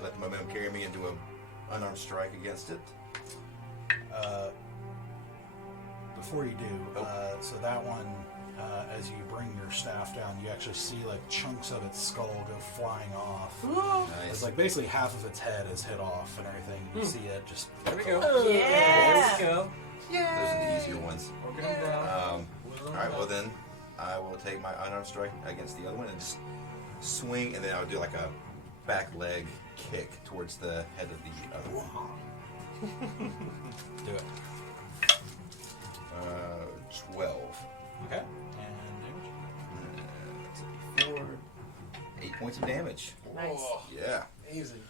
let the momentum carry me and do an unarmed strike against it. Before you do, so that one, as you bring your staff down, you actually see like chunks of its skull go flying off. It's Nice. like basically half of its head is hit off and everything. You see it just. There we go. Yeah. There we go. Those are the easier ones. Working them down. All right, well then, I will take my unarmed strike against the other one and just swing, and then I'll do like a back leg kick towards the head of the other one. Do it. 12. Okay. And That's a 4. 8 points of damage. Nice. Yeah. Amazing.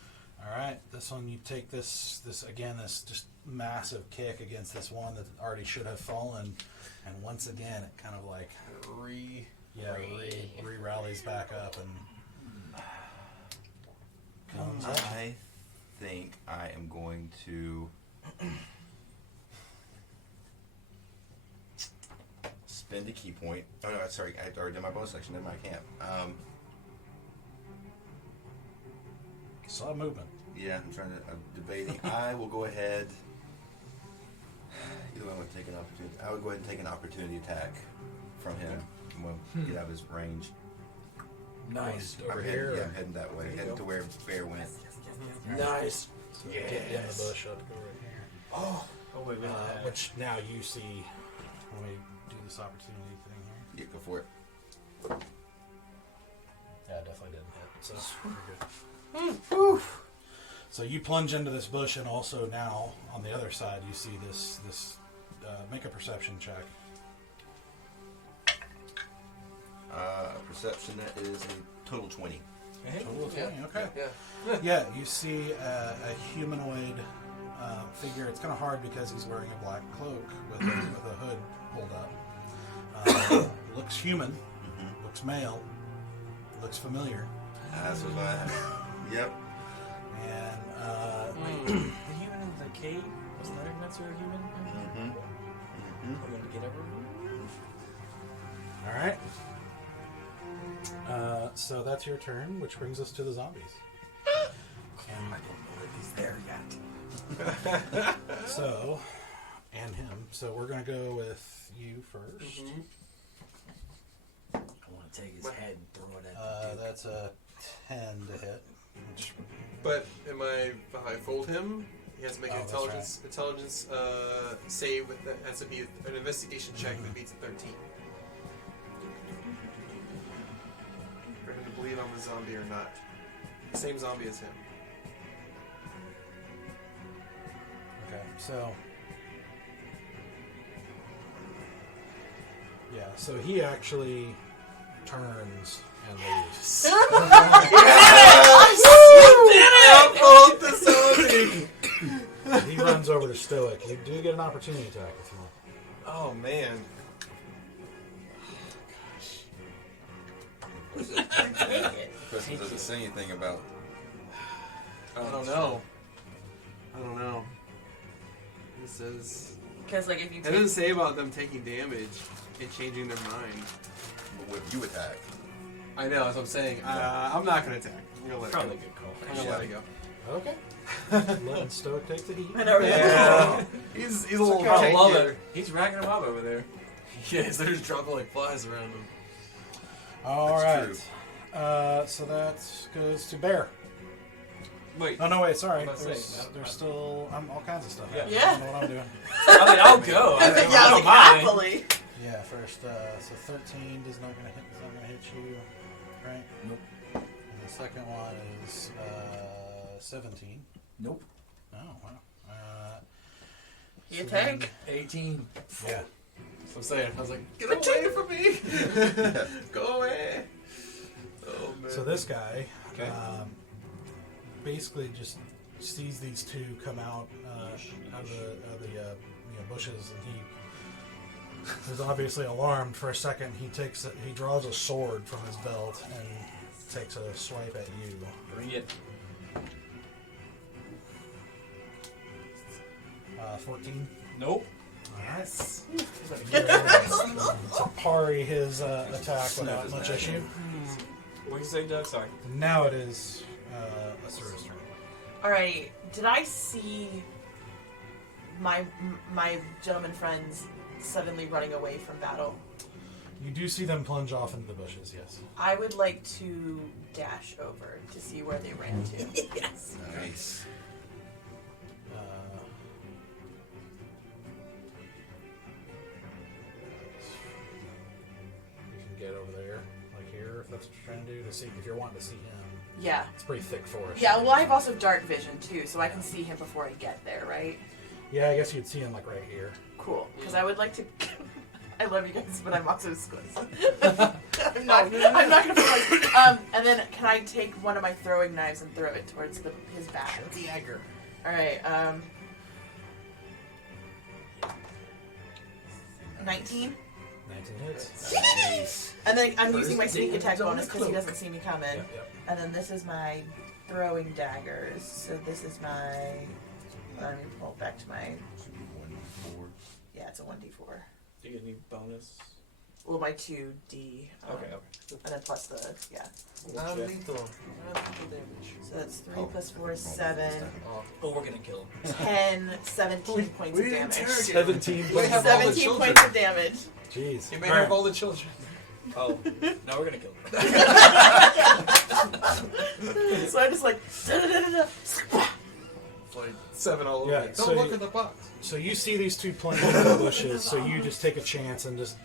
all right, this one you take this again, this just massive kick against this one that already should have fallen, and once again it kind of like re-rallies back up and comes up. I think I am going to spend a key point. Oh no, sorry, I already did my bonus action. Then I can't. Saw movement. Yeah, I'm trying to. I'm debating. I will go ahead. Either way, I'm going to take an opportunity. I would go ahead and take an opportunity attack from him. I'm going to get out of his range. Nice. Over I'm here. heading, yeah, I'm heading that way. Heading to where Bear went. Nice. So get in the bush up to right here. Oh wait, wait. Which now you see. Let me do this opportunity thing here. Yeah, go for it. Yeah, it definitely didn't hit. So we're good. So you plunge into this bush, and also now on the other side you see this. Make a perception check. Perception, that is a total 20. Total of 20. Okay. Yeah. Yeah, you see a humanoid figure. It's kind of hard because he's wearing a black cloak with a hood pulled up. Looks human. Looks male. Looks familiar. That's what I Yep. And The human in the cave? Was Necromancer a human? Mm-hmm. We're going to get everyone. all right. So that's your turn, which brings us to the zombies. And I don't know if he's there yet. so, and him. So we're gonna go with you first. I want to take his head and throw it at the Duke. That's a 10 to hit. Which, But if I fold him, he has to make an Oh, intelligence save with that has to be an investigation check that beats a 13. For him to believe I'm a zombie or not. Same zombie as him. okay, so yeah, so he actually turns and leaves. He runs over to Stoic. You do get an opportunity attack if you want. Oh man. Person doesn't say anything about. I don't know. It says Because like if you it take doesn't say about them taking damage and changing their mind. What if you attack? I know, that's what I'm saying. I'm not gonna attack. I'm gonna let it Probably a go. good call. I'm gonna let it go. Okay. Letting Stoic take the heat. I know, right? Yeah. He's a little I love tankier. it. He's racking them up over there. Yes, they're just dropping like flies around him. All That's right. So that goes to Bear. Wait. Oh no, wait. Sorry. I'm about to There's say, there's still all kinds of stuff. Yeah. happening. I don't know what I'm doing. I mean, I'll go. I don't mind. happily. Yeah. First, so 13 is not gonna hit you, right? Nope. And the second one is 17. Nope. Oh wow. You tank. 18. Yeah. So I'm saying, I was like, get away from me! Go away! Oh man. So this guy, Okay. basically just sees these two come out of the bushes, and he is obviously alarmed for a second. He draws a sword from his belt and takes a swipe at you. Bring it. 14. Nope. Yes. To parry his attack without much issue. What did you say, Doug? Sorry. Now it is Asura's turn. Alright, did I see my gentleman friends suddenly running away from battle? You do see them plunge off into the bushes, yes. I would like to dash over to see where they ran to. Yes. Nice. You can get over there, like here, if that's what you're trying to do, to see if you're wanting to see him. Yeah. It's pretty thick forest. Yeah, well, I have also dark vision too, so I can see him before I get there, right? Yeah, I guess you'd see him like right here. Cool. Because I would like to. I love you guys, but I'm also I'm not gonna be like. And then can I take one of my throwing knives and throw it towards his back? Dagger. All right. 19. 19 hits. Nice. And then I'm First using my sneak dibs attack on bonus the because he cloak. doesn't see me coming. Yep. And then this is my throwing daggers. So this is my. Let me pull back to my. 1d4. Yeah, it's a 1d4. Do you get any bonus? Well, my 2d. Okay. And then plus the Non-lethal. Non-lethal damage. So that's 3 Oh. plus 4 is 7. Oh, we're gonna kill him. 10, 17 points of damage. 17 We have all the 17 children. points of damage. Jeez. You may have all the children. Oh, now we're gonna kill him. So I just like. Da-da-da-da-da. It's like 7 all over. Yeah, me. Don't so look you- in the box. So you see these two playing in the bushes, so you just take a chance and just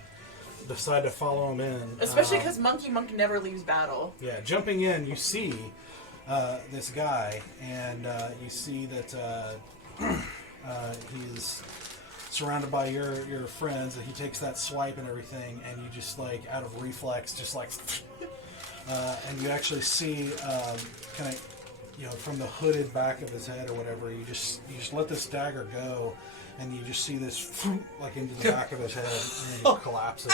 decide to follow them in. Especially because Monkey Monk never leaves battle. Yeah, jumping in, you see this guy, and you see that he's surrounded by your friends, and he takes that swipe and everything, and you just like out of reflex, just like, and you actually see kind of, from the hooded back of his head or whatever, you just let this dagger go, and you just see this like into the back of his head, and he collapses.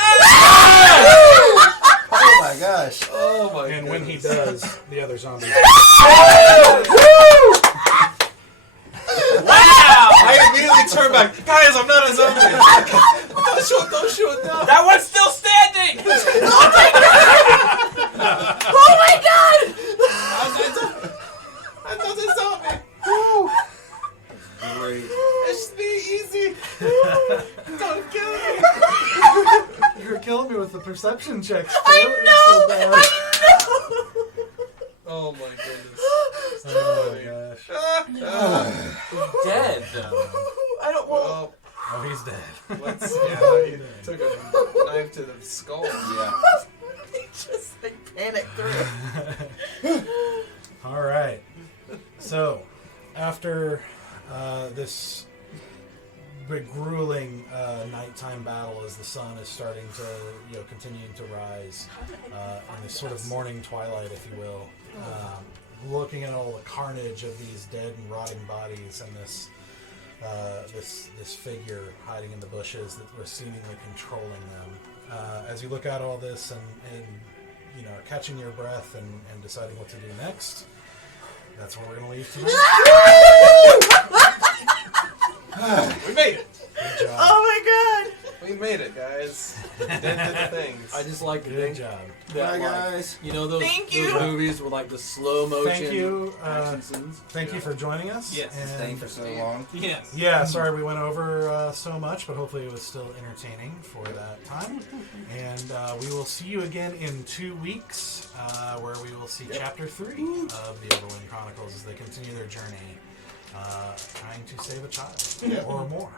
Oh my gosh. Oh my And when he does, the other zombies. I immediately turn back. Guys, I'm not a zombie. Don't shoot, no. That one's still standing! Oh my god! I'm not a zombie. Great. It's be easy. Don't kill me. You were killing me with the perception checks. I know! Oh my goodness. Oh my gosh. Dead. I don't want. Well, Oh, he's dead. let's. Yeah, he took a knife to the skull. Yeah. Just like panic through. All right. So, after this big grueling nighttime battle, as the sun is starting to, continuing to rise, in this sort of morning twilight, if you will, looking at all the carnage of these dead and rotting bodies, and this figure hiding in the bushes that was seemingly controlling them. As you look at all this and catching your breath and deciding what to do next, that's where we're going to leave tonight. We made it. Good job. Oh my god! We made it, guys. Did the things. I I just like to Good think job. that, Bye, like, guys. you know those, Thank you. those movies with like the slow motion Thank you. action scenes? Thank you for joining us. Yes. and Staying for so long. Yes. Yeah, sorry we went over so much, but hopefully it was still entertaining for that time. And we will see you again in 2 weeks, where we will see Chapter 3 of the Everwind Chronicles as they continue their journey, trying to save a child or more.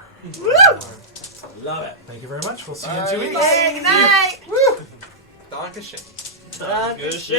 Love it. Thank you very much. We'll see you in Bye. 2 weeks. Hey, good night. Dankeschön. Good shit.